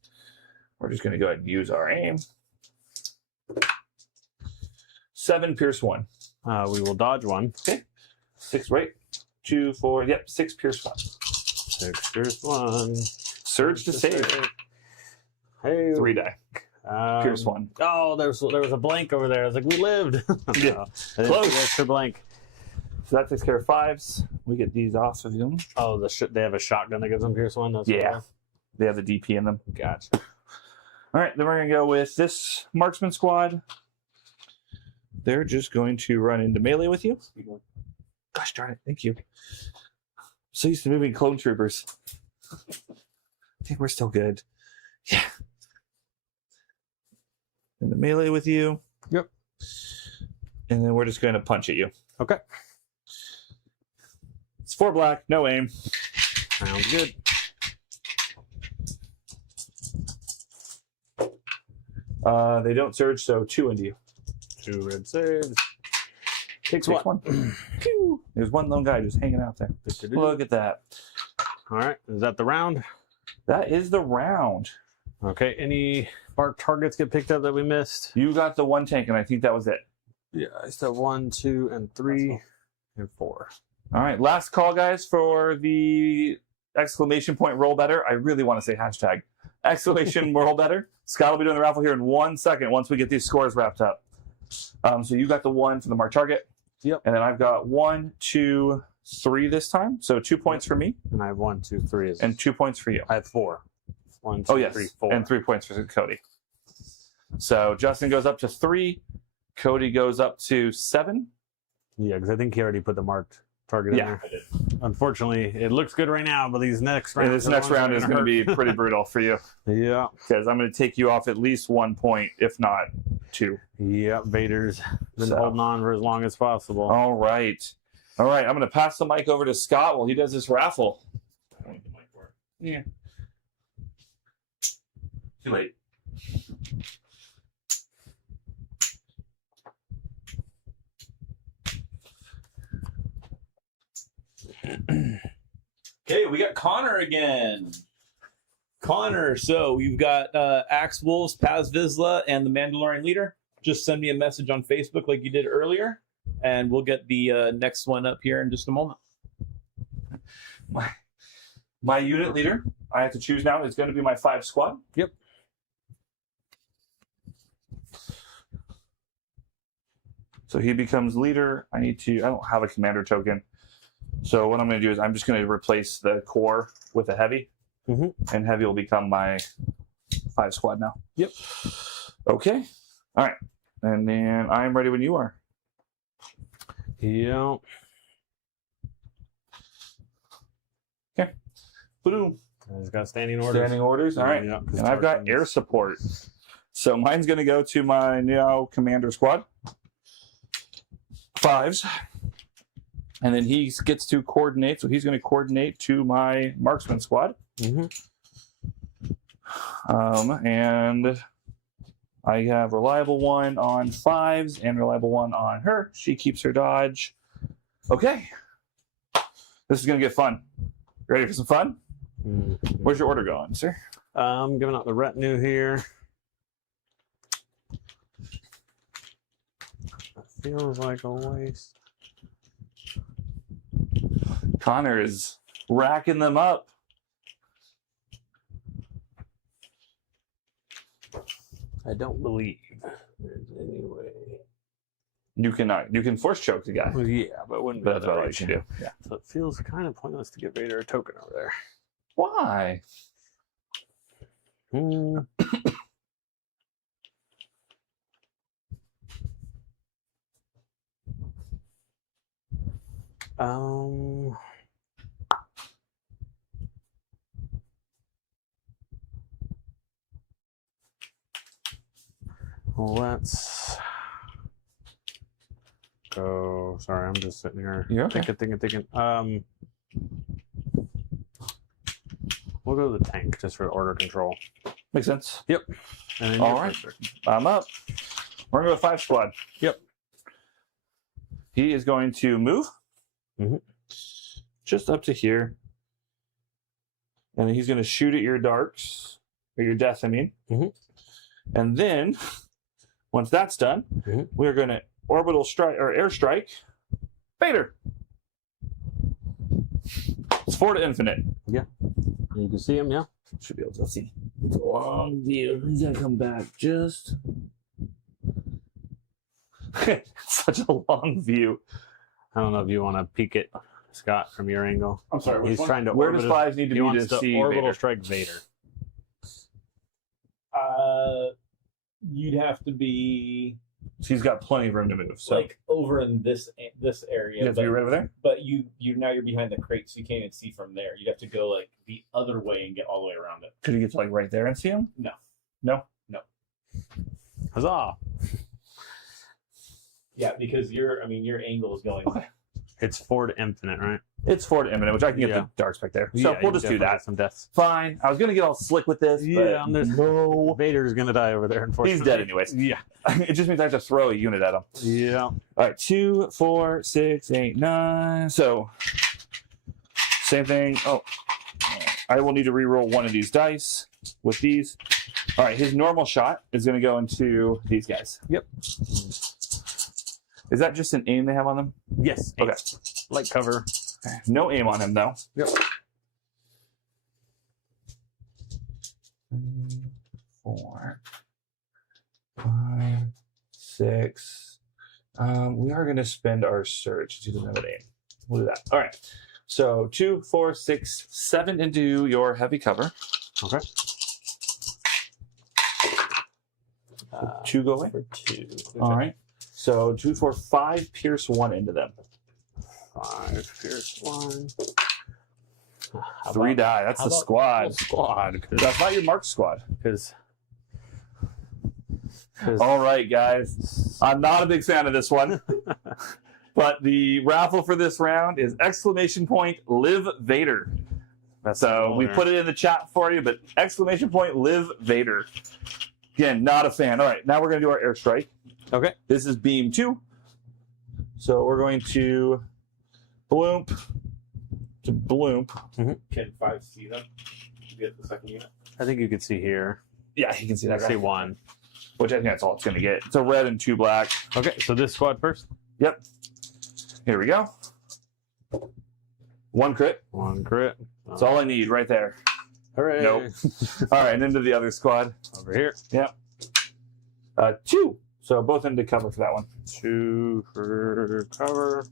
We're just going to go ahead and use our aim. 7 pierce 1. We will dodge 1. Okay. 6, wait. 2, 4, yep, 6 pierce 1. 6 pierce 1. Surge to save. Hey. 3 die. Pierce 1. Oh, there was a blank over there. I was like, we lived. Yeah. I didn't Close. see the extra blank. So that takes care of 5s. We get these off of them. Oh, they have a shotgun that gives them pierce 1. That's what Yeah. They have the DP in them. Gotcha. All right, then we're going to go with this marksman squad. They're just going to run into melee with you. Gosh darn it, thank you. So used to moving clone troopers. I think we're still good. Yeah. In the melee with you. Yep. And then we're just going to punch at you. Okay. It's 4 black, no aim. Sounds good. They don't surge, so 2 into you. 2 red saves. Takes Takes one. 1. Pew! There's 1 lone guy just hanging out there. Look at that. All right. Is that the round? That is the round. Okay. Any marked targets get picked up that we missed? You got the 1 tank, and I think that was it. Yeah. I still have 1, 2, and 3, and 4. All right, last call, guys, for the exclamation point roll better. I really want to say hashtag exclamation roll better. Scott will be doing the raffle here in 1 second once we get these scores wrapped up. So you got the 1 for the mark target. Yep. And then I've got 1, 2, 3 this time. So 2 points for me And I have 1, 2, 3. and 2 points for you. I have 4. 1, 2, Oh, yes. 3, 4. And 3 points for Cody. So Justin goes up to 3. Cody goes up to 7. Yeah, because I think he already put the marked target Yeah. in there. Unfortunately, it looks good right now, but these next rounds. And this next round is going to be pretty brutal for you Yeah. because I'm going to take you off at least 1 point, if not 2. Yep. Vader's been So. holding on for as long as possible. All right. All right. I'm going to pass the mic over to Scott while he does this raffle. Yeah. Too late. Okay, we got Connor again. Connor, so we've got Axe Wolves, Paz Vizsla, and the Mandalorian leader. just send me a message on Facebook like you did earlier, and we'll get the next one up here in just a moment. My unit leader, I have to choose now, is going to be my 5 squad. Yep. So he becomes leader. I don't have a commander token. So what I'm going to do is I'm just going to replace the core with a heavy. And heavy will become my 5 squad now. Yep. Okay. All right. And then I'm ready when you are. Yeah. Okay. Boom. He's got standing orders. Standing orders. All right. Yeah, and I've got air support. So mine's going to go to my now commander squad. 5s. And then he gets to coordinate. So he's going to coordinate to my marksman squad. And I have reliable 1 on 5s and reliable 1 on her. She keeps her dodge. Okay. This is going to get fun. Ready for some fun? Where's your order going, sir? I'm giving out the retinue here. That feels like a waste. Connor is racking them up. I don't believe there's any way. You can force choke the guy. Well, yeah, but it wouldn't be But that's what I right. can do. Yeah. So it feels kind of pointless to give Vader a token over there. Why? Let's go. Sorry, I'm just sitting here You're okay. thinking. We'll go to the tank just for order control. Makes sense. Yep. And then All right. I'm up. We're going to go 5 squad. Yep. He is going to move just up to here. And he's going to shoot at your darks, or your death, I mean. And then, once that's done, we're going to orbital strike, or airstrike, Vader. It's 4 to infinite. Yeah. You can see him, yeah? Should be able to see. It's a long view. He's going to come back just... Such a long view. I don't know if you want to peek it, Scott, from your angle. I'm sorry. He's trying to. Where does 5s need to he be wants to see orbital Vader? strike Vader. You'd have to be He's got plenty of room to move. So like over in this area. you have to be right over there. But you're behind the crate, so you can't even see from there. You'd have to go like the other way and get all the way around it. Could you get to like right there and see him? No. No. Huzzah! Yeah, because your angle is going. Okay. It's 4 to infinite, right? It's 4 to imminent, which I can get Yeah. the darks back there. So Yeah, we'll you just do definitely that. get some deaths. Fine. I was gonna get all slick with this, Yeah, but there's no. Vader's gonna die over there. Unfortunately, He's dead anyways. Yeah. It just means I have to throw a unit at him. Yeah. All right, 2, 4, 6, 8, 9. So same thing. Oh, I will need to re-roll one of these dice with these. All right, his normal shot is going to go into these guys. Yep. Is that just an aim they have on them? Yes. Okay. Light cover. No aim on him though. Yep. 4, 5, 6. We are going to spend our surge. He doesn't have an aim. We'll do that. All right. So 2, 4, 6, 7 into your heavy cover. Okay. 2 go away. For 2. All right. So 2, 4, 5 pierce 1 into them. 5 pierce 1. 3 die. That's the squad. Squad. That's not your mark squad. Because. All right, guys. I'm not a big fan of this one. But the raffle for this round is ! Live Vader. So we put it in the chat for you, but ! Live Vader. Again, not a fan. All right, now we're going to do our airstrike. Okay. This is beam 2. So we're going to bloomp to bloomp. Can 5 see them? Get the second unit. I think you can see here. Yeah, you can see that. I see 1. which I think that's all it's going to get. It's a red and 2 black. Okay, so this squad first. Yep. Here we go. 1 crit. 1 crit. That's all I need right there. Hooray. Nope. All right, and into the other squad. Over here. Yep. 2. So both into cover for that one. 2 for cover.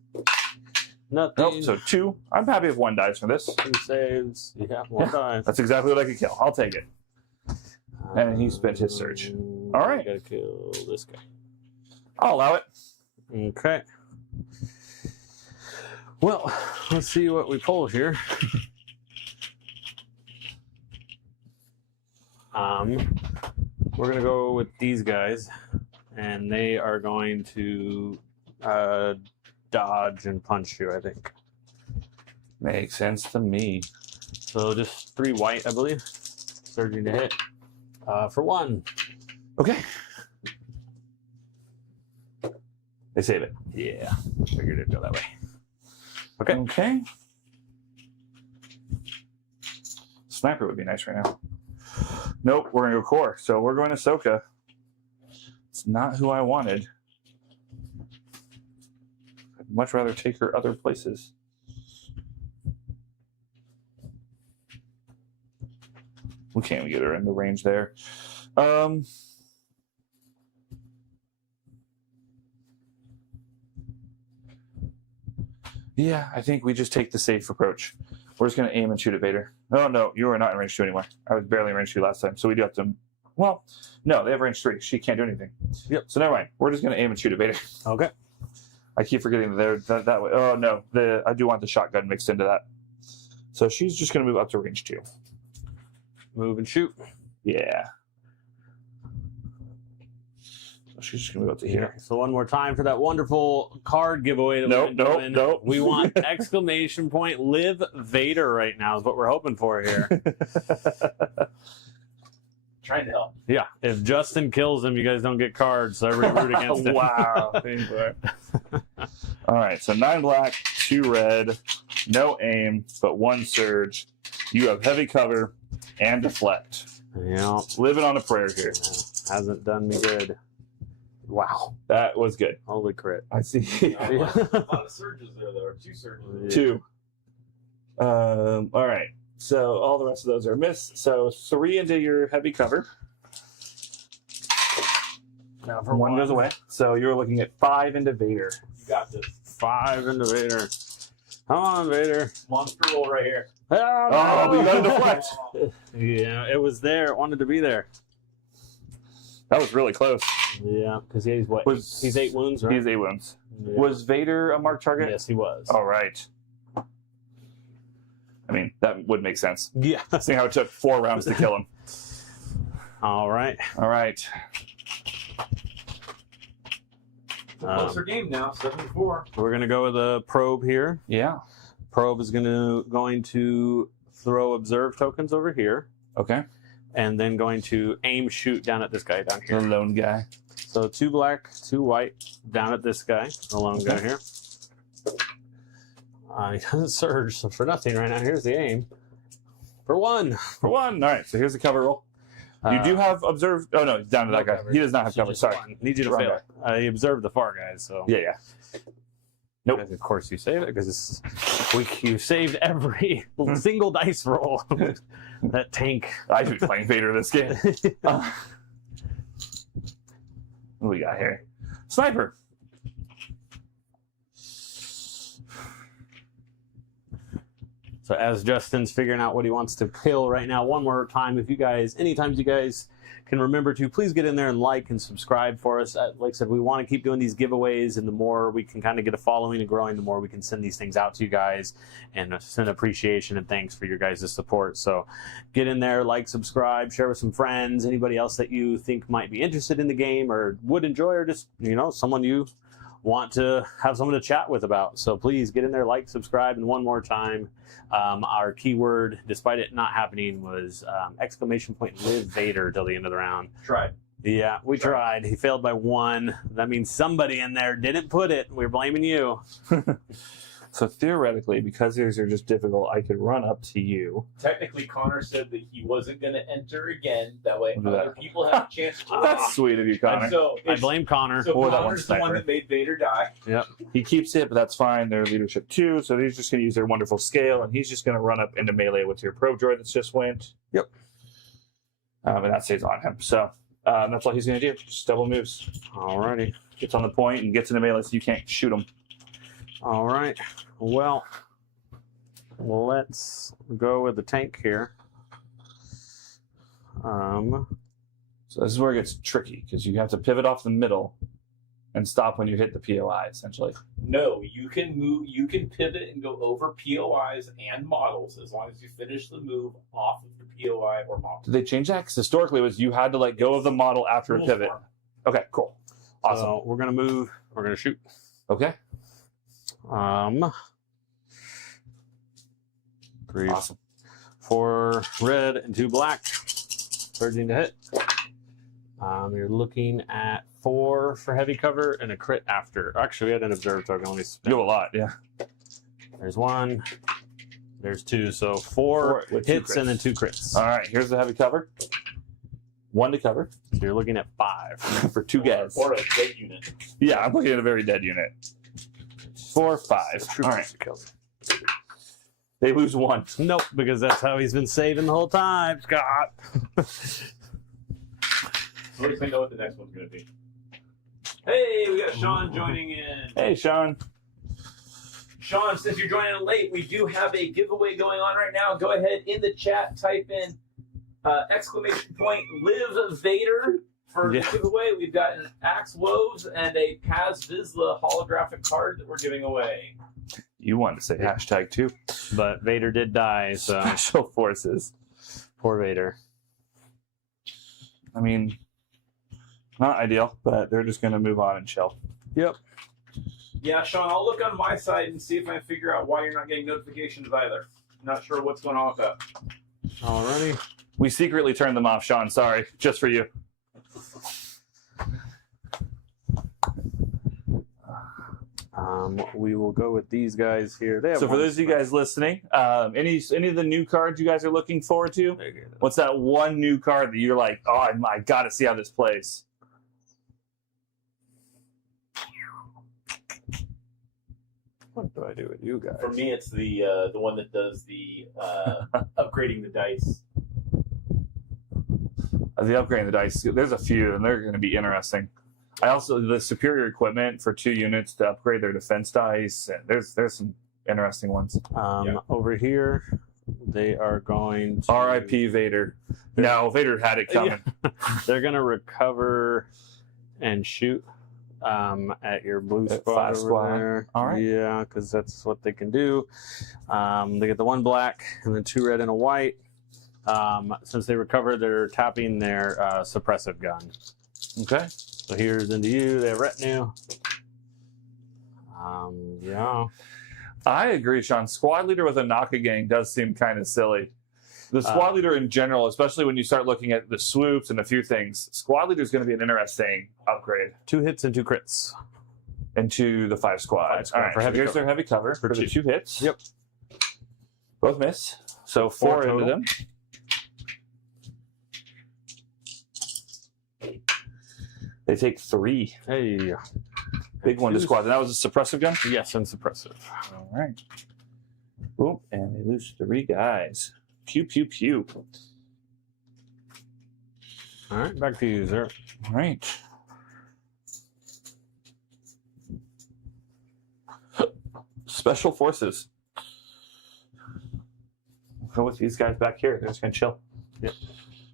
Nothing. Nope. So 2. I'm happy if 1 dies for this. 2 saves. Yeah, 1 dies. That's exactly what I could kill. I'll take it. And he spent his surge. All right. Gotta kill this guy. I'll allow it. Okay. Well, let's see what we pull here. We're gonna go with these guys, and they are going to dodge and punch you, I think. Makes sense to me. So just 3 white, I believe. Surging to hit for 1. Okay. They save it. Yeah, figured it'd go that way. Okay. Okay. Sniper would be nice right now. Nope, we're going to go core. So we're going to Ahsoka. It's not who I wanted. I'd much rather take her other places. We can't even get her in the range there. Yeah, I think we just take the safe approach. We're just going to aim and shoot at Vader. Oh, no, you are not in range 2 anymore. I was barely in range 2 last time, so we do have to... Well, no, they have range 3. She can't do anything. Yep. So never mind. We're just going to aim and shoot at Vader. Okay. I keep forgetting that way. Oh, no. I do want the shotgun mixed into that. So she's just going to move up to range 2. Move and shoot. Yeah. So she's just going to move up to here. So one more time for that wonderful card giveaway that we've been doing. Nope. We want exclamation point live Vader right now is what we're hoping for here. Trying to help. Yeah. If Justin kills him, you guys don't get cards, so everybody root against him. Wow. All right, so 9 black, 2 red, no aim, but 1 surge. You have heavy cover and deflect. Yeah. Living on a prayer here. Hasn't done me good. Wow. That was good. Holy crit. I see. A lot of surges there, though. 2 surges. 2. All right. So all the rest of those are missed. So 3 into your heavy cover. Now for 1 goes away. So you're looking at 5 into Vader. You got this. 5 into Vader. Come on, Vader. Monster roll right here. Oh, but you got to deflect. Yeah, it was there. It wanted to be there. That was really close. Yeah, because he's what? He's 8 wounds, right? He's 8 wounds. Yeah. Was Vader a marked target? Yes, he was. All right. I mean, that would make sense. Yeah. Seeing how it took 4 rounds to kill him. All right. All right. Closer game now, 7-4. We're gonna go with a probe here. Yeah. Probe is going to throw observe tokens over here, Okay. and then going to aim shoot down at this guy down The here. lone guy. So 2 black, 2 white down at this guy, the lone guy here. He doesn't surge, so for nothing right now. Here's the aim. For 1. For 1. All right. So here's the cover roll. You do have observed. Oh, no. Down to that guy. cover. He does not have So cover. just Sorry. 1. Need you to Wrong fail. He observed the far guys, so. Yeah. Nope. Of course you save it, because you saved every single dice roll. That tank. I should be playing Vader this game. What do we got here? Sniper. So as Justin's figuring out what he wants to kill right now, one more time, anytime you guys can remember to, please get in there and like and subscribe for us. Like I said, we want to keep doing these giveaways, and the more we can kind of get a following and growing, the more we can send these things out to you guys and send appreciation and thanks for your guys' support. So get in there, like, subscribe, share with some friends, anybody else that you think might be interested in the game or would enjoy, or just, someone you want to have someone to chat with about. So please get in there, like, subscribe, and one more time, our keyword, despite it not happening, was exclamation point live Vader till the end of the round. Tried. Yeah, we tried. He failed by 1. That means somebody in there didn't put it. We're blaming you. So theoretically, because these are just difficult, I could run up to you. Technically, Connor said that he wasn't going to enter again. That way, Look at other that. people have a chance to. That's sweet of you, Connor. And so I blame Connor. So Or that one Connor's the one sniper. that made Vader die. He keeps it, but that's fine. They're leadership 2, so he's just going to use their wonderful scale, and he's just going to run up into melee with your probe droid that's just went. Yep. And that stays on him. So that's all he's going to do. Just double moves. Alrighty. Gets on the point and gets into melee, so you can't shoot him. All right. Well, let's go with the tank here. So this is where it gets tricky, because you have to pivot off the middle and stop when you hit the POI, essentially. No, you can move. You can pivot and go over POIs and models as long as you finish the move off of the POI or model. Did they change that? Because historically, it was you had to let go of the model after a Rules pivot. form. Okay, cool. Awesome. So we're gonna move. We're gonna shoot. Okay. 3, Awesome. 4 red and 2 black. 13 to hit. You're looking at 4 for heavy cover and a crit after. Actually, we had an observe token. Let me spin. You have a lot, yeah. There's 1. There's 2. So 4 with 2 hits crits. and then 2 crits. All right, here's the heavy cover. 1 to cover So you're looking at 5. for 2 guys. Or a dead unit. Yeah, I'm looking at a very dead unit. 4, 5. All right. They lose 1. Nope, because that's how he's been saving the whole time, Scott. So at least I know what the next one's going to be. Hey, we got Sean joining in. Hey, Sean. Sean, since you're joining in late, we do have a giveaway going on right now. Go ahead in the chat, type in !Live Vader for the giveaway. We've got an Axe Woves and a Paz Vizsla holographic card that we're giving away. You wanted to say hashtag too. But Vader did die, so Special forces. poor Vader. I mean, not ideal, but they're just going to move on and chill. Yep. Yeah, Sean, I'll look on my side and see if I can figure out why you're not getting notifications either. Not sure what's going on with that. Alrighty. We secretly turned them off, Sean. Sorry, just for you. We will go with these guys here. They have So for one those of you guys listening, any of the new cards you guys are looking forward to? What's that one new card that you're like, oh, I got to see how this plays? What do I do with you guys? For me, it's the one that does the upgrading the dice. The upgrading the dice, there's a few, and they're going to be interesting. I also, the superior equipment for 2 units to upgrade their defense dice, and there's some interesting ones. Over here, they are going to... R.I.P. Vader. No, Vader had it coming. They're going to recover and shoot at your blue At squad 5 over squad. there. All right. Yeah, because that's what they can do. They get the 1 black and then 2 red and a white. Since they recover, they're tapping their suppressive gun. Okay. So here's into you. They have retinue. Yeah. I agree, Sean. Squad leader with a Naka gang does seem kind of silly. The squad leader in general, especially when you start looking at the swoops and a few things, squad leader is going to be an interesting upgrade 2 hits and 2 crits. into the 5 squad. 5 squad All right, for so heavy here's cover. their heavy cover for the 2 hits. Yep. Both miss. So 4 4 into total. them. They take 3. Hey. Big one to squad. And that was a suppressive gun? Yes, and suppressive. All right. Boom. And they lose 3 guys. Pew, pew, pew. All right, back to you, sir. All right. Special forces. Go with these guys back here. They're just going to chill. Yep.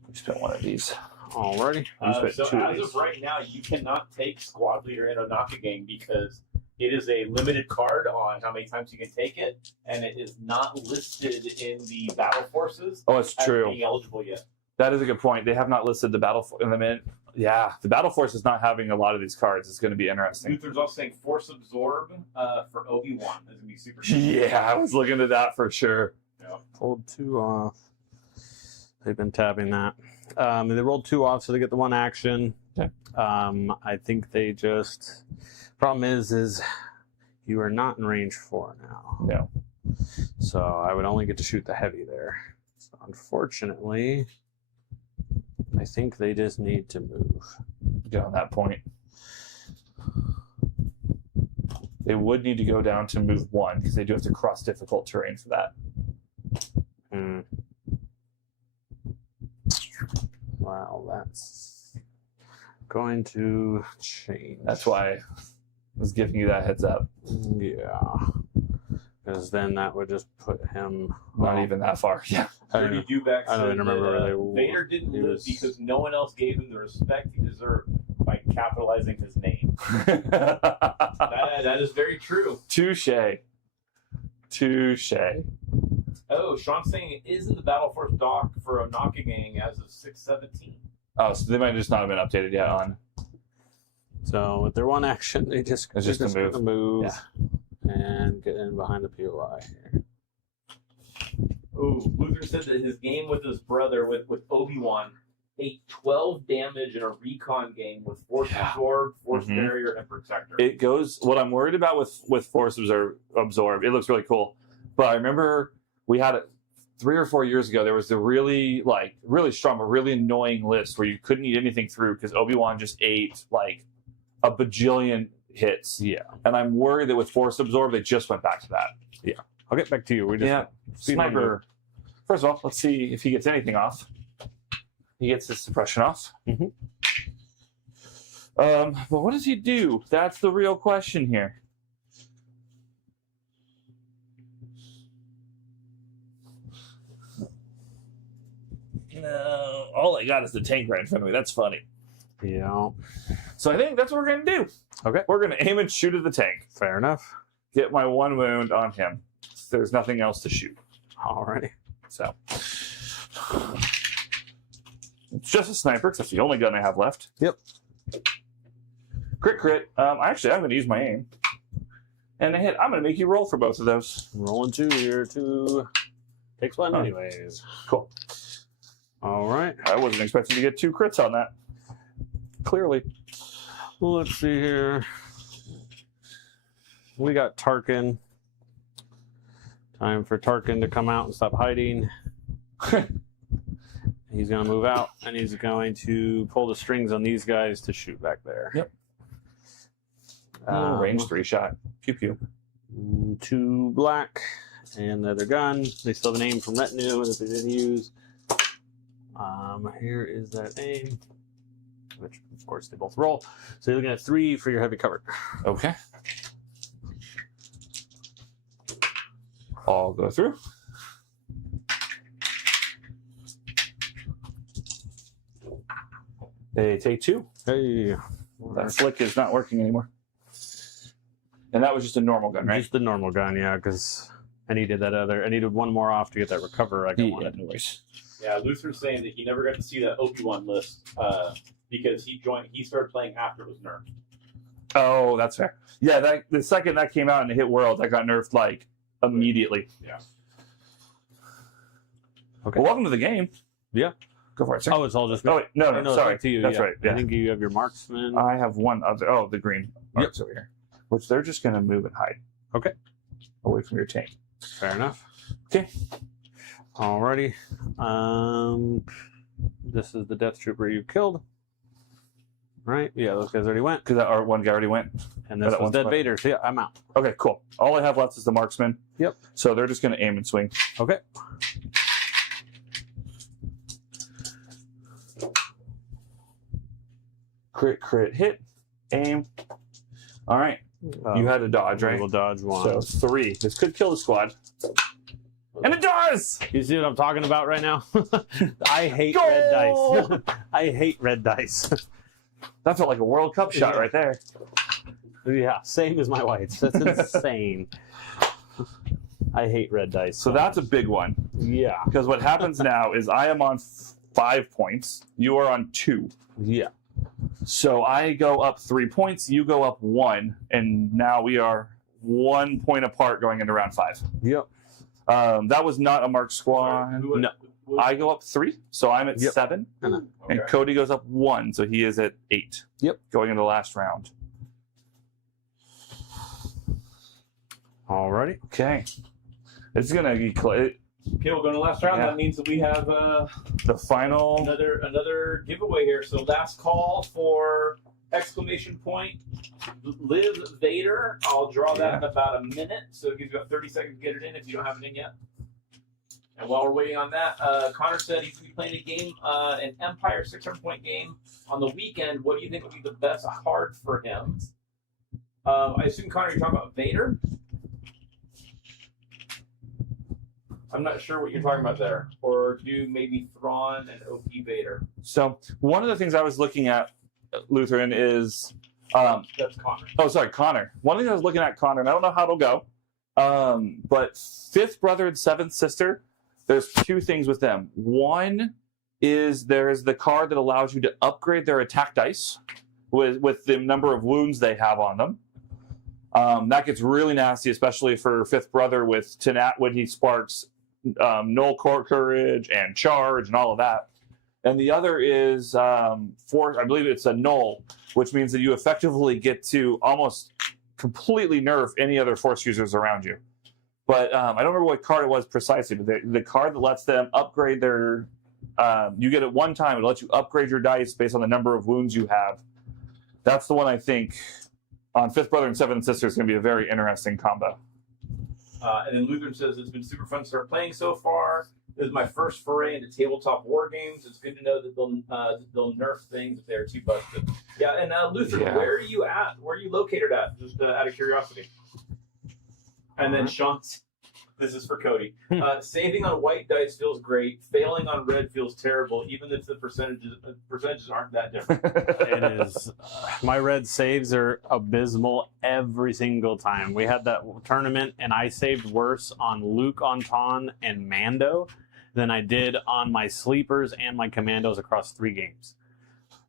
We spent 1 of these. Alrighty. So 2 of as these. of right now, you cannot take squad leader in Onaka gang because it is a limited card on how many times you can take it, and it is not listed in the battle forces Oh, it's as true. being eligible yet. That is a good point. They have not listed the battle in the minute. Yeah, the battle force is not having a lot of these cards. It's going to be interesting. Luther's also saying force absorb for Obi-Wan. That's gonna be super. Yeah, I was looking at that for sure. Yeah. Pulled 2 off. They've been tapping that. They rolled 2 off, so they get the 1 action. Okay. I think they just... Problem is You are not in range 4 now. No. So I would only get to shoot the heavy there. So unfortunately, I think they just need to move. Get on that point. They would need to go down to move 1 because they do have to cross difficult terrain for that. Wow, that's going to change. That's why I was giving you that heads up. Yeah. Because then that would just put him Not even that far. Yeah. I don't Dirty know. Dewback I don't said remember where that, they Vader didn't he live was- because no one else gave him the respect he deserved by capitalizing his name. That is very true. Touche. Touche. Oh, Sean's saying it is in the Battle Force dock for a Nakagang as of 6/17. Oh, so they might just not have been updated yet on. So with their one action, they just It's just a move. gonna move Yeah. and get in behind the POI here. Oh, Luther said that his game with his brother, with Obi-Wan, ate 12 damage in a recon game with Force Absorb, Force Mhm. Barrier, and Protector. It goes. What I'm worried about with Force Absorb, it looks really cool. But I remember we had it 3 or 4 years ago. There was the really strong, but really annoying list where you couldn't eat anything through because Obi-Wan just ate like a bajillion hits. Yeah. And I'm worried that with Force Absorb, they just went back to that. I'll get back to you. We just speed on Sniper. First of all, let's see if he gets anything off. He gets his suppression off. Mhm. But what does he do? That's the real question here. No, all I got is the tank right in front of me. That's funny. Yeah. So I think that's what we're going to do. Okay. We're going to aim and shoot at the tank. Fair enough. Get my 1 wound on him. There's nothing else to shoot. Alrighty. So it's just a sniper, because that's the only gun I have left. Yep. Crit. Actually, I'm going to use my aim. And a hit. I'm going to make you roll for both of those. Rolling 2 here. 2 takes 1 Oh. anyways. Cool. All right. I wasn't expecting to get 2 crits on that. Clearly. Well, let's see here. We got Tarkin. Time for Tarkin to come out and stop hiding. He's going to move out, and he's going to pull the strings on these guys to shoot back there. Yep. Range 3 shot. Pew pew. 2 black, and the other gun. They still have an aim from Retinue that they didn't use. Here is that aim, which of course they both roll. So you're looking at 3 for your heavy cover. Okay. All go through. They take 2. Hey, That flick is not working anymore. And that was just a normal gun, right? just the normal gun, yeah, because I needed that other. I needed 1 more off to get that recover. I got Yeah, one. no worries. Yeah, Luther's saying that he never got to see that Obi-Wan list because he started playing after it was nerfed. Oh, that's fair. Yeah, the second that came out and it hit Worlds, that got nerfed like immediately. Yeah. Okay. Well, welcome to the game. Yeah. Go for it, sir. Oh, it's all just. Oh, wait, no, it's sorry. up to you. That's yeah. right. Yeah. I think you have your marksman. I have one other. Oh, the green marks over here, which they're just going to move and hide. Okay. Away from your tank. Fair enough. Okay. Alrighty. This is the Death Trooper you killed. Right? Yeah, those guys already went. Because that one guy already went. And this that was one's Dead fine. Vader. So yeah, I'm out. Okay, cool. All I have left is the marksman. Yep. So they're just going to aim and swing. Okay. Crit, hit, aim. All right. You had a dodge, right? We'll dodge 1. So 3. This could kill the squad. And it does! You see what I'm talking about right now? I hate Goal! red dice. I hate red dice. That felt like a World Cup shot right there. Yeah, same as my whites. That's insane. I hate red dice. So that's a big one. Yeah. Because what happens now is I am on 5 points. You are on 2. Yeah. So I go up 3 points. You go up 1. And now we are 1 point apart going into round 5. Yep. That was not a marked squad. No. I go up 3. So I'm at 7. Uh-huh. And Okay. Cody goes up 1. So he is at 8. Yep. Going into the last round. Alrighty. Okay. It's gonna be Okay, we'll go to the last round. Yeah. That means that we have the final. another giveaway here. So last call for exclamation point Live Vader. I'll draw that in about a minute. So it gives you about 30 seconds to get it in if you don't have it in yet. And while we're waiting on that, Connor said he's going to be playing a game, an Empire 600-point game on the weekend. What do you think would be the best card for him? I assume, Connor, you're talking about Vader? I'm not sure what you're talking about there. Or do maybe Thrawn and OP Vader? So one of the things I was looking at, Lutheran, is That's Connor. oh, sorry, Connor. One thing I was looking at, Connor, and I don't know how it'll go, but fifth brother and seventh sister, there's two things with them. One is there's the card that allows you to upgrade their attack dice with the number of wounds they have on them. That gets really nasty, especially for fifth brother with Tanat when he sparks null core courage and charge and all of that. And the other is I believe it's a null, which means that you effectively get to almost completely nerf any other force users around you. But I don't remember what card it was precisely, but the card that lets them upgrade their you get it one time, it lets you upgrade your dice based on the number of wounds you have. That's the one I think on fifth brother and seventh sister is going to be a very interesting combo. And then Lutheran says it's been super fun to start playing so far. This is my first foray into tabletop war games. It's good to know that they'll nerf things if they're too busted. Yeah, and Lutheran, where are you at? Where are you located at? Just out of curiosity. And then Sean, this is for Cody. Saving on white dice feels great. Failing on red feels terrible, even if the percentages aren't that different. It is. My red saves are abysmal every single time. We had that tournament, and I saved worse on Luke, Anton, and Mando than I did on my sleepers and my commandos across 3 games.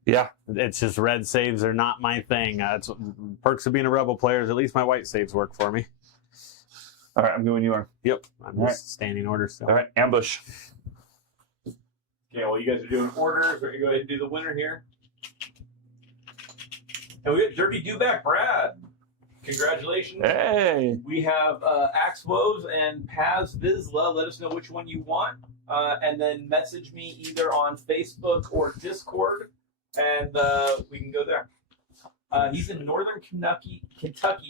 Yeah. It's just red saves are not my thing. It's perks of being a rebel player is at least my white saves work for me. All right, I'm going you are. Yep. I'm just standing order still. All right, ambush. Okay, well, you guys are doing orders. We're going to go ahead and do the winner here. And we got Derby Dewback Brad. Congratulations. Hey. We have Axe Woes and Paz Vizla. Let us know which one you want. And then message me either on Facebook or Discord, and we can go there. He's in northern Kentucky,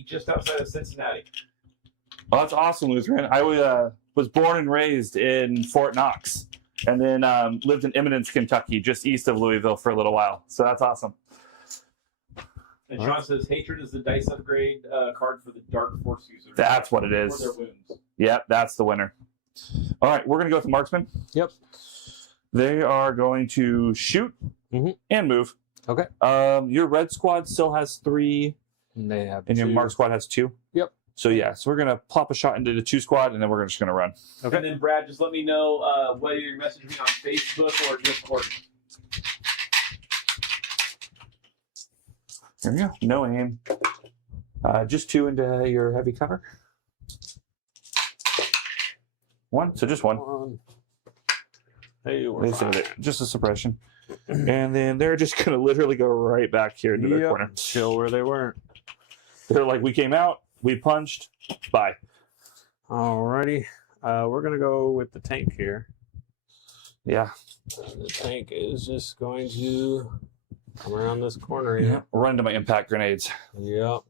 just outside of Cincinnati. Well, that's awesome, Lutheran. I was born and raised in Fort Knox, and then lived in Eminence, Kentucky, just east of Louisville for a little while. So that's awesome. And Sean says, Hatred is the dice upgrade card for the Dark Force user. That's what it For is. their wounds. Yep, that's the winner. All right, we're going to go with the marksman. Yep. They are going to shoot and move. Okay. Your red squad still has 3, And they have and your mark squad has 2. Yep. So yeah, so we're going to plop a shot into the 2 squad, and then we're just going to run. Okay. And then, Brad, just let me know whether you're messaging me on Facebook or Discord. There we go. No aim. Just 2 into your heavy cover. 1, so just 1. Hey, we're fine. Just a suppression. And then they're just going to literally go right back here into the corner. Chill where they weren't. They're like, we came out, we punched, bye. Alrighty. We're going to go with the tank here. Yeah. The tank is just going to come around this corner here. Run to my impact grenades. Yep.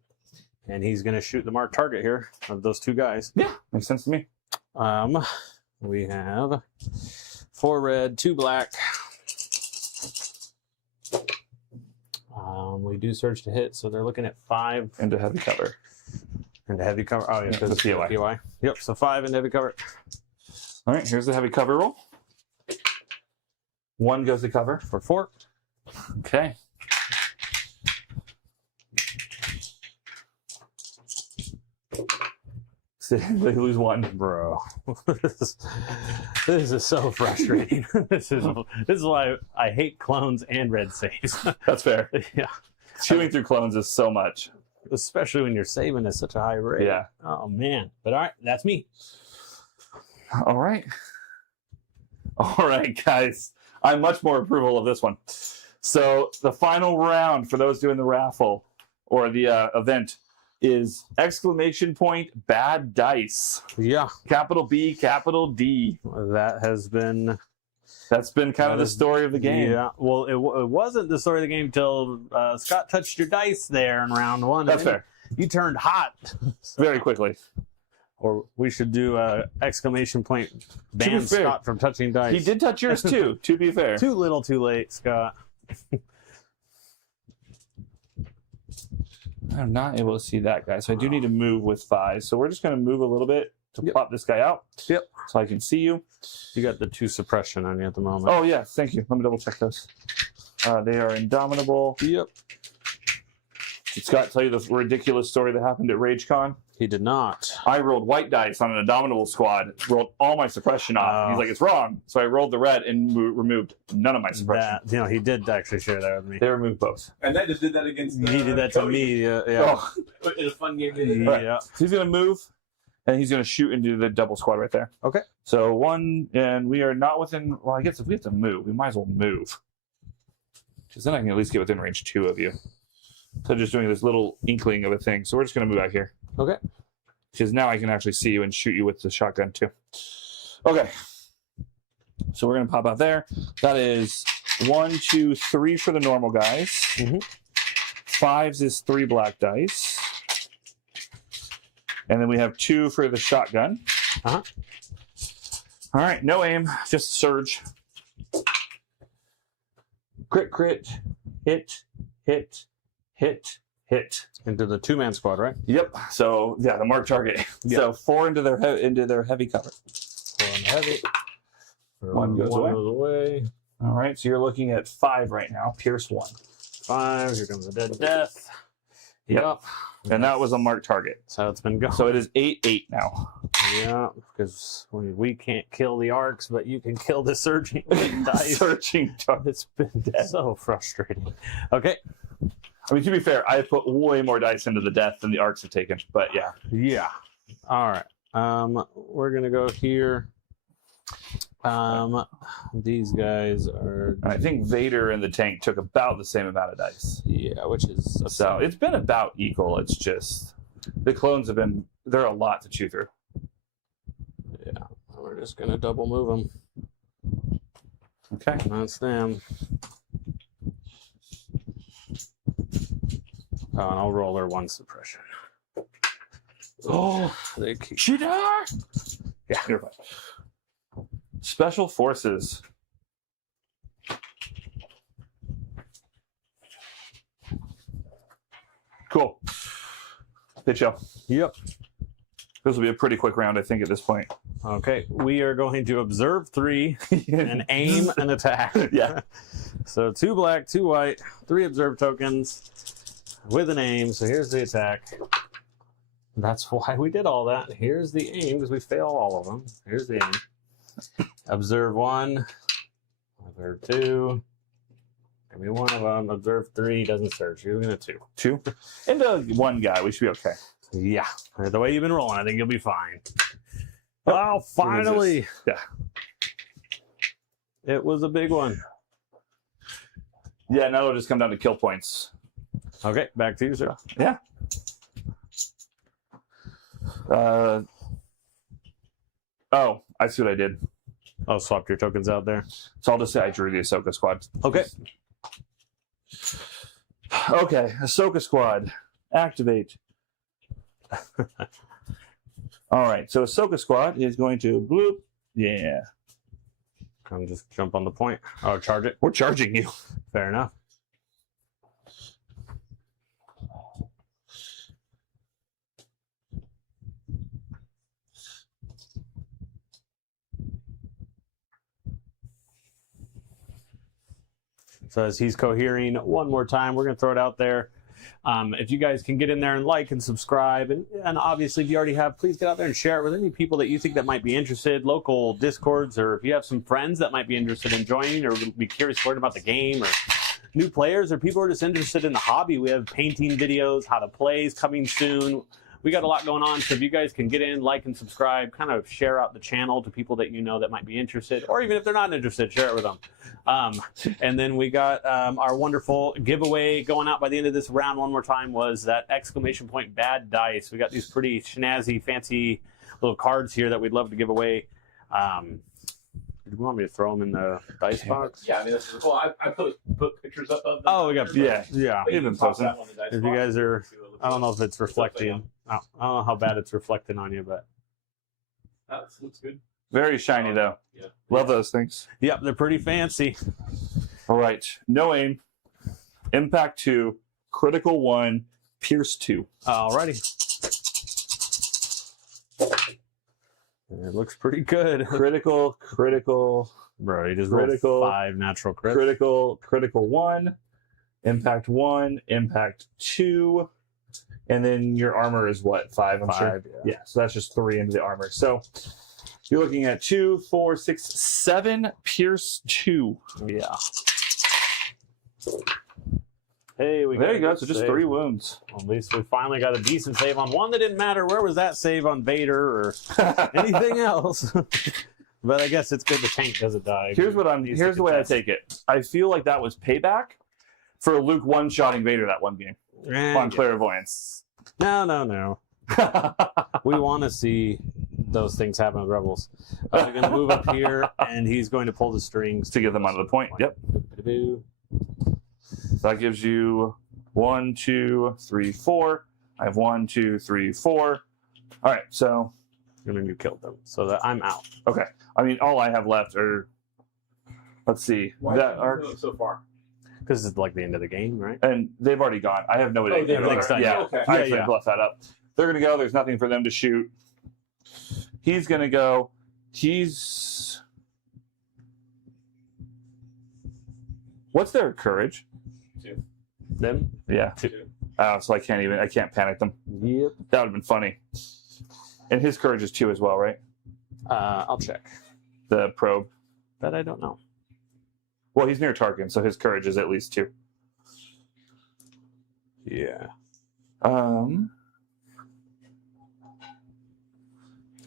And he's going to shoot the marked target here of those 2 guys. Yeah, makes sense to me. We have 4 red, 2 black. We do search to hit, so they're looking at 5 Into heavy cover. into heavy cover. Oh, yeah, because the POI. POI. Yep, so 5 into heavy cover. All right, here's the heavy cover roll. 1 goes to cover. For 4. Okay. So they lose 1. Bro, this is so frustrating. This is why I hate clones and red saves. That's fair. Yeah, Chewing through clones is so much. especially when you're saving at such a high rate. Yeah. Oh man, but all right, that's me. All right. All right, guys. I'm much more approval of this one. So the final round for those doing the raffle or the event is exclamation point bad dice. Yeah. Capital B, capital D. That's been kind of the story of the game. Yeah. Well, it wasn't the story of the game until Scott touched your dice there in round 1. That's fair. You turned hot. Very quickly. Or we should do exclamation point ban Scott from touching dice. He did touch yours too, to be fair. Too little, too late, Scott. I'm not able to see that guy, so I do need to move with 5. So we're just going to move a little bit to plop this guy out. Yep. So I can see you. You got the 2 suppression on you at the moment. Oh, yeah. Thank you. Let me double check those. They are indomitable. Yep. Did Scott tell you the ridiculous story that happened at RageCon? He did not. I rolled white dice on an indomitable squad, rolled all my suppression off. He's like, it's wrong. So I rolled the red and removed none of my suppression. He did actually share that with me. They removed both. And that just did that against He did that to Cody. me. Yeah. Oh. In a fun game. Yeah. So he's going to move, and he's going to shoot into the double squad right there. Okay. So 1, and we are not within, well, I guess if we have to move, we might as well move. Because then I can at least get within range 2 of you. So just doing this little inkling of a thing. So we're just going to move out here. Okay. Because now I can actually see you and shoot you with the shotgun too. Okay. So we're going to pop out there. That is 1, 2, 3 for the normal guys. 5s is 3 black dice. And then we have 2 for the shotgun. Uh-huh. All right. No aim. Just surge. Crit, crit. Hit, hit, hit, hit. Into the 2-man squad, right? Yep. So yeah, the mark target. Yep. So 4 into their heavy cover. 4 on heavy. 1 goes away. All right. So you're looking at 5 right now. Pierce 1. 5. Here comes the dead death. Yep. And that was a mark target. That's how it's been going. So it is 8-8 now. Yeah, because we can't kill the arcs, but you can kill the surging dice. Searching target. It's been so frustrating. Okay. I mean, to be fair, I put way more dice into the death than the arcs have taken. But yeah. Yeah. All right. We're gonna go here. These guys are. And I think Vader and the tank took about the same amount of dice. Yeah, which is So it's been about equal. It's just the clones have been. They're a lot to chew through. Yeah. We're just gonna double move them. Okay. That's them. Oh, and I'll roll their 1 suppression. Oh, They keep. cheater! Yeah. You're fine. Special Forces. Cool. Good show. Yep. This will be a pretty quick round, I think, at this point. Okay, we are going to observe 3 and aim and attack. Yeah. So 2 black, 2 white, 3 observe tokens with an aim. So here's the attack. That's why we did all that. Here's the aim because we fail all of them. Here's the aim. Observe 1, observe 2. Give me 1 of them. Observe 3 doesn't search. You're gonna 2. 2. Into 1 guy. We should be okay. Yeah, the way you've been rolling, I think you'll be fine. Oh, finally! Yeah. It was a big one. Yeah, now it'll just come down to kill points. Okay, back to you, sir. Yeah. Oh, I see what I did. I'll swap your tokens out there. So I'll just say I drew the Ahsoka squad. Okay. Okay, Ahsoka squad. Activate. All right, so Ahsoka squad is going to bloop. Yeah. Come just jump on the point. Oh, charge it. We're charging you. Fair enough. So as he's cohering one more time, we're going to throw it out there. If you guys can get in there and like and subscribe, and obviously if you already have, please get out there and share it with any people that you think that might be interested, local Discords, or if you have some friends that might be interested in joining or be curious to learn about the game, or new players, or people who are just interested in the hobby. We have painting videos, how to play is coming soon. we got a lot going on. So if you guys can get in, like and subscribe, kind of share out the channel to people that you know that might be interested, or even if they're not interested, share it with them. And then we got our wonderful giveaway going out by the end of this round one more time, was that exclamation point bad dice. We got these pretty snazzy, fancy little cards here that we'd love to give away. Do you want me to throw them in the dice box? Yeah, I mean, I put pictures up of them. Oh, we got, yeah. Even posting. If you guys are, I don't know if it's reflecting. I don't know how bad it's reflecting on you, but that looks good. Very shiny though. Yeah. Love those things. yep, they're pretty fancy. All right. No aim. Impact 2. Critical 1. Pierce 2. Alrighty. It looks pretty good. Critical. Bro, you just Critical. rolled 5 natural crits. Critical 1. Impact 1. Impact 2. And then your armor is what? 5, I'm sure. 5, Yeah, so that's just 3 into the armor. So you're looking at 2, 4, 6, 7 Pierce 2. Yeah. Hey, we There got you a go. good So just save. 3 wounds. At least we finally got a decent save on one that didn't matter. Where was that save on Vader or anything else? But I guess it's good the tank doesn't die. Here's the way I take it. I feel like that was payback for Luke one-shotting Vader that one game on Clairvoyance. No. We want to see those things happen with Rebels. We're going to move up here, and he's going to pull the strings To get them onto the point. Yep. That gives you 1, 2, 3, 4. I have 1, 2, 3, 4. All right, so And then you killed them, so that I'm out. okay. I mean, all I have left are. Let's see. Why That did you are, go so far? Because it's like the end of the game, right? and they've already gone. I have no idea. they've Everything's done. Yeah, Okay. I Yeah, actually yeah. bluffed that up. They're gonna go. There's nothing for them to shoot. He's gonna go. What's their courage? 2. Them? Yeah. 2. So I can't panic them. Yep. That would have been funny. And his courage is 2 as well, right? I'll check. The probe. But I don't know. Well, he's near Tarkin, so his courage is at least 2. Yeah.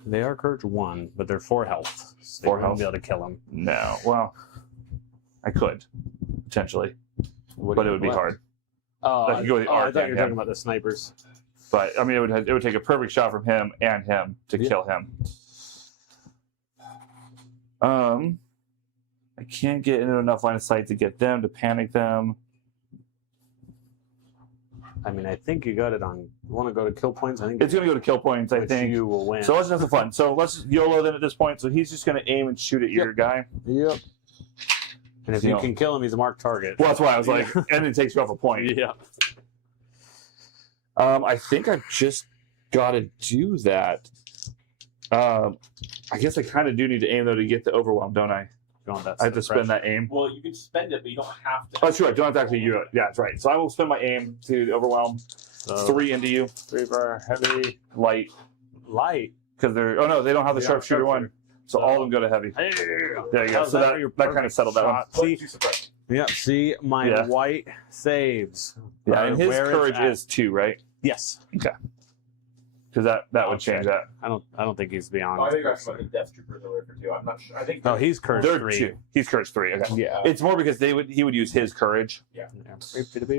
They are courage 1, but they're 4 health. So 4 you won't health. be able to kill them. No. Well, I could potentially, but it would be hard. I could go with the I arc thought and you were him. talking about the snipers. But I mean, it would take a perfect shot from him and him to Yeah. kill him. I can't get into enough line of sight to get them to panic them. I mean, I think you got it on. You want to go to kill points? I think It's going to go to kill points, I which think. you will win. So let's have some fun. So let's YOLO then at this point. So he's just going to aim and shoot at your guy. Yep. And if You you know. can kill him, he's a marked target. Well, that's why I was like, and it takes you off a point. Yeah. I think I've just got to do that. I guess I kind of do need to aim though to get the overwhelm, don't I? I have to spend that aim. Well, you can spend it, but you don't have to. Oh, that's right. Don't have to actually use it. Yeah, that's right. So I will spend my aim to overwhelm. So, 3 into you. 3 for heavy, Light. light. Because they're. Oh no, they don't have the Yeah, sharpshooter one. sharpshooter. So all of them go to heavy. Hey, There you go. how's So that for your that kind of settled that one. shot? See, yeah. See my Yeah. white saves. Yeah, Or and his where it's courage at. is 2, right? Yes. Because that I'll would change check. that. I don't think he's beyond. Oh, I think I asked about the Death Troopers earlier for 2. I'm not sure. I think. No, he's courage They're 3. 2. He's courage 3. Okay. Yeah. It's more because he would use his courage. Yeah.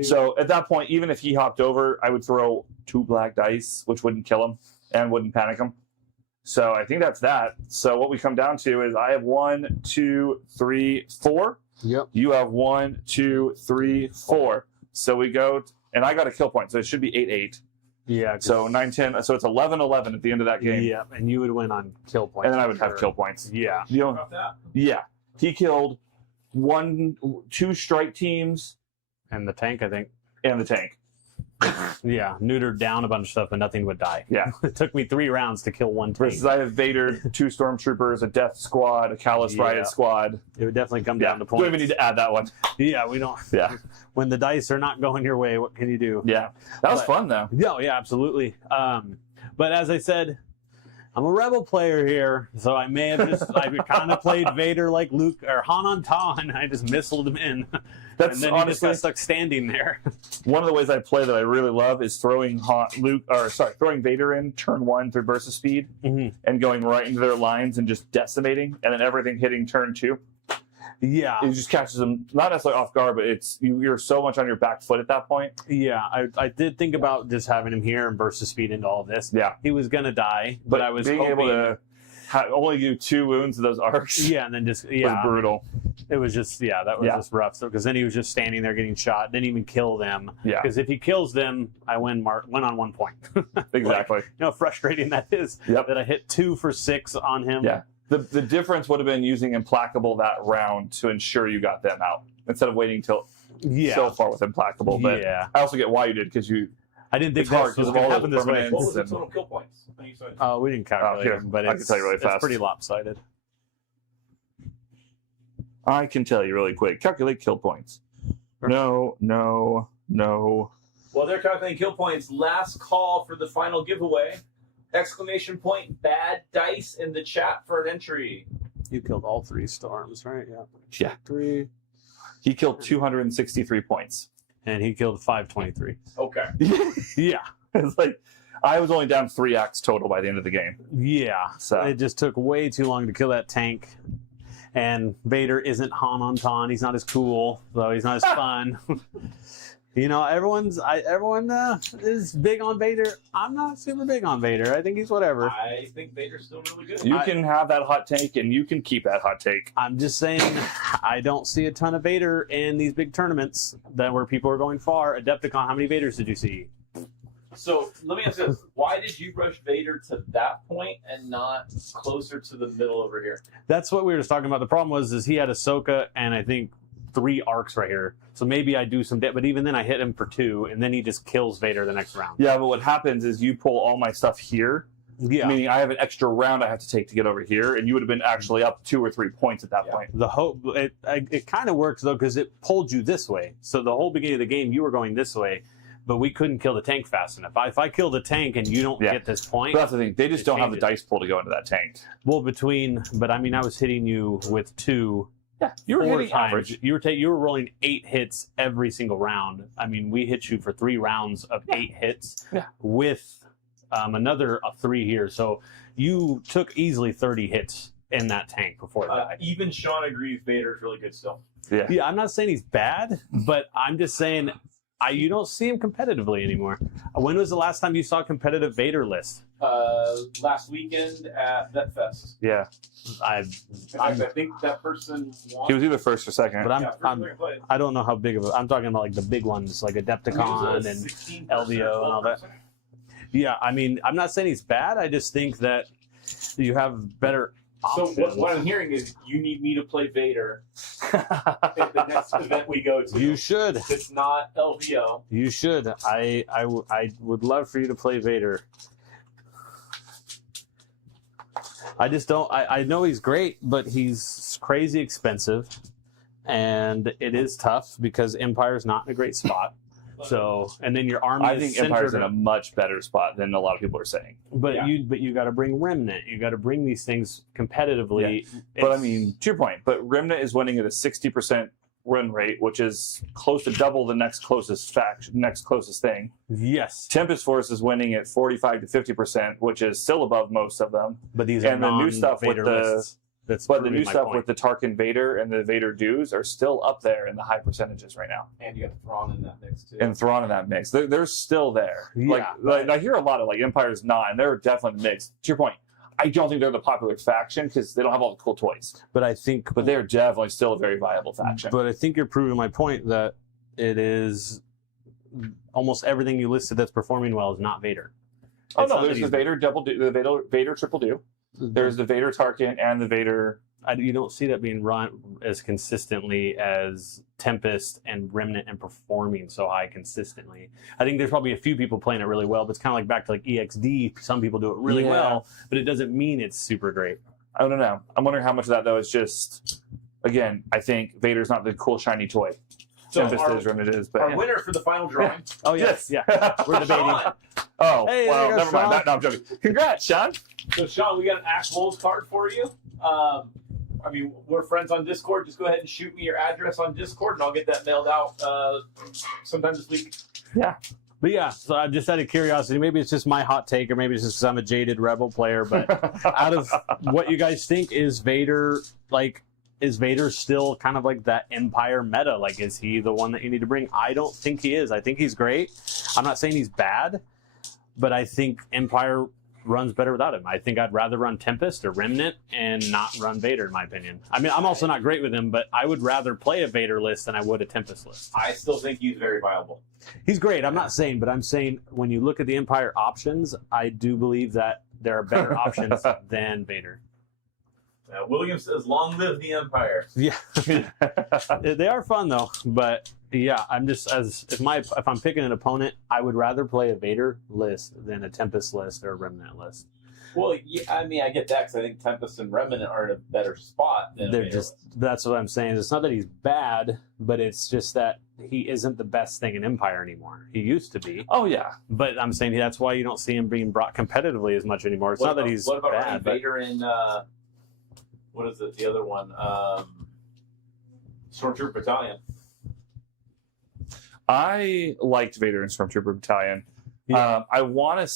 So at that point, even if he hopped over, I would throw 2 black dice, which wouldn't kill him and wouldn't panic him. So I think that's that. So what we come down to is I have 1, 2, 3, 4. Yep. You have 1, 2, 3, 4. So we go, and I got a kill point, so it should be 8-8. Yeah. 'cause- So 9-10. So it's 11-11 at the end of that game, Yeah, and you would win on kill points. and then I for would have sure. kill points. Yeah. You know, About that. yeah, he killed 2 strike teams And the tank, I think. and the tank. Yeah, neutered down a bunch of stuff, but nothing would die. Yeah. It took me 3 rounds to kill one tank. Versus I have Vader, 2 stormtroopers, a death squad, a callous Yeah. riot squad. It would definitely come Yeah, down to don't points. even need to add that one. Yeah, we don't. Yeah, When the dice are not going your way, what can you do? yeah, that was But- fun though. Yeah, absolutely. But as I said, I'm a rebel player here, so I may have just I kind of played Vader like Luke or Han on Ta, and I just missiled him in. That's and then you just honestly got stuck standing there. one of the ways I play that I really love is throwing throwing Vader in turn 1 through burst of speed and going right into their lines and just decimating, and then everything hitting turn 2. Yeah, It just catches them not necessarily off guard, but you're so much on your back foot at that point. yeah. I did think about just having him here and burst of speed into all this. Yeah, He was gonna die, but I was being hoping, able to only do 2 wounds of those arcs yeah, and then just was brutal. It was just that was just rough. So because then he was just standing there getting shot, didn't even kill them. Yeah, Because if he kills them, I win on 1 point. exactly. You know how frustrating that is. Yep. That I hit 2 for 6 on him. Yeah. The difference would have been using Implacable that round to ensure you got them out instead of waiting till so far with Implacable. But I also get why you did, because I didn't think it's hard this because was of going all to happen those this way. permanents. What was the total kill points? I think you said. Oh, we didn't calculate here, them, but I can tell you really it's fast. pretty lopsided. I can tell you really quick. Calculate kill points. No. Well, they're calculating kill points. Last call for the final giveaway. Exclamation point bad dice in the chat for an entry. You killed all 3 storms, right? Yeah. Yeah. 3. He killed 263 points. And he killed 523. Okay. Yeah. It's like I was only down 3 acts total by the end of the game. Yeah. So It just took way too long to kill that tank. And Vader isn't Han on Ton. He's not as cool, though he's not as fun. You know, everyone is big on Vader. I'm not super big on Vader. I think he's whatever. I think Vader's still really good. you can have that hot take, and you can keep that hot take. I'm just saying, I don't see a ton of Vader in these big tournaments where people are going far. Adepticon, how many Vaders did you see? So let me ask you this: why did you rush Vader to that point and not closer to the middle over here? That's what we were just talking about. The problem was he had Ahsoka and I think 3 arcs right here. So maybe I do some but even then I hit him for 2, and then he just kills Vader the next round. Yeah, but what happens is you pull all my stuff here, meaning I have an extra round I have to take to get over here, and you would have been actually up 2 or 3 points at that point. The hope it kind of works though, because it pulled you this way. So the whole beginning of the game you were going this way, but we couldn't kill the tank fast enough. If I kill the tank and you don't get this point, but that's the thing. They just don't have the dice pool to go into that tank. Well, but I mean, I was hitting you with 2. Yeah, you were 4 hitting times. average. You were rolling 8 hits every single round. I mean, we hit you for 3 rounds of 8 hits with another 3 here. So you took easily 30 hits in that tank before it died. Even Sean agrees Vader's really good still. Yeah, I'm not saying he's bad, but I'm just saying you don't see him competitively anymore. When was the last time you saw a competitive Vader list? Last weekend at VetFest. Yeah. I think that person won. He was either first or second. But I don't know how big of I'm talking about like the big ones, like Adepticon and LVO and all that. Yeah, I mean, I'm not saying he's bad. I just think that you have better options. So what I'm hearing is you need me to play Vader at the next event we go to. You should. If it's not LVO. You should. I would love for you to play Vader. I just don't. I know he's great, but he's crazy expensive, and it is tough because Empire's not in a great spot. So, and then your army. I think Empire's in a much better spot than a lot of people are saying. But you got to bring Remnant. You got to bring these things competitively. Yeah. But I mean, to your point, but Remnant is winning at a 60% run rate, which is close to double the next closest thing. Yes. Tempest Force is winning at 45 to 50%, which is still above most of them. But these and are the new stuff with lists. the new stuff with the Tarkin Vader and the Vader dues are still up there in the high percentages right now. And you got Thrawn in that mix too. And Thrawn in that mix, they're still there. Yeah, like I hear a lot of like Empire's not, and they're definitely in the mix. To your point, I don't think they're the popular faction because they don't have all the cool toys. But they're definitely still a very viable faction. But I think you're proving my point that it is almost everything you listed that's performing well is not Vader. Oh no, there's the Vader double do, the Vader triple do. There's the Vader Tarkin and the Vader. You don't see that being run as consistently as Tempest and Remnant and performing so high consistently. I think there's probably a few people playing it really well, but it's kind of like back to like EXD. Some people do it really well, but it doesn't mean it's super great. I don't know. I'm wondering how much of that though is just, again, I think Vader's not the cool shiny toy. So Tempest is, Remnant is, but our winner for the final drawing. Oh yes, yeah. We're debating. Sean. Oh, hey, well, never mind. No, I'm joking. Congrats, Sean. So Sean, we got an Axe Wolves card for you. I mean, we're friends on Discord. Just go ahead and shoot me your address on Discord, and I'll get that mailed out sometime this week. Yeah. But yeah, so I'm just out of curiosity. Maybe it's just my hot take, or maybe it's just because I'm a jaded Rebel player. But out of what you guys think, is Vader still kind of like that Empire meta? Like, is he the one that you need to bring? I don't think he is. I think he's great. I'm not saying he's bad, but I think Empire runs better without him. I think I'd rather run Tempest or Remnant and not run Vader, in my opinion. I mean, I'm also not great with him, but I would rather play a Vader list than I would a Tempest list. I still think he's very viable. He's great. I'm not saying, but I'm saying when you look at the Empire options, I do believe that there are better options than Vader. Williams says, "Long live the Empire." Yeah, they are fun though. But yeah, I'm just if I'm picking an opponent, I would rather play a Vader list than a Tempest list or a Remnant list. Well, yeah, I mean, I get that because I think Tempest and Remnant are in a better spot than They're Vader just list. That's what I'm saying. It's not that he's bad, but it's just that he isn't the best thing in Empire anymore. He used to be. Oh yeah. But I'm saying that's why you don't see him being brought competitively as much anymore. It's not that he's what about bad. running But Vader in what is it? The other one, Stormtrooper Battalion. I liked Vader in Stormtrooper Battalion. Yeah. I want to.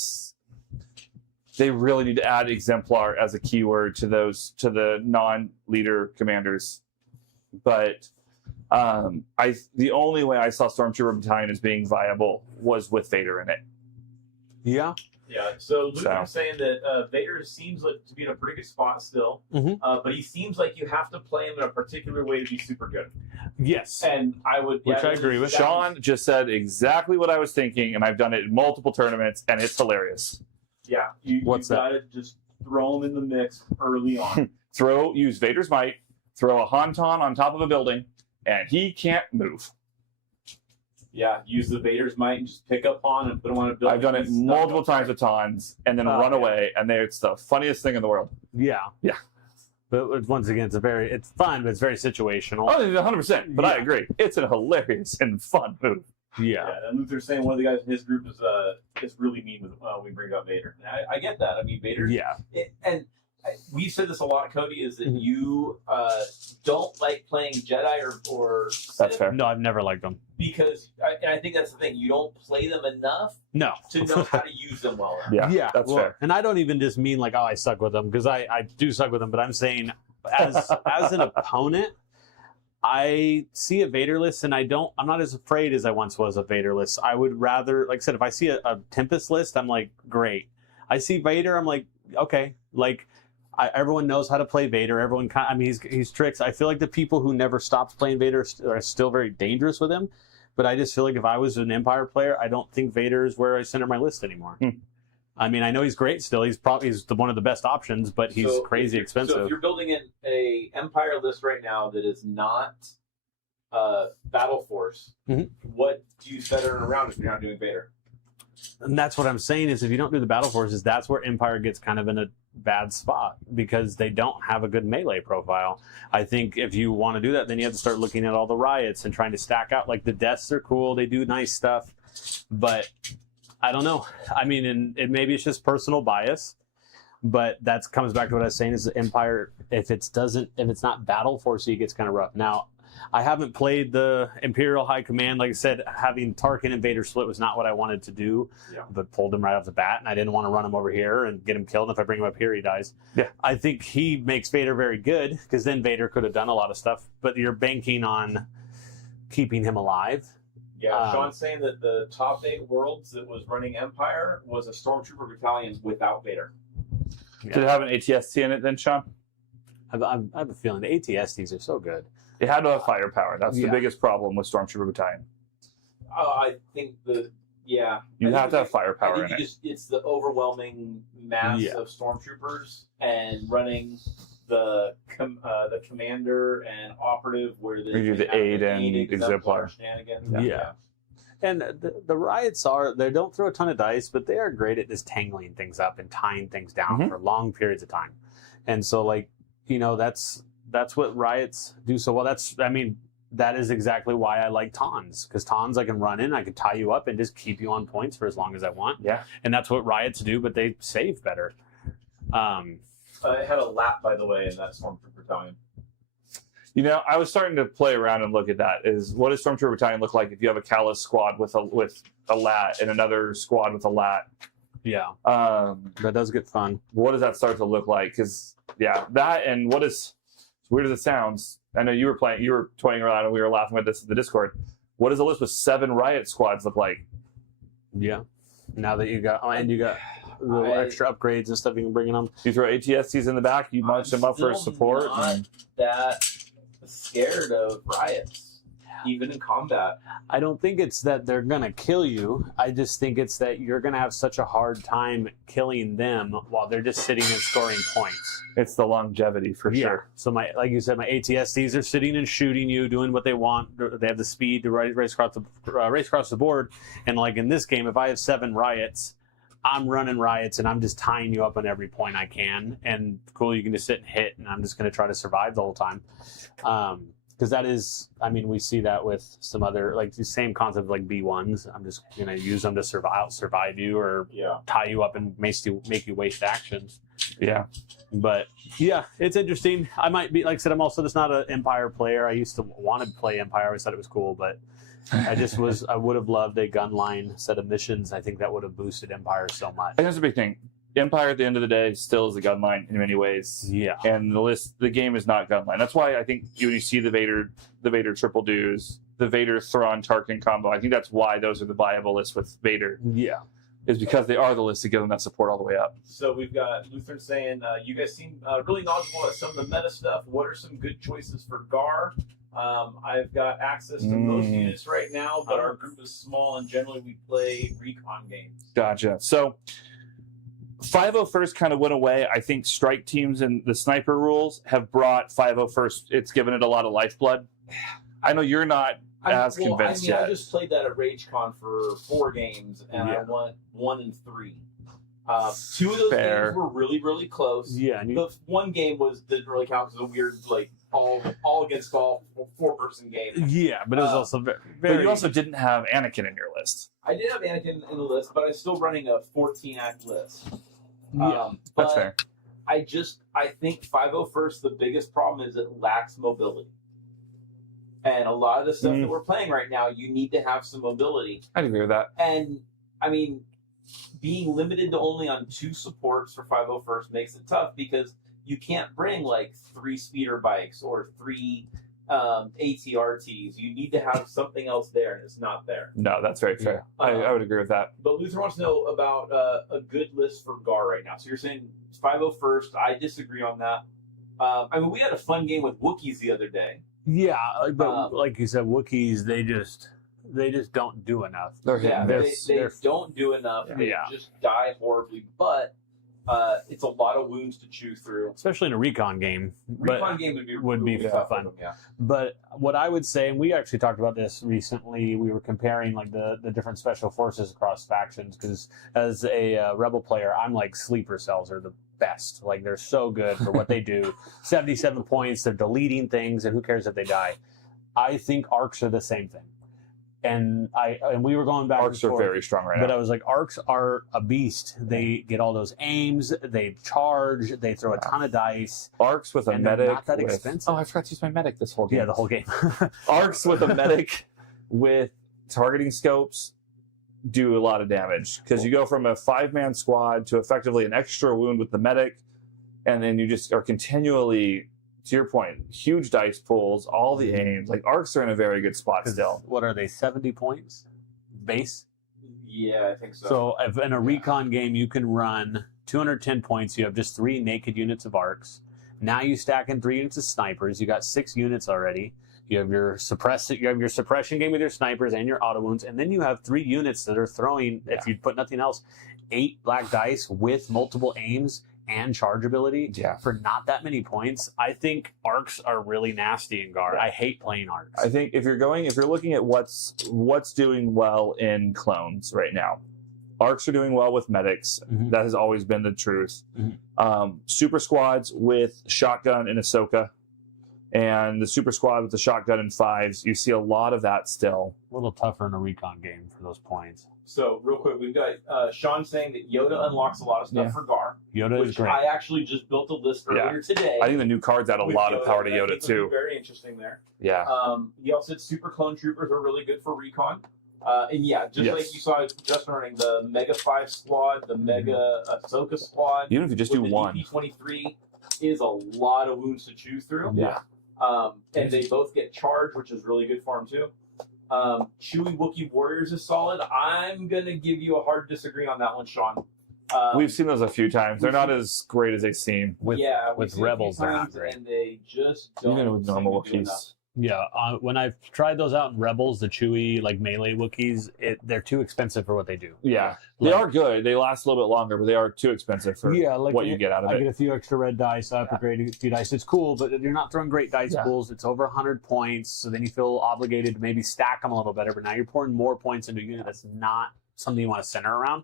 They really need to add exemplar as a keyword to the non-leader commanders. But the only way I saw Stormtrooper Battalion as being viable was with Vader in it. Yeah. Yeah, so Luke's saying that Vader seems like to be in a pretty good spot still, but he seems like you have to play him in a particular way to be super good. Yes. And I would... Which I agree with. Sean just said exactly what I was thinking, and I've done it in multiple tournaments, and it's hilarious. Yeah, you've got to just throw him in the mix early on. Use Vader's might, throw a Haunton on top of a building, and he can't move. Yeah, use the Vader's might and just pick up on and put him on a building. I've done it multiple times with Tons, and then run away, and it's the funniest thing in the world. Yeah. Yeah. But once again, it's fun, but it's very situational. Oh, 100%. But I agree. It's a hilarious and fun move. Yeah. And Luther's saying one of the guys in his group is really mean when we bring up Vader. And I get that. I mean, Vader. Yeah. We've said this a lot, Cody, is that you don't like playing Jedi or Sith. That's fair. No, I've never liked them. Because I think that's the thing. You don't play them enough to know how to use them well enough. Yeah, that's fair. And I don't even just mean like, oh, I suck with them, because I do suck with them, but I'm saying as an opponent, I see a Vader list and I'm not as afraid as I once was of Vader lists. I would rather, like I said, if I see a Tempest list, I'm like, great. I see Vader, I'm like, okay. Like, everyone knows how to play Vader. Everyone, he's tricks. I feel like the people who never stopped playing Vader are still very dangerous with him. But I just feel like if I was an Empire player, I don't think Vader is where I center my list anymore. I mean, I know he's great still. He's one of the best options, but he's crazy expensive. So if you're building in a Empire list right now that is not Battle Force, what do you center around if you're not doing Vader? And that's what I'm saying is if you don't do the Battle Forces, that's where Empire gets kind of in a bad spot because they don't have a good melee profile. I think if you want to do that, then you have to start looking at all the riots and trying to stack out. Like the deaths are cool. They do nice stuff. But I don't know. I mean, and maybe it's just personal bias. But that comes back to what I was saying is the Empire, if it's not Battle Force, it gets kind of rough. Now, I haven't played the Imperial High Command. Like I said, having Tarkin and Vader split was not what I wanted to do, but pulled him right off the bat, and I didn't want to run him over here and get him killed. And if I bring him up here, he dies. Yeah. I think he makes Vader very good, because then Vader could have done a lot of stuff, but you're banking on keeping him alive. Yeah, Sean's saying that the top 8 worlds that was running Empire was a Stormtrooper battalion without Vader. Did it have an ATST in it then, Sean? I have a feeling the ATSTs are so good. It had to have firepower. That's the biggest problem with Stormtrooper Battalion. I think you have to have firepower in it. It's the overwhelming mass of Stormtroopers and running the commander and operative where you do the aid and exemplar shenanigans. Yeah. And the riots they don't throw a ton of dice, but they are great at just tangling things up and tying things down for long periods of time. And so, like, that's what riots do so well. That is exactly why I like Tons, because Tons I can run in, I can tie you up and just keep you on points for as long as I want. Yeah. And that's what riots do, but they save better. It had a lap, by the way, in that Stormtrooper battalion. You know, I was starting to play around and look at that. Is what does Stormtrooper Battalion look like if you have a Callus squad with a lat and another squad with a lat? Yeah, that does get fun. What does that start to look like? Because that and what is, as weird as it sounds, I know you were toying around and we were laughing at this in the Discord. What does a list with 7 riot squads look like? Yeah, now that you got little extra upgrades and stuff you can bring in them. You throw ATSTs in the back, you march them up for support. Not that scared of riots, even in combat. I don't think it's that they're gonna kill you. I just think it's that you're gonna have such a hard time killing them while they're just sitting and scoring points. It's the longevity for sure. So like you said, my ATSTs are sitting and shooting you, doing what they want. They have the speed to race across the board. And like in this game, if I have 7 riots, I'm running riots and I'm just tying you up on every point I can. And cool, you can just sit and hit, and I'm just going to try to survive the whole time. Because that is, I mean, we see that with some other, like the same concept like B1s. I'm just going to use them to survive you or tie you up and make you waste actions. Yeah. But yeah, it's interesting. I might be, like I said, I'm also just not an Empire player. I used to want to play Empire. I always thought it was cool, but I would have loved a gunline set of missions. I think that would have boosted Empire so much. And that's a big thing. Empire at the end of the day still is a gunline in many ways. Yeah. And the game is not gunline. That's why I think when you see the Vader triple dues, the Vader Thrawn Tarkin combo, I think that's why those are the viable lists with Vader. Yeah. Is because they are the lists to give them that support all the way up. So we've got Lutheran saying, you guys seem really knowledgeable at some of the meta stuff. What are some good choices for Gar? I've got access to most units right now, but our group is small, and generally we play recon games. Gotcha. So 501st kind of went away. I think strike teams and the sniper rules have brought 501st. It's given it a lot of lifeblood. I know you're not as convinced yet. I just played that at RageCon for 4 games, and I won 1 and 3. 2 of those games were really, really close. Yeah, and the one game didn't really count because it was a weird, like, all against all 4-person game. Yeah, but it was also very. But you also didn't have Anakin in your list. I did have Anakin in the list, but I'm still running a 14-act list. Yeah, that's fair. I think 501st, the biggest problem is it lacks mobility. And a lot of the stuff that we're playing right now, you need to have some mobility. I'd agree with that. And, I mean, being limited to only on 2 supports for 501st makes it tough because you can't bring, like, 3 speeder bikes or 3 ATRTs. You need to have something else there, and it's not there. No, that's very fair. I would agree with that. But Luther wants to know about a good list for Gar right now. So you're saying 501st. I disagree on that. I mean, we had a fun game with Wookiees the other day. Yeah, but like you said, Wookiees, they just don't do enough. They don't do enough. They just die horribly. But it's a lot of wounds to chew through, especially in a recon game. Recon game would be fun. Yeah. But what I would say, and we actually talked about this recently, we were comparing like the different special forces across factions because as a rebel player, I'm like sleeper cells are the best. Like they're so good for what they do. 77 points. They're deleting things, and who cares if they die? I think arcs are the same thing. And we were going back. Arcs are very strong right now. But I was like, arcs are a beast. They get all those aims. They charge. They throw a ton of dice. Arcs with a medic. Not that expensive. Oh, I forgot to use my medic this whole game. Yeah, the whole game. Arcs with a medic with targeting scopes do a lot of damage because you go from a 5-man squad to effectively an extra wound with the medic, and then you just are continually, to your point, huge dice pulls, all the aims. Like arcs are in a very good spot still. What are they? 70 points base? Yeah, I think so. So if in a recon game you can run 210 points, you have just 3 naked units of arcs. Now you stack in 3 units of snipers. You got 6 units already. You have your suppression game with your snipers and your auto wounds, and then you have 3 units that are throwing, if you put nothing else, 8 black dice with multiple aims and charge ability for not that many points. I think arcs are really nasty in Gar. I hate playing arcs. I think if you're looking at what's doing well in clones right now, arcs are doing well with medics. That has always been the truth. Super squads with shotgun and Ahsoka and the super squad with the shotgun and 5s. You see a lot of that still. A little tougher in a recon game for those points. So real quick, we've got Sean saying that Yoda unlocks a lot of stuff for Gar. Yoda is which great. I actually just built a list earlier today. I think the new cards add a with lot of power to that I Yoda think would too. be very interesting there. Yeah. He also said super clone troopers are really good for recon. And yeah, just like you saw Justin running the Mega 5 squad, the Mega Ahsoka squad. Even if you just do with one. the DP-23 is a lot of wounds to choose through. Yeah. And they both get charged, which is really good for them too. Chewie Wookiee Warriors is solid. I'm going to give you a hard disagree on that one, Sean. We've seen those a few times. They're not as great as they seem. With Rebels, they're not great. and they just don't Even with normal seem to do enough. Wookiees. Yeah, when I've tried those out in Rebels, the Chewie, like melee Wookiees, they're too expensive for what they do. Yeah. They Like- are good. They last a little bit longer, but they are too expensive for like what you get out of I it. get a few extra red dice, I upgrade a few dice. It's cool, but you're not throwing great dice Yeah. pools. It's over 100 points, so then you feel obligated to maybe stack them a little better. But now you're pouring more points into a unit that's not something you want to center around.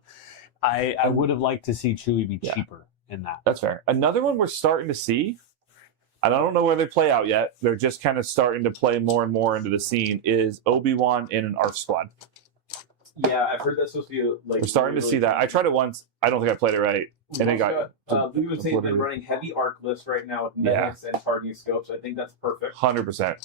I would have liked to see Chewie be cheaper in that. That's fair. Another one we're starting to see, and I don't know where they play out yet. They're just kind of starting to play more and more into the scene, is Obi-Wan in an ARF squad. Yeah, I've heard that's supposed to be like. We're starting to really see that. I tried it once. I don't think I played it right. We've And it also got Louis would say they've been obliterated. running heavy arc lists right now with Yeah. medics and targeting scopes. I think that's perfect. 100%.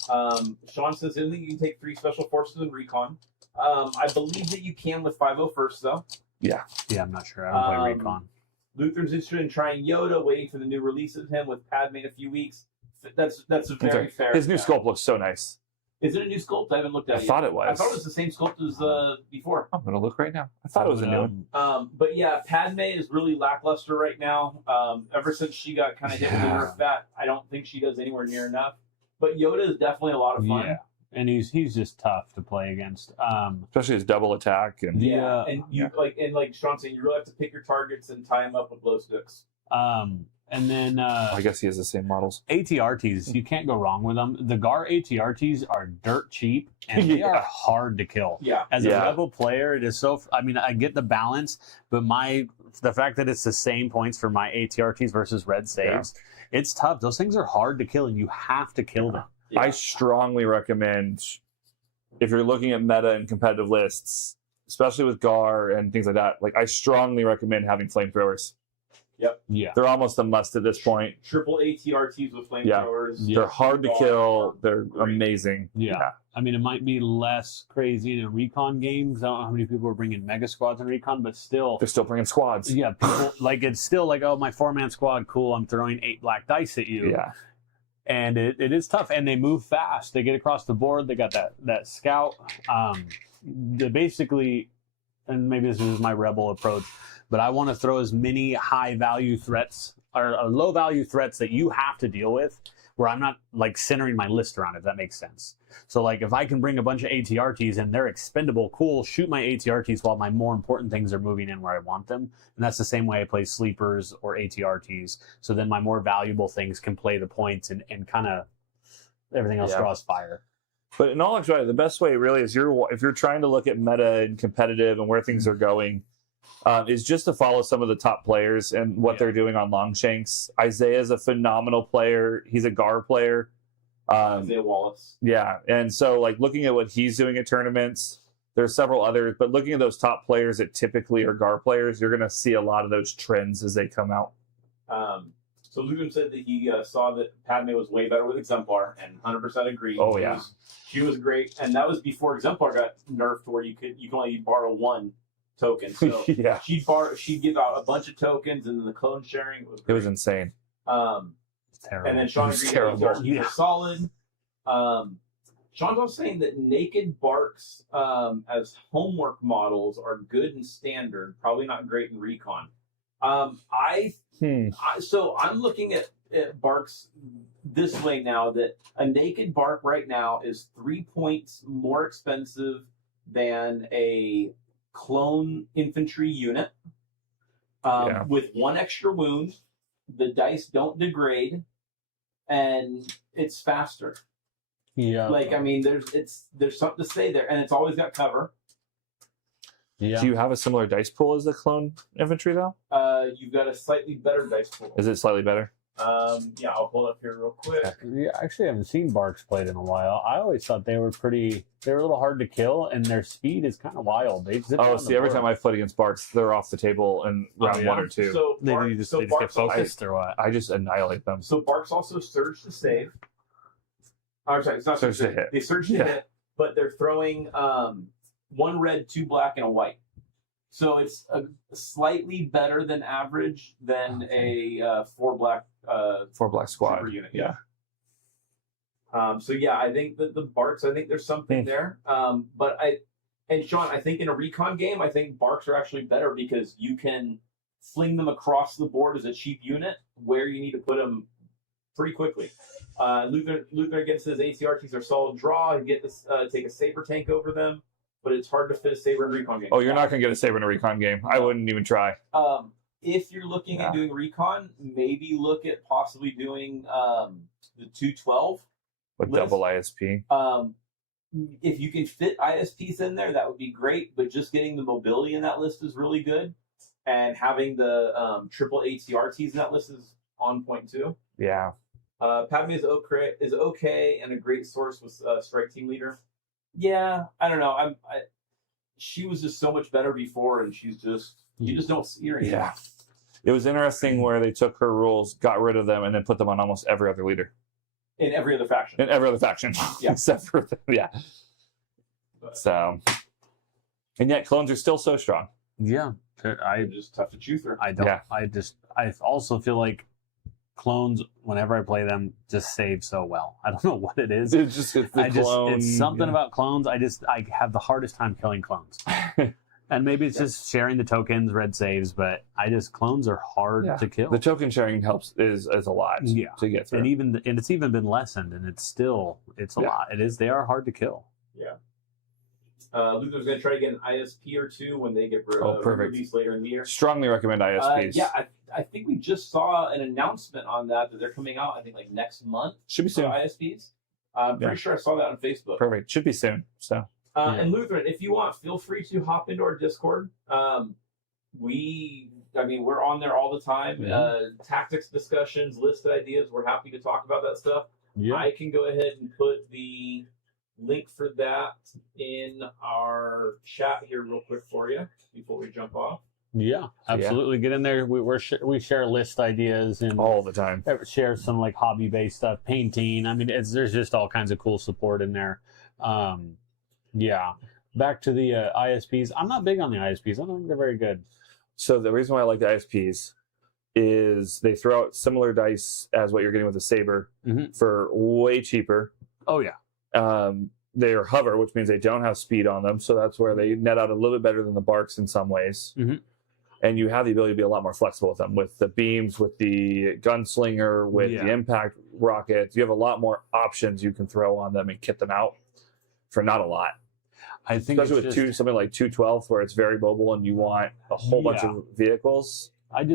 Sean says, "Isn't you can take 3 special forces in recon?" I believe that you can with 501st though. Yeah, I'm not sure. I don't play Um, recon. Luther's interested in trying Yoda, waiting for the new release of him with Padme in a few weeks. That's very Sorry. fair. His new sculpt looks so nice. Is it a new sculpt? I haven't looked at I it thought yet. it was. I thought it was the same sculpt as before. I'm going to look right now. I thought it was a new one. But yeah, Padme is really lackluster right now. Ever since she got kind of hit with the nerf bat, I don't think she does anywhere near enough. But Yoda is definitely a lot of fun. Yeah, and he's just tough to play against. Especially his double attack. And Yeah. And you like Sean saying, you really have to pick your targets and tie them up with glow sticks. And then I guess he has the same models. ATRTs, you can't go wrong with them. The GAR ATRTs are dirt cheap and they are hard to kill. Yeah. As a Rebel player, it is so. I mean, I get the balance, but the fact that it's the same points for my ATRTs versus red saves, it's tough. Those things are hard to kill, and you have to kill them. Yeah. I strongly recommend, if you're looking at meta and competitive lists, especially with GAR and things like that, like I strongly recommend having flamethrowers. Yeah. They're almost a must at this point. Triple ATRTs with flamethrowers. Yeah. They're hard to GAR kill. are They're great. amazing. Yeah. I mean, it might be less crazy in a recon game because I don't know how many people are bringing mega squads in recon, but still. They're still bringing squads. Yeah, people like it's still like, oh, my 4-man squad, cool. I'm throwing 8 black dice at you. Yeah. And it is tough, and they move fast. They get across the board. They got that scout. They basically, and maybe this is my rebel approach, but I want to throw as many high value threats or low value threats that you have to deal with, where I'm not like centering my list around. If that makes sense. So like if I can bring a bunch of ATRTs and they're expendable, cool. Shoot my ATRTs while my more important things are moving in where I want them. And that's the same way I play sleepers or ATRTs. So then my more valuable things can play the points and kind of everything else draws fire. But in all actuality, the best way really is if you're trying to look at meta and competitive and where things are going, is just to follow some of the top players and what they're doing on Longshanks. Isaiah's a phenomenal player. He's a GAR player. Isaiah Wallace. Yeah, and so like looking at what he's doing at tournaments, there's several others, but looking at those top players that typically are GAR players, you're going to see a lot of those trends as they come out. So Lucan said that he saw that Padme was way better with Exemplar, and 100% agree. Oh, yeah. She was great, and that was before Exemplar got nerfed, where you can only borrow 1 token. So Yeah. she'd give out a bunch of tokens, and then the clone sharing was It great. was insane. Terrible. And then Sean It's agreed terrible. that ATRTs are solid. Sean's also saying that naked barks as homework models are good in standard, probably not great in recon. So I'm looking at barks this way now, that a naked bark right now is 3 points more expensive than a clone infantry unit with 1 extra wound. The dice don't degrade, and it's faster. Yeah. Like, I mean, there's something to say there, and it's always got cover. Yeah. Do you have a similar dice pool as the clone infantry though? You've got a slightly better dice pool. Is it slightly better? Yeah, I'll pull it up here real quick. Yeah, actually, I haven't seen Barks played in a while. I always thought they were a little hard to kill, and their speed is kind of wild. They zip Oh, down see, the every board. time I played against Barks, they're off the table in round 1 or 2. So They Barks, just so get Barks also, focused or what? I just annihilate them. so Barks also surge to save. Oh, sorry, it's not Surge surge to hit. They surge to Yeah. hit, but they're throwing 1 red, 2 black, and a white. So it's a slightly better than average than a 4 black 4 black squad. super unit. Yeah. So yeah, I think that the Barks, I think there's something there. But Sean, I think in a recon game, I think Barks are actually better because you can fling them across the board as a cheap unit where you need to put them pretty quickly. Luther against his ATRTs are solid draw. You get to take a saber tank over them, but it's hard to fit a saber in recon game. Oh, you're not going to get a saber in a recon game. I wouldn't even try. If you're looking at doing recon, maybe look at possibly doing the 212 With list. double ISP. If you can fit ISPs in there, that would be great. But just getting the mobility in that list is really good, and having the triple ATRTs in that list is on point too. Yeah. Padme is okay and a great source with strike team leader. Yeah, I don't know. She was just so much better before, and you just don't see her anymore. Yeah. It was interesting where they took her rules, got rid of them, and then put them on almost every other leader. In every other faction. In every other faction. Yeah. Except for, yeah. So, and yet clones are still so strong. Yeah, They're just tough to chew through. I don't. Yeah. I also feel like clones, whenever I play them, just save so well. I don't know what it is. It's the clone. It's something about clones. I have the hardest time killing clones. And maybe it's just sharing the tokens, red saves, but clones are hard to kill. The token sharing is a lot to get through. And it's even been lessened, and it's a lot. They are hard to kill. Yeah. Luther's going to try to get an ISP or 2 when they get perfect. released later in the year. Strongly recommend ISPs. I think we just saw an announcement on that they're coming out, I think, like next month. Should be for soon. ISPs. I'm pretty sure I saw that on Facebook. Perfect. Should be soon. So. And Lutheran, if you want, feel free to hop into our Discord. We're on there all the time. Tactics discussions, listed ideas. We're happy to talk about that stuff. Yeah. I can go ahead and put the link for that in our chat here real quick for you before we jump off. Yeah, absolutely. Get in there. We share list ideas and all the time. Share some like hobby based stuff, painting. I mean, there's just all kinds of cool support in there. Yeah. Back to the ISPs. I'm not big on the ISPs. I don't think they're very good. So the reason why I like the ISPs is they throw out similar dice as what you're getting with a saber for way cheaper. Oh yeah. They are hover, which means they don't have speed on them, so that's where they net out a little bit better than the Barks in some ways. And you have the ability to be a lot more flexible with them, with the beams, with the gunslinger, with the impact rockets. You have a lot more options you can throw on them and kit them out for not a lot. I think especially with something like 212, where it's very mobile and you want a whole bunch of vehicles. I've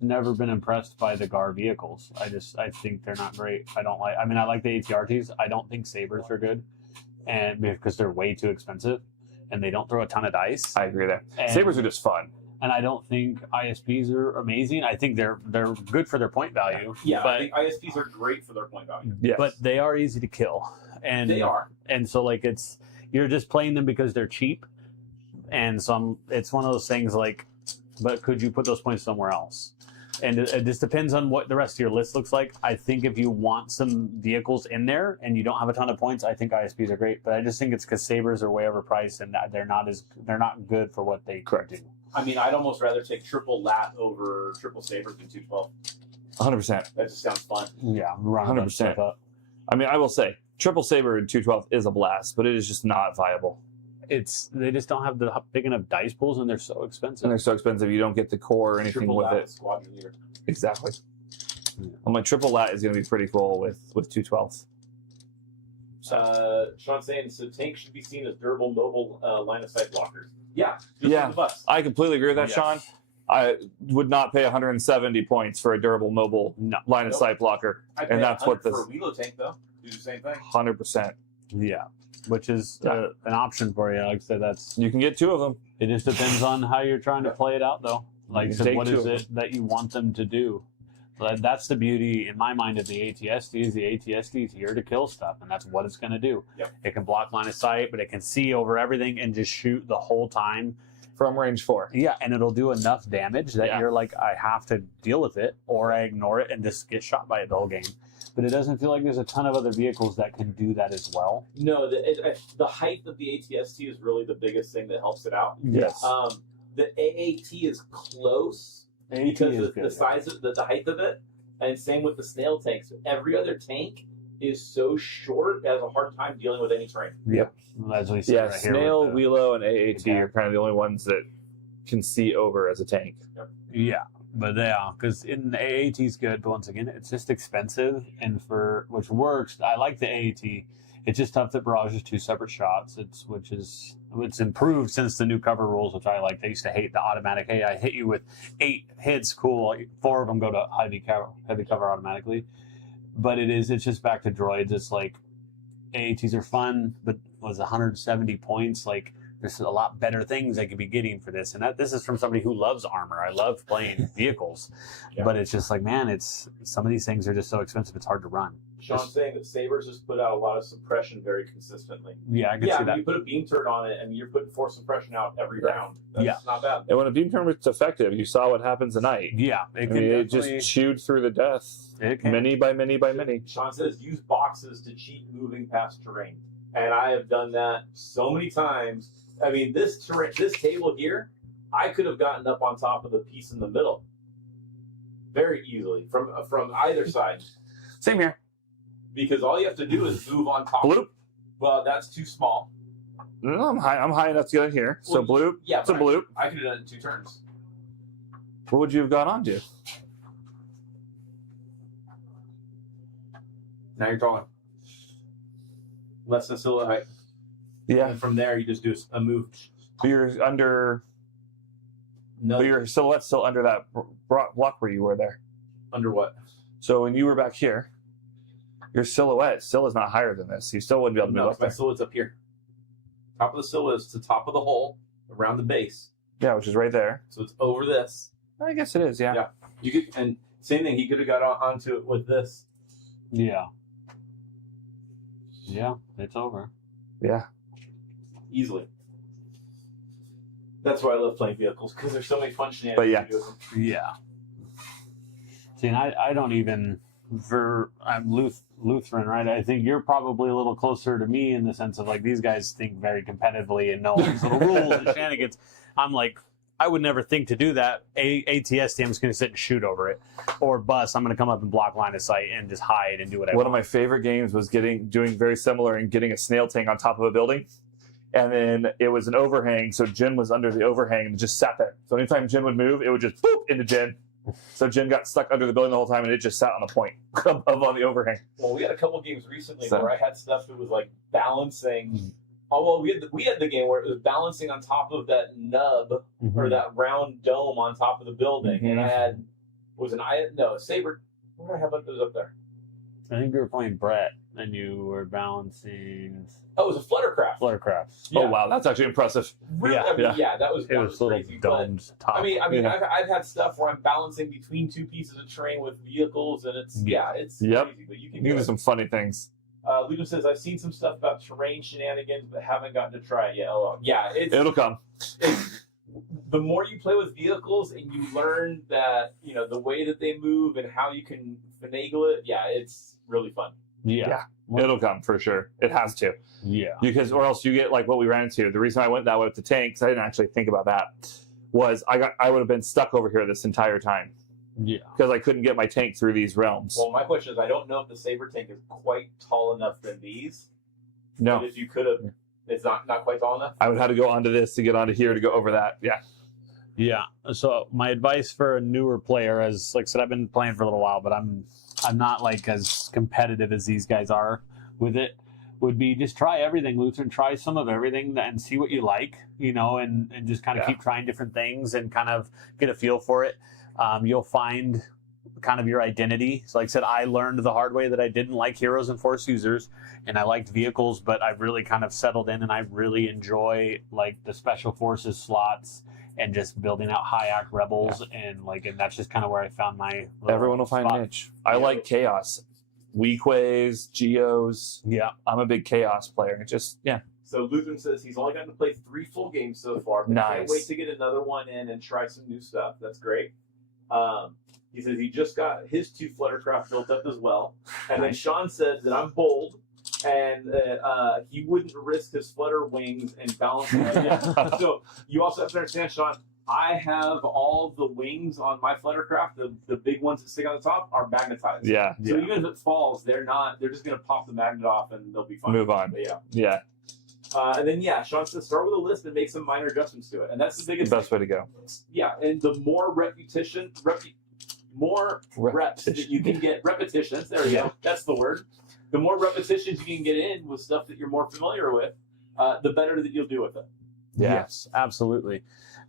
never been impressed by the GAR vehicles. I think they're not great. I like the ATRTs. I don't think sabers are good, and because they're way too expensive and they don't throw a ton of dice. I agree there. Sabers are just fun. And I don't think ISPs are amazing. I think they're good for their point value. Yeah, but I think ISPs are great for their point value. Yes. But they are easy to kill. And they are. And so like you're just playing them because they're cheap. And it's one of those things like, but could you put those points somewhere else? And it just depends on what the rest of your list looks like. I think if you want some vehicles in there and you don't have a ton of points, I think ISPs are great. But I just think it's because sabers are way overpriced and they're not good for what they do. I mean, I'd almost rather take triple lat over triple sabers than 212. 100%. That just sounds fun. Yeah, 100%. I mean, I will say, triple saber in 212 is a blast, but it is just not viable. They just don't have the big enough dice pools, and they're so expensive. And they're so expensive, you don't get the core or anything Triple with lat it. squadron leader. Exactly. I'm like, triple lat is going to be pretty cool with 212. Sean's saying, so tanks should be seen as durable, mobile line of sight blockers. Yeah. Just Yeah. like the bus. I completely agree with that, Yes. Sean. I would not pay 170 points for a durable mobile line of sight blocker. I And that's what for a Wheelo tank, though. Do the same thing. 100%. Yeah, which is an option for you. Like I said, You can get 2 of them. it just depends on how you're trying to play it out, though. Like I You said, take what 2 is of them. it that you want them to do? So that's the beauty, in my mind, of the ATSD. Is the ATSD is here to kill stuff, and that's what it's going to do. Yep. It can block line of sight, but it can see over everything and just shoot the whole time. From range 4. Yeah, and it'll do enough damage that Yeah. you're like, I have to deal with it, or I ignore it and just get shot by it the whole game. But it doesn't feel like there's a ton of other vehicles that can do that as well. No, the height of the ATST is really the biggest thing that helps it out. Yes. The AAT is close because of the size of the height of it, and same with the snail tanks. Every other tank is so short, it has a hard time dealing with any terrain. Yep. As we see Yeah, right here Snail, with the- Wheelo, and AAT are kind of the only ones that can see over as a tank. Yeah, but because in the AAT is good, but once again, it's just expensive, and for which works. I like the AAT. It's just tough that barrage is 2 separate shots. It's improved since the new cover rules, which I like. They used to hate the automatic. Hey, I hit you with 8 hits, cool. 4 of them go to heavy cover automatically. But it's just back to droids. It's like AATs are fun, but was 170 points. Like, there's a lot better things I could be getting for this. And this is from somebody who loves armor. I love playing vehicles. Yeah. But it's just like, man, some of these things are just so expensive, it's hard to run. Sean's saying that Sabres has put out a lot of suppression very consistently. Yeah, I can see that. You put a beam turret on it, and you're putting force suppression out every round. That's not bad. And when a beam turret is effective, you saw what happens tonight. Yeah, It just chewed through the death. Many by many by many. Sean says use boxes to cheat moving past terrain. And I have done that so many times. I mean, this table here, I could have gotten up on top of the piece in the middle very easily from either side. Same here. Because all you have to do is move on top. Bloop. Well, that's too small. No, I'm high enough to get in here. So Well, bloop. Yeah, It's a but bloop. I could have done it in 2 turns. What would you have gone on to? Now you're talking. Less than silhouette height. Yeah. And from there, you just do a move. But you're under. No, But your silhouette's still under that block where you were there. under what? So when you were back here, your silhouette still is not higher than this. You still wouldn't be able to move No, up my there. silhouette's up here. Top of the silhouette is to the top of the hole around the base. Yeah, which is right there. So it's over this. I guess it is. Yeah. Yeah. You could, and same thing. He could have got onto it with this. Yeah. Yeah, it's over. Yeah. Easily. That's why I love playing vehicles, because there's so many fun shenanigans. But yeah. to do with them. Yeah. See, and I don't even. I'm Lutheran, right? I think you're probably a little closer to me in the sense of like these guys think very competitively and know these little rules and shenanigans. I'm like, I would never think to do that. ATST, I'm just going to sit and shoot over it. Or bus, I'm going to come up and block line of sight and just hide and do whatever. One of my favorite games was doing very similar and getting a snail tank on top of a building. And then it was an overhang, so Jin was under the overhang and just sat there. So anytime Jin would move, it would just boop into Jin. So Jin got stuck under the building the whole time, and it just sat on a point above on the overhang. Well, we had a couple games recently So- where I had stuff that was like balancing. Oh well, we had the game where it was balancing on top of that nub or that round dome on top of the building, and I had a saber. What did I have up there? I think you were playing Brett and you were balancing Oh, it was a fluttercraft. Fluttercraft. Oh wow, that's actually impressive. Really? Yeah. I mean, yeah, that was It was little crazy. But, domed top. I mean, Yeah. I've had stuff where I'm balancing between 2 pieces of terrain with vehicles, and it's it's Yep. crazy. But you You can can do do it. some funny things. Ludo says I've seen some stuff about terrain shenanigans, but haven't gotten to try it yet. LOL. Yeah, It'll come. it's the more you play with vehicles and you learn that the way that they move and how you can finagle it. Yeah, it's really fun. yeah. It'll come for sure. It has to. Yeah. Or else you get like what we ran into. The reason I went that way with the tanks, I didn't actually think about that, was I would have been stuck over here this entire time Yeah. because I couldn't get my tank through these realms. Well, my question is, I don't know if the saber tank is quite tall enough than these. No, But if you could have, it's not quite tall enough. I would have to go onto this to get onto here to go over that. Yeah. Yeah. So my advice for a newer player, as like I said, I've been playing for a little while, but I'm not like as competitive as these guys are with it, would be just try everything, Lutheran. Try some of everything and see what you like, and just kind of keep trying different things and kind of get a feel for it. You'll find kind of your identity. So like I said, I learned the hard way that I didn't like heroes and force users, and I liked vehicles, but I've really kind of settled in, and I really enjoy like the special forces slots and just building out high-act rebels, and that's just kind of where I found my Everyone will find spot. niche. I like chaos. Weakways, Geos. Yeah. I'm a big chaos player. It just, So Lutheran says he's only gotten to play 3 full games so far. But Nice. Can't wait to get another one in and try some new stuff. That's great. He says he just got his 2 Fluttercraft built up as well. And then Sean said that I'm bold and that he wouldn't risk his flutter wings and balance it. So you also have to understand, Sean, I have all the wings on my Fluttercraft, the big ones that stick on the top, are magnetized. yeah. So even if it falls, they're just going to pop the magnet off and they'll be fine. Move on. But yeah. Yeah. And then, Sean says start with a list and make some minor adjustments to it. And that's the biggest Best way to go. Yeah, and the more reps that you can get, repetitions, there you go, that's the word. The more repetitions you can get in with stuff that you're more familiar with, the better that you'll do with it. Yeah. Yes, absolutely.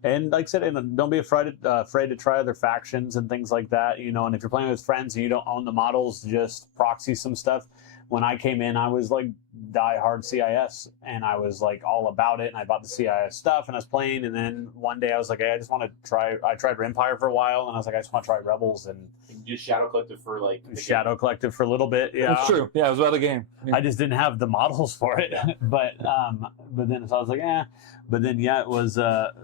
And like I said, and don't be afraid to try other factions and things like that. And if you're playing with friends and you don't own the models, just proxy some stuff. When I came in, I was like die-hard CIS, and I was like all about it, and I bought the CIS stuff, and I was playing, and then one day I was like, hey, I just want to try. I tried Empire for a while, and I was like, I just want to try Rebels, and just Shadow Collective for Shadow Collective for a little bit. Yeah, That's true. Yeah, it was about a game. Yeah. I just didn't have the models for it, but then so I was like, But then it was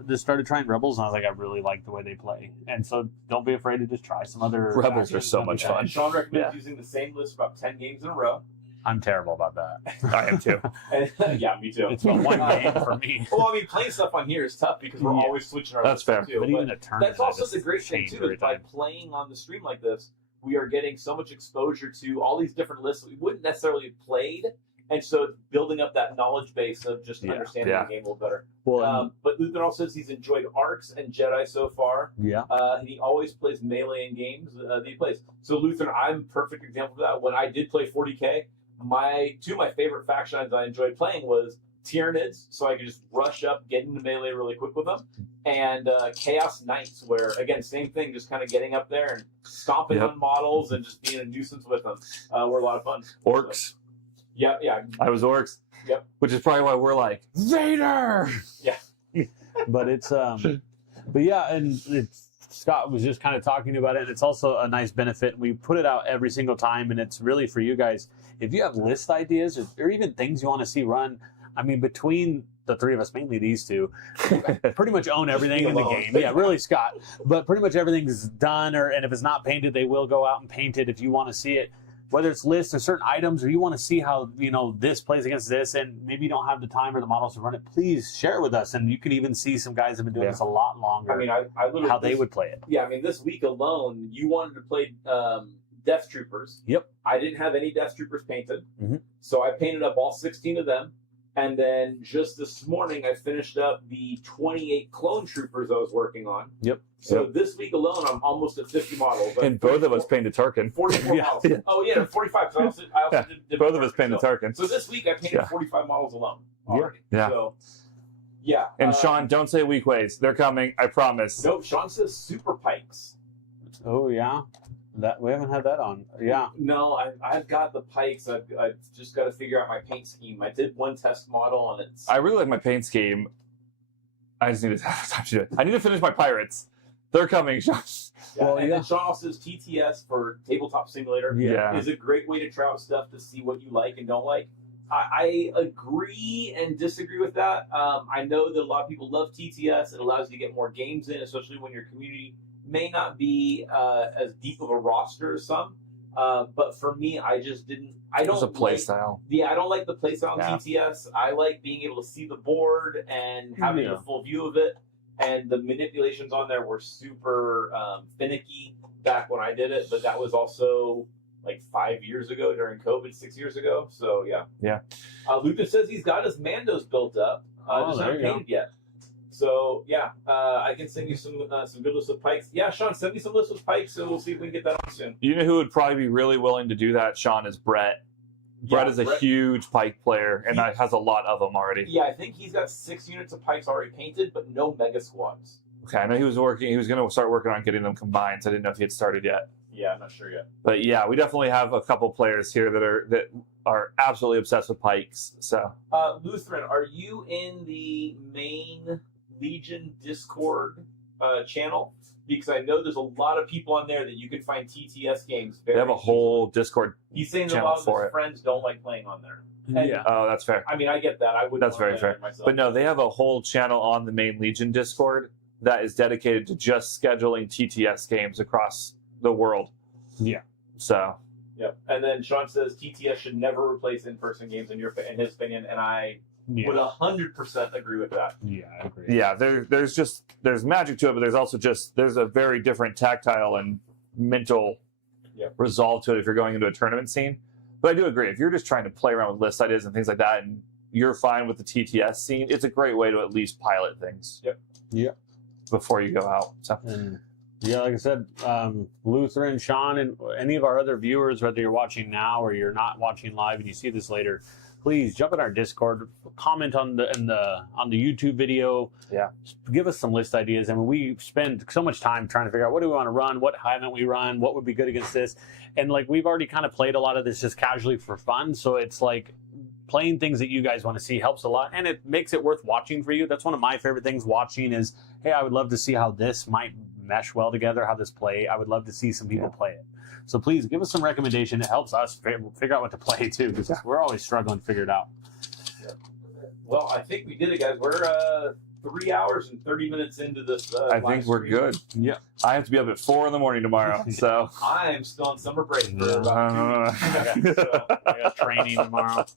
just started trying Rebels, and I was like, I really like the way they play, and so don't be afraid to just try some other. Rebels are so much fun. And Sean recommends using the same list for about 10 games in a row. I'm terrible about that. I am too. And, yeah, me too. It's one game for me. Well, I mean, playing stuff on here is tough because we're always switching our That's lists fair. too. But even a tournament, that's also I just the great thing change too, every is by time. playing on the stream like this, we are getting so much exposure to all these different lists that we wouldn't necessarily have played, and so it's building up that knowledge base of just understanding the game a little better. Well, But Luther also says he's enjoyed Arcs and Jedi so far. yeah. And he always plays melee in games that he plays. So Luther, I'm a perfect example of that. When I did play 40K, two of my favorite factions I enjoyed playing was Tyranids, so I could just rush up, get into melee really quick with them, and Chaos Knights, where, again, same thing, just kind of getting up there and stomping on models and just being a nuisance with them were a lot of fun. Orcs. So, yeah. I was orcs. Yep. Which is probably why we're like, Vader! Yeah. But it's and Scott was just kind of talking about it, and it's also a nice benefit. We put it out every single time, and it's really for you guys. If you have list ideas or even things you want to see run, I mean, between the 3 of us, mainly these 2, pretty much own everything in the game. Yeah, really, Scott. But pretty much everything's done, and if it's not painted, they will go out and paint it if you want to see it. Whether it's lists or certain items, or you want to see how this plays against this, and maybe you don't have the time or the models to run it, please share it with us. And you can even see some guys have been doing this a lot longer. I mean, I literally how they would play it. Yeah, I mean, this week alone, you wanted to play Death Troopers. Yep. I didn't have any Death Troopers painted, Mhm. so I painted up all 16 of them. And then just this morning, I finished up the 28 Clone Troopers I was working on. Yep. So this week alone, I'm almost at 50 models. And both of us painted Tarkin. 44 models. Yeah. Oh, yeah, 45. So I also did Both of us painted Tarkin. So this week, I painted 45 models alone already. Yeah. So, yeah. And Sean, don't say weak ways. They're coming. I promise. Nope, Sean says Super Pikes. Oh yeah, that we haven't had that on. Yeah. No, I've got the Pikes. I've just got to figure out my paint scheme. I did one test model, and it's... I really like my paint scheme. I just need to have time to do it. I need to finish my pirates. They're coming, Sean. Yeah, Well, and then Sean also says TTS for Tabletop Simulator Yeah. is a great way to try out stuff to see what you like and don't like. I agree and disagree with that. I know that a lot of people love TTS. It allows you to get more games in, especially when your community may not be as deep of a roster as some. But for me, I just didn't. I don't. It's a play like, style. Yeah, I don't like the playstyle Yeah. on TTS. I like being able to see the board and having a full view of it. And the manipulations on there were super finicky back when I did it, but that was also like 5 years ago during COVID, 6 years ago. So yeah. Yeah. Lucas says he's got his Mandos built up, just there not you go. painted yet. So yeah, I can send you some good lists of pikes. Yeah, Sean, send me some lists of pikes, so we'll see if we can get that on soon. You know who would probably be really willing to do that, Sean, is Brett. Brett is a huge pike player, and has a lot of them already. Yeah, I think he's got 6 units of pikes already painted, but no mega squads. Okay, I know he was going to start working on getting them combined, so I didn't know if he had started yet. Yeah, I'm not sure yet. But yeah, we definitely have a couple players here that are absolutely obsessed with pikes. So Lutheran, are you in the main Legion Discord channel? Because I know there's a lot of people on there that you can find TTS games. they have a whole Discord. He's saying that a channel lot of for his it. friends don't like playing on there. And, Yeah. Oh, that's fair. I mean, I get that. I wouldn't. That's wanna very play on fair. it myself. But no, they have a whole channel on the main Legion Discord that is dedicated to just scheduling TTS games across the world. Yeah. So Yep. And then Sean says TTS should never replace in-person games in his opinion, and I would 100% agree with that. Yeah, I agree. yeah, there's magic to it, but there's a very different tactile and mental Yep. resolve to it if you're going into a tournament scene. But I do agree, if you're just trying to play around with list ideas and things like that, and you're fine with the TTS scene, it's a great way to at least pilot things. Yep. Yeah. Before you go out. So And yeah, like I said, Lutheran, Sean, and any of our other viewers, whether you're watching now or you're not watching live and you see this later, please jump in our Discord, comment on the YouTube video. Yeah. Give us some list ideas. I mean, we spend so much time trying to figure out what do we want to run, what haven't we run, what would be good against this, and like we've already kind of played a lot of this just casually for fun. So it's like playing things that you guys want to see helps a lot, and it makes it worth watching for you. That's one of my favorite things watching is, hey, I would love to see how this might mesh well together, how this play. I would love to see some people play it. So please give us some recommendation. It helps us figure out what to play too, because we're always struggling to figure it out. Well, I think we did it, guys. We're 3 hours and 30 minutes into this. I think we're good. Yeah. I have to be up at 4 a.m. tomorrow. So I'm still on summer break for about 2 weeks. I got training tomorrow.